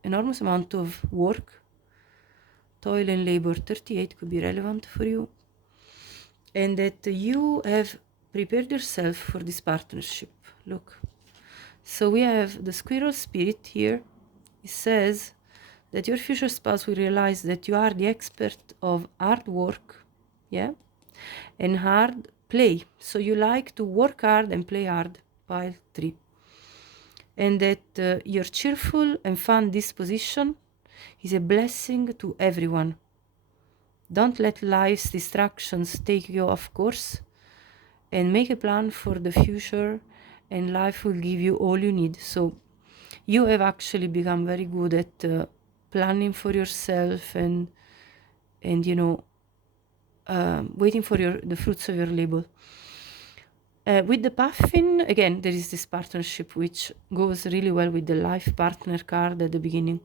enormous amount of work, toil and labor. 38 could be relevant for you, and that you have prepared yourself for this partnership. Look, so we have the squirrel spirit here. It says that your future spouse will realize that you are the expert of hard work, yeah, and hard play. So you like to work hard and play hard, pile 3. And that your cheerful and fun disposition is a blessing to everyone. Don't let life's distractions take you off course, and make a plan for the future, and life will give you all you need. So you have actually become very good at planning for yourself and you know, waiting for the fruits of your labor. With the puffin, again, there is this partnership which goes really well with the life partner card at the beginning.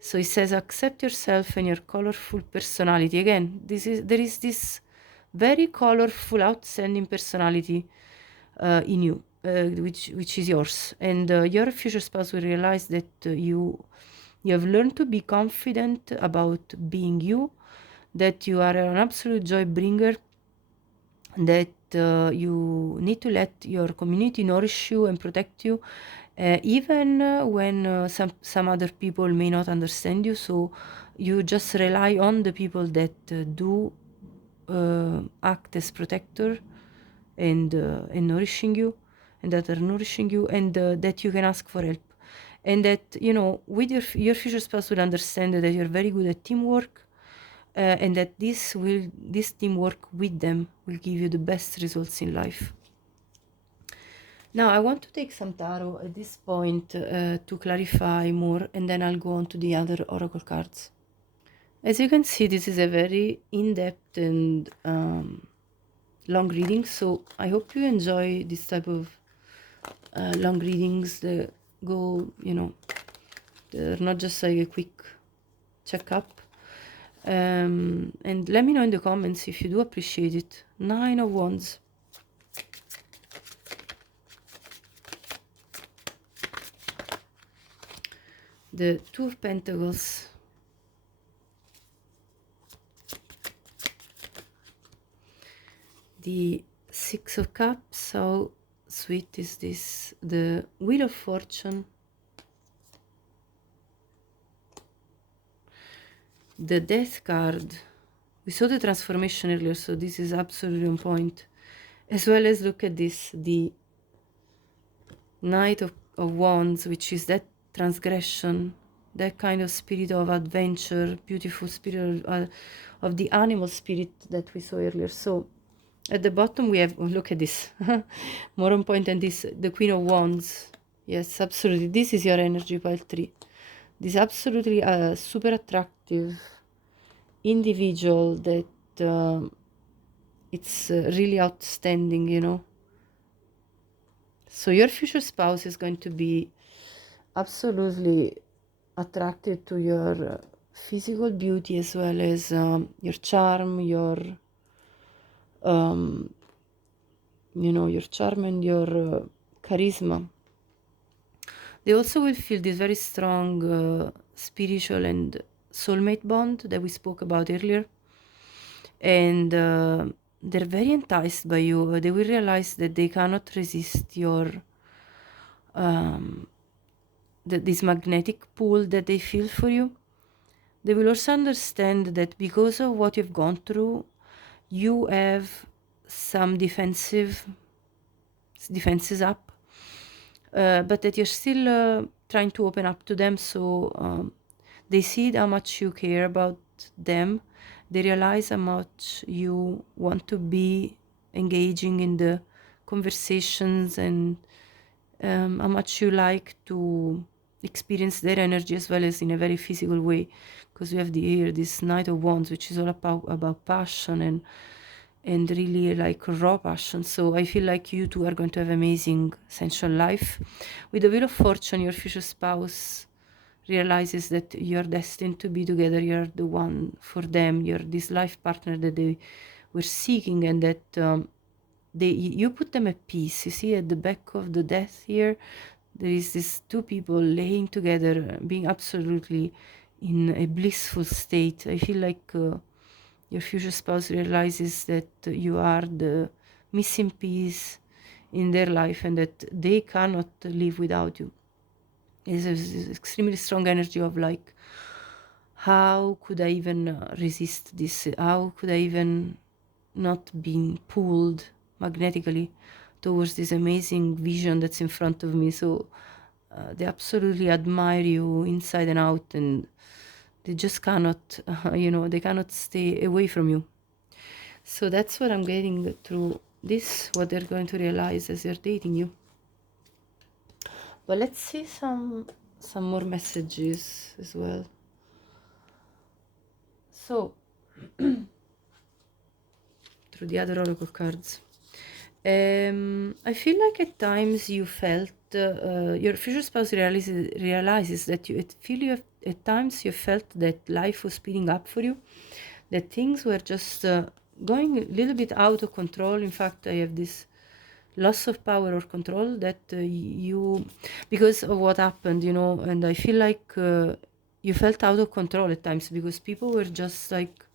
So it says, accept yourself and your colorful personality. Again, there is this very colorful, outstanding personality in you, which is yours. And your future spouse will realize that you have learned to be confident about being you, that you are an absolute joy bringer, that you need to let your community nourish you and protect you, even when some other people may not understand you. So you just rely on the people that do act as protector and nourishing you, and that are nourishing you, and that you can ask for help. And that, you know, with your future spouse will understand that you're very good at teamwork, and that this teamwork with them will give you the best results in life. Now I want to take some tarot at this point to clarify more, and then I'll go on to the other oracle cards. As you can see, this is a very in-depth and long reading, so I hope you enjoy this type of long readings that go, you know, they're not just like a quick checkup. And let me know in the comments if you do appreciate it. 9 of Wands. The 2 of Pentacles. The 6 of Cups. How sweet is this? The Wheel of Fortune. The Death card. We saw the transformation earlier, so this is absolutely on point. As well as, look at this, the Knight of Wands, which is that transgression, that kind of spirit of adventure, beautiful spirit of the animal spirit that we saw earlier. So at the bottom we have, oh, look at this, more on point than this, the Queen of Wands. Yes, absolutely, this is your energy, pile 3. This absolutely super attractive individual that it's really outstanding, you know. So your future spouse is going to be absolutely attracted to your physical beauty as well as your charm, um, your charm and your charisma. They also will feel this very strong spiritual and soulmate bond that we spoke about earlier. And they're very enticed by you. They will realize that they cannot resist your this magnetic pull that they feel for you. They will also understand that because of what you've gone through, you have some defenses up, but that you're still trying to open up to them. So they see how much you care about them. They realize how much you want to be engaging in the conversations, and how much you like to experience their energy as well as in a very physical way, because we have this Knight of Wands, which is all about passion and really like raw passion. So I feel like you two are going to have amazing sensual life. With the Wheel of Fortune, your future spouse realizes that you're destined to be together. You're the one for them. You're this life partner that they were seeking, and that you put them at peace. You see at the back of the death here, there is these two people laying together, being absolutely in a blissful state. I feel like your future spouse realizes that you are the missing piece in their life and that they cannot live without you. It's an extremely strong energy of like, how could I even resist this? How could I even not being pulled magnetically towards this amazing vision that's in front of me? So they absolutely admire you inside and out, and they just cannot, they cannot stay away from you. So that's what I'm getting through this, what they're going to realize as they're dating you. But let's see some more messages as well. So, through the other oracle cards, I feel like at times you felt your future spouse realizes that at times you felt that life was speeding up for you, that things were just going a little bit out of control. In fact, I have this loss of power or control that you, because of what happened, and I feel like you felt out of control at times because people were just like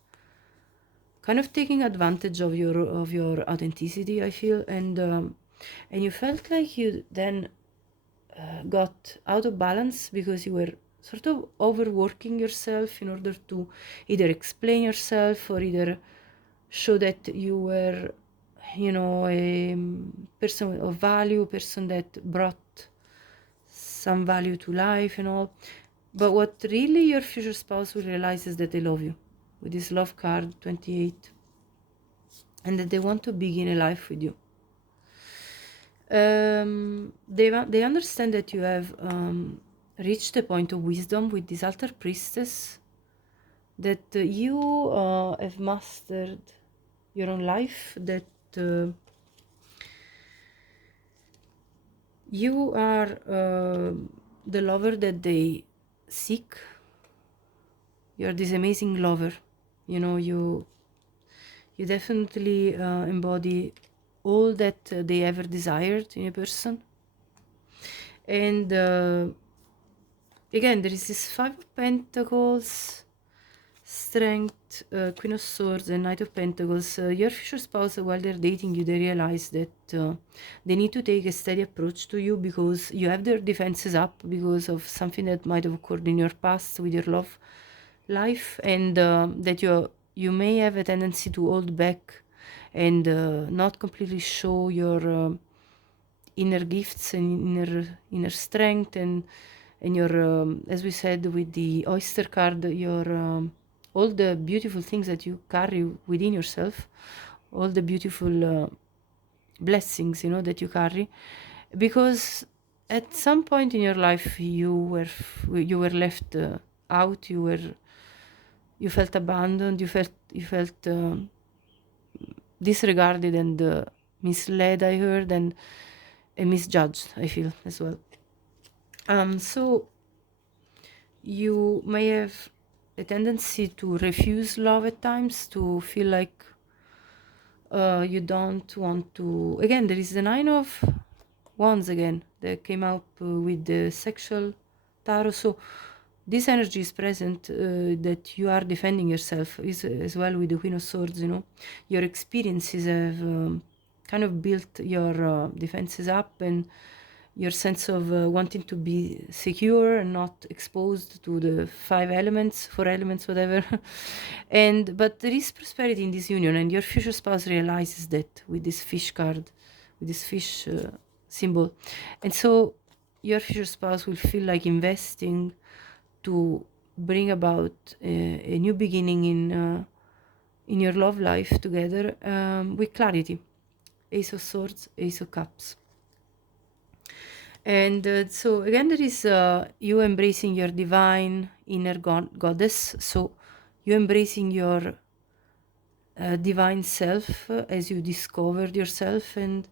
kind of taking advantage of your authenticity, I feel, and you felt like you then got out of balance because you were sort of overworking yourself in order to either explain yourself or either show that you were, a person of value, a person that brought some value to life and all. But what really your future spouse will realize is that they love you with this love card 28, and that they want to begin a life with you. They understand that you have reached a point of wisdom with this altar priestess, that you have mastered your own life, that you are the lover that they seek. You're this amazing lover. You definitely embody all that they ever desired in a person. And again, there is this Five of Pentacles, Strength, Queen of Swords, and Knight of Pentacles. Your future spouse, while they're dating you, they realize that they need to take a steady approach to you because you have their defenses up because of something that might have occurred in your past with your love life, and that you may have a tendency to hold back and not completely show your inner gifts and inner strength and your as we said with the oyster card, your all the beautiful things that you carry within yourself, all the beautiful blessings that you carry, because at some point in your life you were left out, you felt abandoned, you felt disregarded and misled, I heard, and misjudged, I feel, as well. So you may have a tendency to refuse love at times, to feel like you don't want to. Again, there is the Nine of Wands again that came up with the sexual tarot. So this energy is present, that you are defending yourself, is as well with the Queen of Swords. Your experiences have kind of built your defenses up, and your sense of wanting to be secure and not exposed to the five elements, four elements, whatever. But there is prosperity in this union, and your future spouse realizes that with this fish card, with this fish symbol. And so your future spouse will feel like investing to bring about a new beginning in your love life together, with clarity. Ace of Swords, Ace of Cups. And so again, there is you embracing your divine inner goddess. So you embracing your divine self as you discovered yourself, and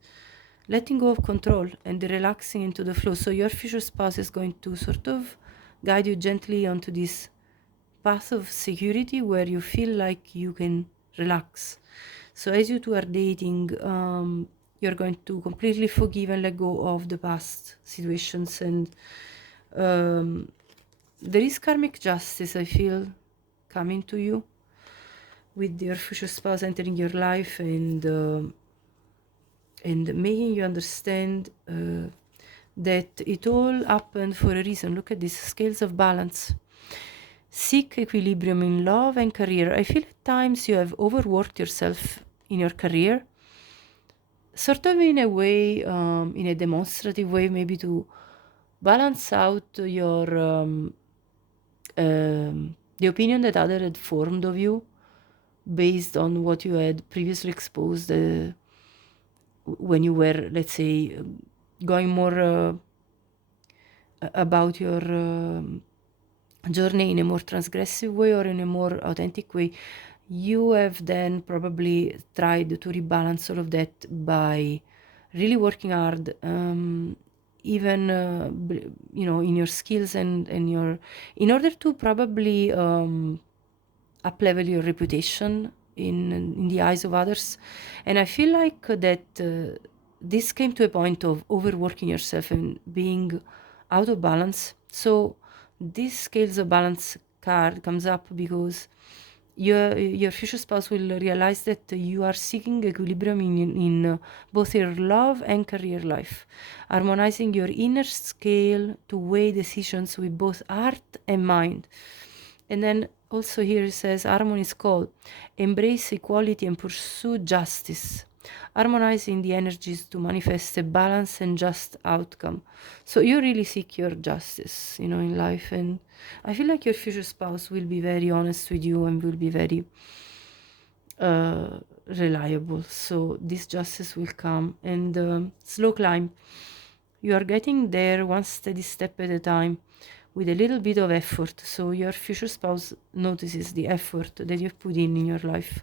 letting go of control and relaxing into the flow. So your future spouse is going to sort of guide you gently onto this path of security where you feel like you can relax. So as you two are dating, you're going to completely forgive and let go of the past situations, and there is karmic justice, I feel, coming to you with your future spouse entering your life, and making you understand that it all happened for a reason. Look at these scales of balance. Seek equilibrium in love and career. I feel at times you have overworked yourself in your career, sort of in a way, in a demonstrative way, maybe to balance out the opinion that others had formed of you based on what you had previously exposed when you were, let's say, going more about your journey in a more transgressive way or in a more authentic way. You have then probably tried to rebalance all of that by really working hard, even in your skills and in order to probably up level your reputation in the eyes of others. And I feel like that this came to a point of overworking yourself and being out of balance. So this scales of balance card comes up because your future spouse will realize that you are seeking equilibrium in both your love and career life, harmonizing your inner scale to weigh decisions with both heart and mind. And then also here it says harmony is called embrace equality and pursue justice, harmonizing the energies to manifest a balanced and just outcome. So you really seek your justice, in life, and I feel like your future spouse will be very honest with you and will be very reliable. So this justice will come, and slow climb. You are getting there one steady step at a time with a little bit of effort. So your future spouse notices the effort that you've put in your life.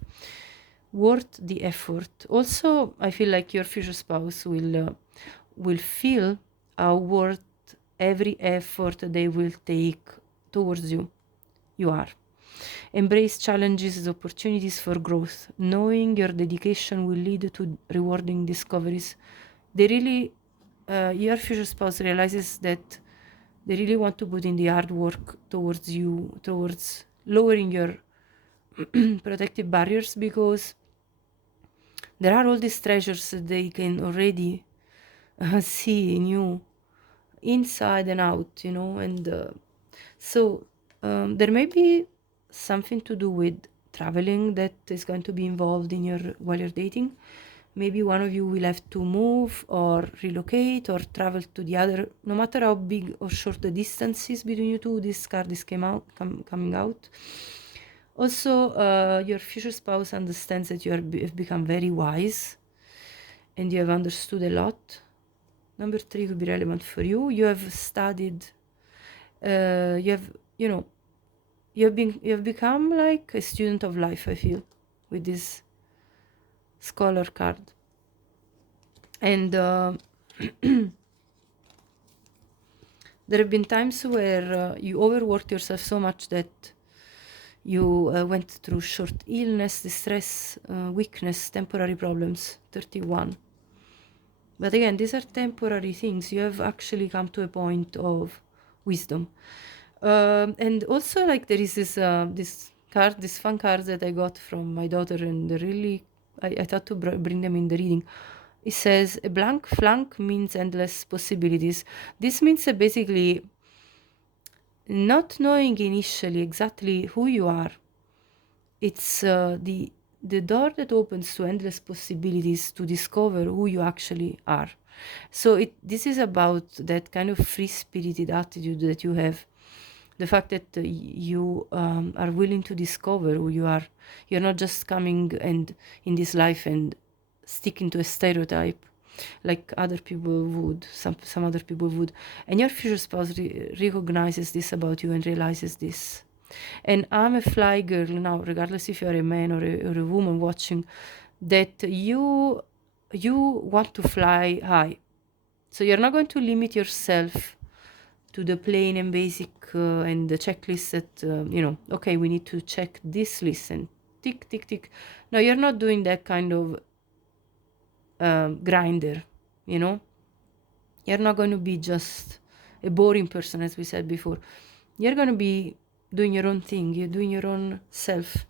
Worth the effort. Also, I feel like your future spouse will feel how worth every effort they will take towards you. You are. Embrace challenges as opportunities for growth, knowing your dedication will lead to rewarding discoveries. They really, your future spouse realizes that they really want to put in the hard work towards you, towards lowering your protective barriers, because there are all these treasures that they can already see in you, inside and out, and so there may be something to do with traveling that is going to be involved while you're dating. Maybe one of you will have to move or relocate or travel to the other. No matter how big or short the distance is between you two, this card is coming out. Also, your future spouse understands that you have become very wise and you have understood a lot. Number 3 could be relevant for you. You have studied, you have become like a student of life, I feel, with this scholar card. And There have been times where you overworked yourself so much that you went through short illness, distress, weakness, temporary problems. 31. But again, these are temporary things. You have actually come to a point of wisdom. And also, like, there is this card, this fun card that I got from my daughter, and really, I thought to bring them in the reading. It says, a blank flank means endless possibilities. This means that basically not knowing initially exactly who you are, it's the door that opens to endless possibilities to discover who you actually are. So this is about that kind of free-spirited attitude that you have, the fact that you are willing to discover who you are. You're not just coming and in this life and sticking to a stereotype like other people would, some other people would. And your future spouse recognizes this about you and realizes this. And I'm a fly girl now, regardless if you're a man or a woman watching, that you want to fly high. So you're not going to limit yourself to the plain and basic and the checklist that, okay, we need to check this list and tick, tick, tick. No, you're not doing that kind of grinder, you know? You're not going to be just a boring person, as we said before. You're going to be doing your own thing. You're doing your own self,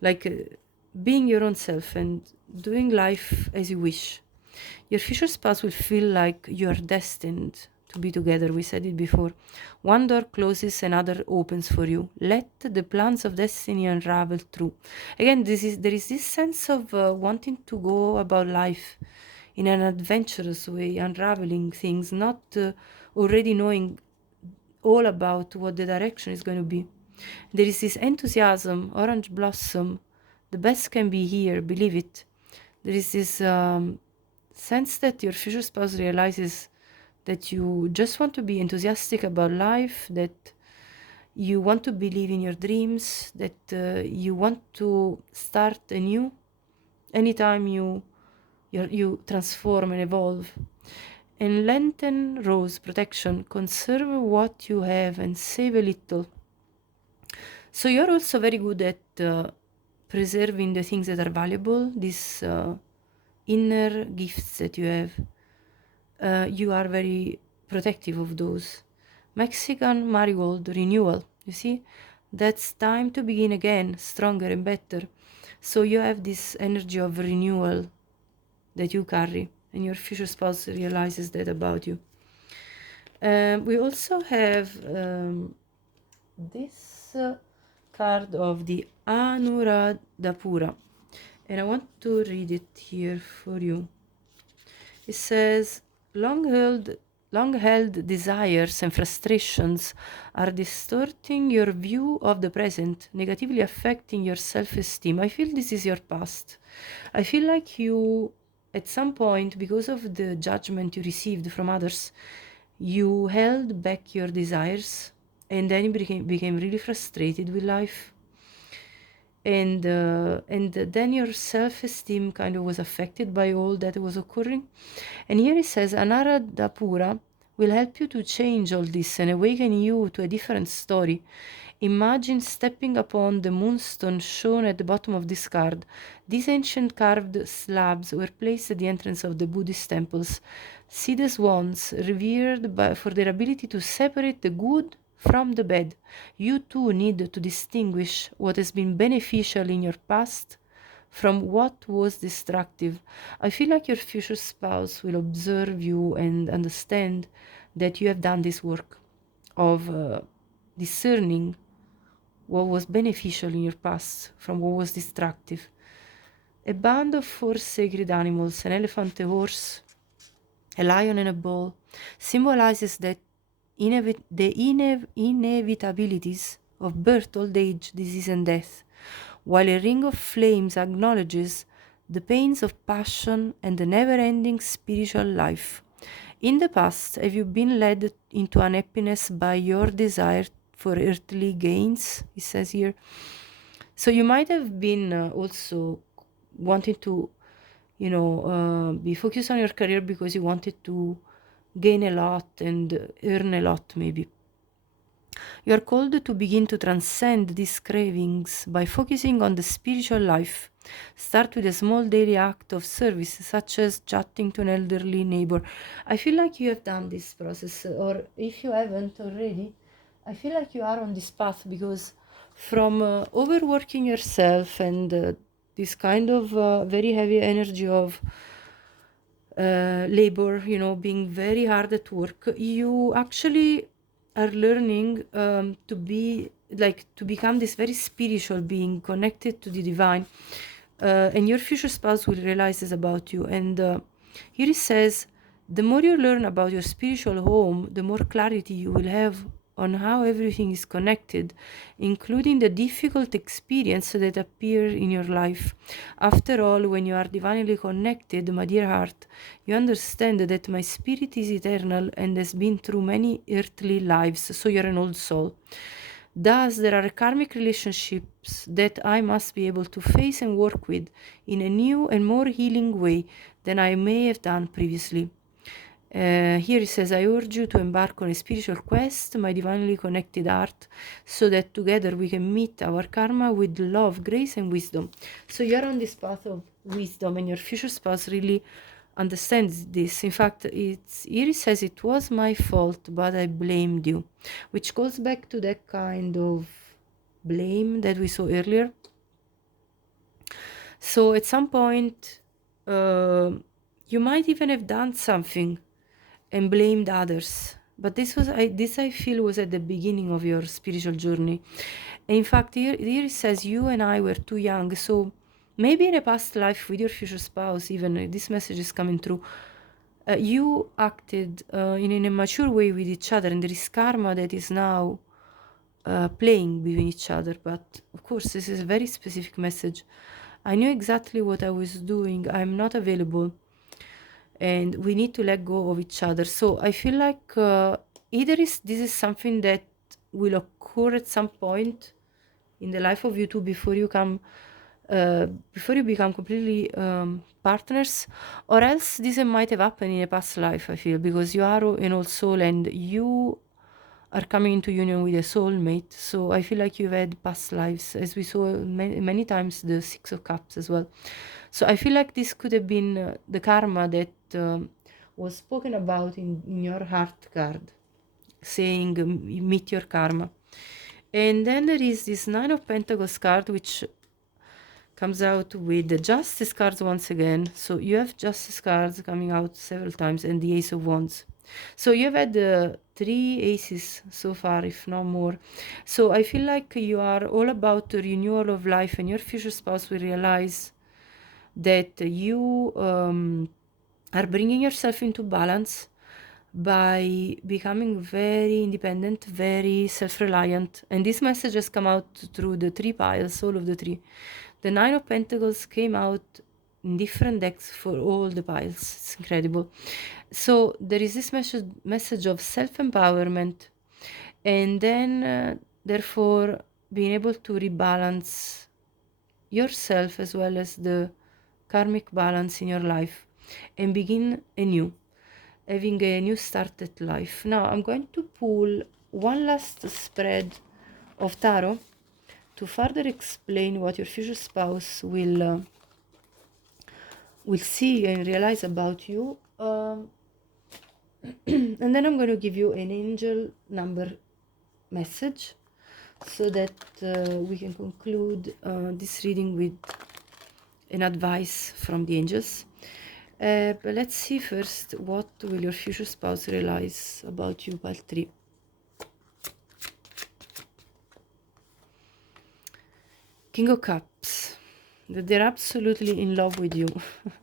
like being your own self and doing life as you wish. Your future spouse will feel like you are destined to be together. We said it before. One door closes, another opens for you. Let the plans of destiny unravel through. Again, there is this sense of wanting to go about life in an adventurous way, unraveling things, not already knowing all about what the direction is going to be. There is this enthusiasm, orange blossom, the best can be here, believe it. There is this sense that your future spouse realizes that you just want to be enthusiastic about life, that you want to believe in your dreams, that you want to start anew anytime you transform and evolve. And lenten rose protection, conserve what you have and save a little. So you're also very good at preserving the things that are valuable, these inner gifts that you have. You are very protective of those. Mexican marigold renewal, you see? That's time to begin again, stronger and better. So you have this energy of renewal that you carry, and your future spouse realizes that about you. We also have this card of the Anuradhapura, and I want to read it here for you. It says, long-held desires and frustrations are distorting your view of the present, negatively affecting your self-esteem. I feel this is your past. I feel like you, at some point, because of the judgment you received from others, you held back your desires, and then you became really frustrated with life. And then your self-esteem kind of was affected by all that was occurring. And here it says, Anaradhapura will help you to change all this and awaken you to a different story. Imagine stepping upon the moonstone shown at the bottom of this card. These ancient carved slabs were placed at the entrance of the Buddhist temples. See the swans, revered for their ability to separate the good from the bad. You too need to distinguish what has been beneficial in your past from what was destructive. I feel like your future spouse will observe you and understand that you have done this work of discerning what was beneficial in your past from what was destructive. A band of four sacred animals, an elephant, a horse, a lion, and a bull, symbolizes that the inevitabilities of birth, old age, disease, and death, while a ring of flames acknowledges the pains of passion and the never-ending spiritual life. In the past, have you been led into unhappiness by your desire for earthly gains? It says here. So you might have been also wanting to, be focused on your career because you wanted to gain a lot and earn a lot, maybe. You are called to begin to transcend these cravings by focusing on the spiritual life. Start with a small daily act of service, such as chatting to an elderly neighbor. I feel like you have done this process, or if you haven't already, I feel like you are on this path, because from overworking yourself and this kind of very heavy energy of labor, being very hard at work, you actually are learning to become this very spiritual being connected to the divine. And your future spouse will realize this about you. And here it says, the more you learn about your spiritual home, the more clarity you will have on how everything is connected, including the difficult experiences that appear in your life. After all, when you are divinely connected, my dear heart, you understand that my spirit is eternal and has been through many earthly lives, so you're an old soul. Thus, there are karmic relationships that I must be able to face and work with in a new and more healing way than I may have done previously. Here it says, I urge you to embark on a spiritual quest, my divinely connected heart, so that together we can meet our karma with love, grace, and wisdom. So you're on this path of wisdom, and your future spouse really understands this. In fact, here it says, it was my fault, but I blamed you, which goes back to that kind of blame that we saw earlier. So at some point, you might even have done something and blamed others, but this I feel was at the beginning of your spiritual journey. And in fact, here it says you and I were too young, so maybe in a past life with your future spouse, even this message is coming through, you acted in an immature way with each other, and there is karma that is now playing between each other. But of course, this is a very specific message. I knew exactly what I was doing. I'm not available, and we need to let go of each other. So I feel like either this is something that will occur at some point in the life of you two before you become completely partners, or else this might have happened in a past life, I feel, because you are an old soul and you are coming into union with a soulmate. So I feel like you've had past lives, as we saw many times the Six of Cups as well. So I feel like this could have been the karma that was spoken about in your heart card, saying meet your karma. And then there is this Nine of Pentacles card, which comes out with the Justice cards once again. So you have Justice cards coming out several times, and the Ace of Wands. So you've had 3 aces so far, if not more. So I feel like you are all about the renewal of life, and your future spouse will realize that you are bringing yourself into balance by becoming very independent, very self-reliant. And this message has come out through the 3 piles, all of the 3. The Nine of Pentacles came out in different decks for all the piles. It's incredible. So there is this message of self-empowerment, and then therefore being able to rebalance yourself as well as the karmic balance in your life and begin anew, having a new start at life. Now I'm going to pull one last spread of tarot to further explain what your future spouse will see and realize about you. And then I'm going to give you an angel number message so that we can conclude this reading with an advice from the angels. But let's see first, what will your future spouse realize about you, pile 3. King of Cups. That they're absolutely in love with you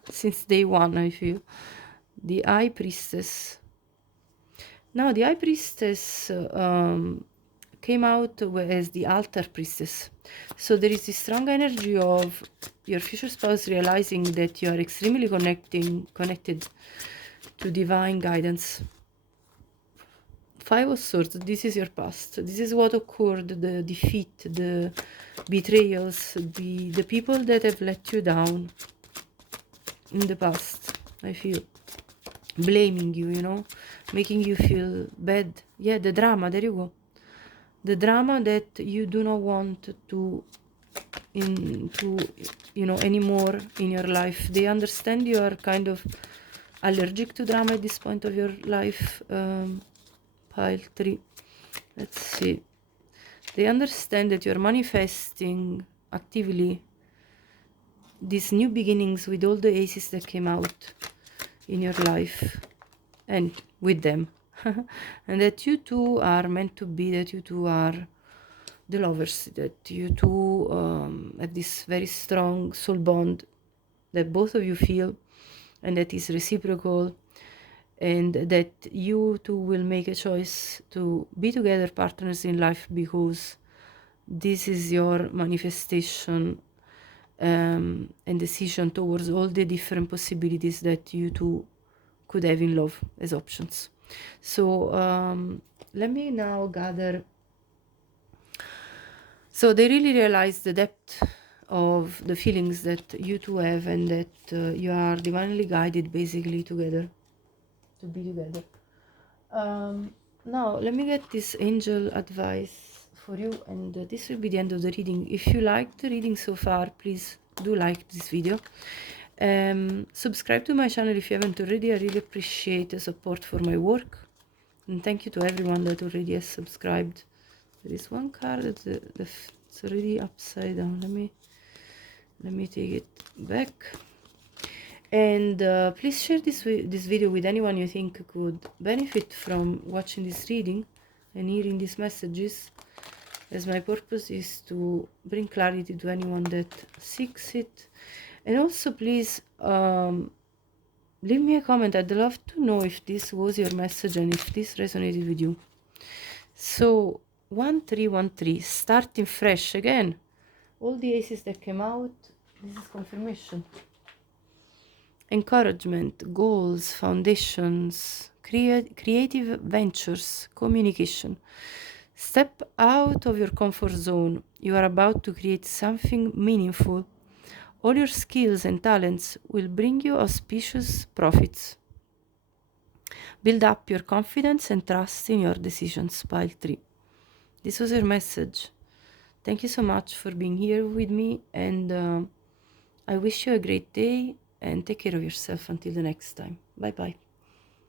since day one, I feel. The High Priestess. Now, the High Priestess came out as the Altar Priestess. So there is this strong energy of your future spouse realizing that you are extremely connected to divine guidance. 5 of Swords, this is your past. This is what occurred, the defeat, the betrayals, the people that have let you down in the past, I feel. blaming you, you know, making you feel bad. Yeah, the drama, there you go. The drama that you do not want to you know, anymore in your life. They understand you are kind of allergic to drama at this point of your life. Pile 3. Let's see. They understand that you're manifesting actively these new beginnings with all the aces that came out in your life and with them. And that you two are meant to be, that you two are the lovers, that you two have this very strong soul bond that both of you feel, and that is reciprocal, and that you two will make a choice to be together, partners in life, because this is your manifestation and decision towards all the different possibilities that you two could have in love as options. So let me now gather. So they really realize the depth of the feelings that you two have, and that you are divinely guided basically together, to be together. Now let me get this angel advice for you, and this will be the end of the reading. If you liked the reading so far, please do like this video. Subscribe to my channel if you haven't already. I really appreciate the support for my work, and thank you to everyone that already has subscribed. There is one card that it's already upside down. Let me take it back. And please share this video with anyone you think could benefit from watching this reading and hearing these messages, as my purpose is to bring clarity to anyone that seeks it. And also, please leave me a comment. I'd love to know if this was your message and if this resonated with you. So 1313, starting fresh again. All the aces that came out, this is confirmation. Encouragement, goals, foundations, creative ventures, communication. Step out of your comfort zone. You are about to create something meaningful. All your skills and talents will bring you auspicious profits. Build up your confidence and trust in your decisions. Pile 3. This was your message. Thank you so much for being here with me, and I wish you a great day, and take care of yourself until the next time. Bye bye.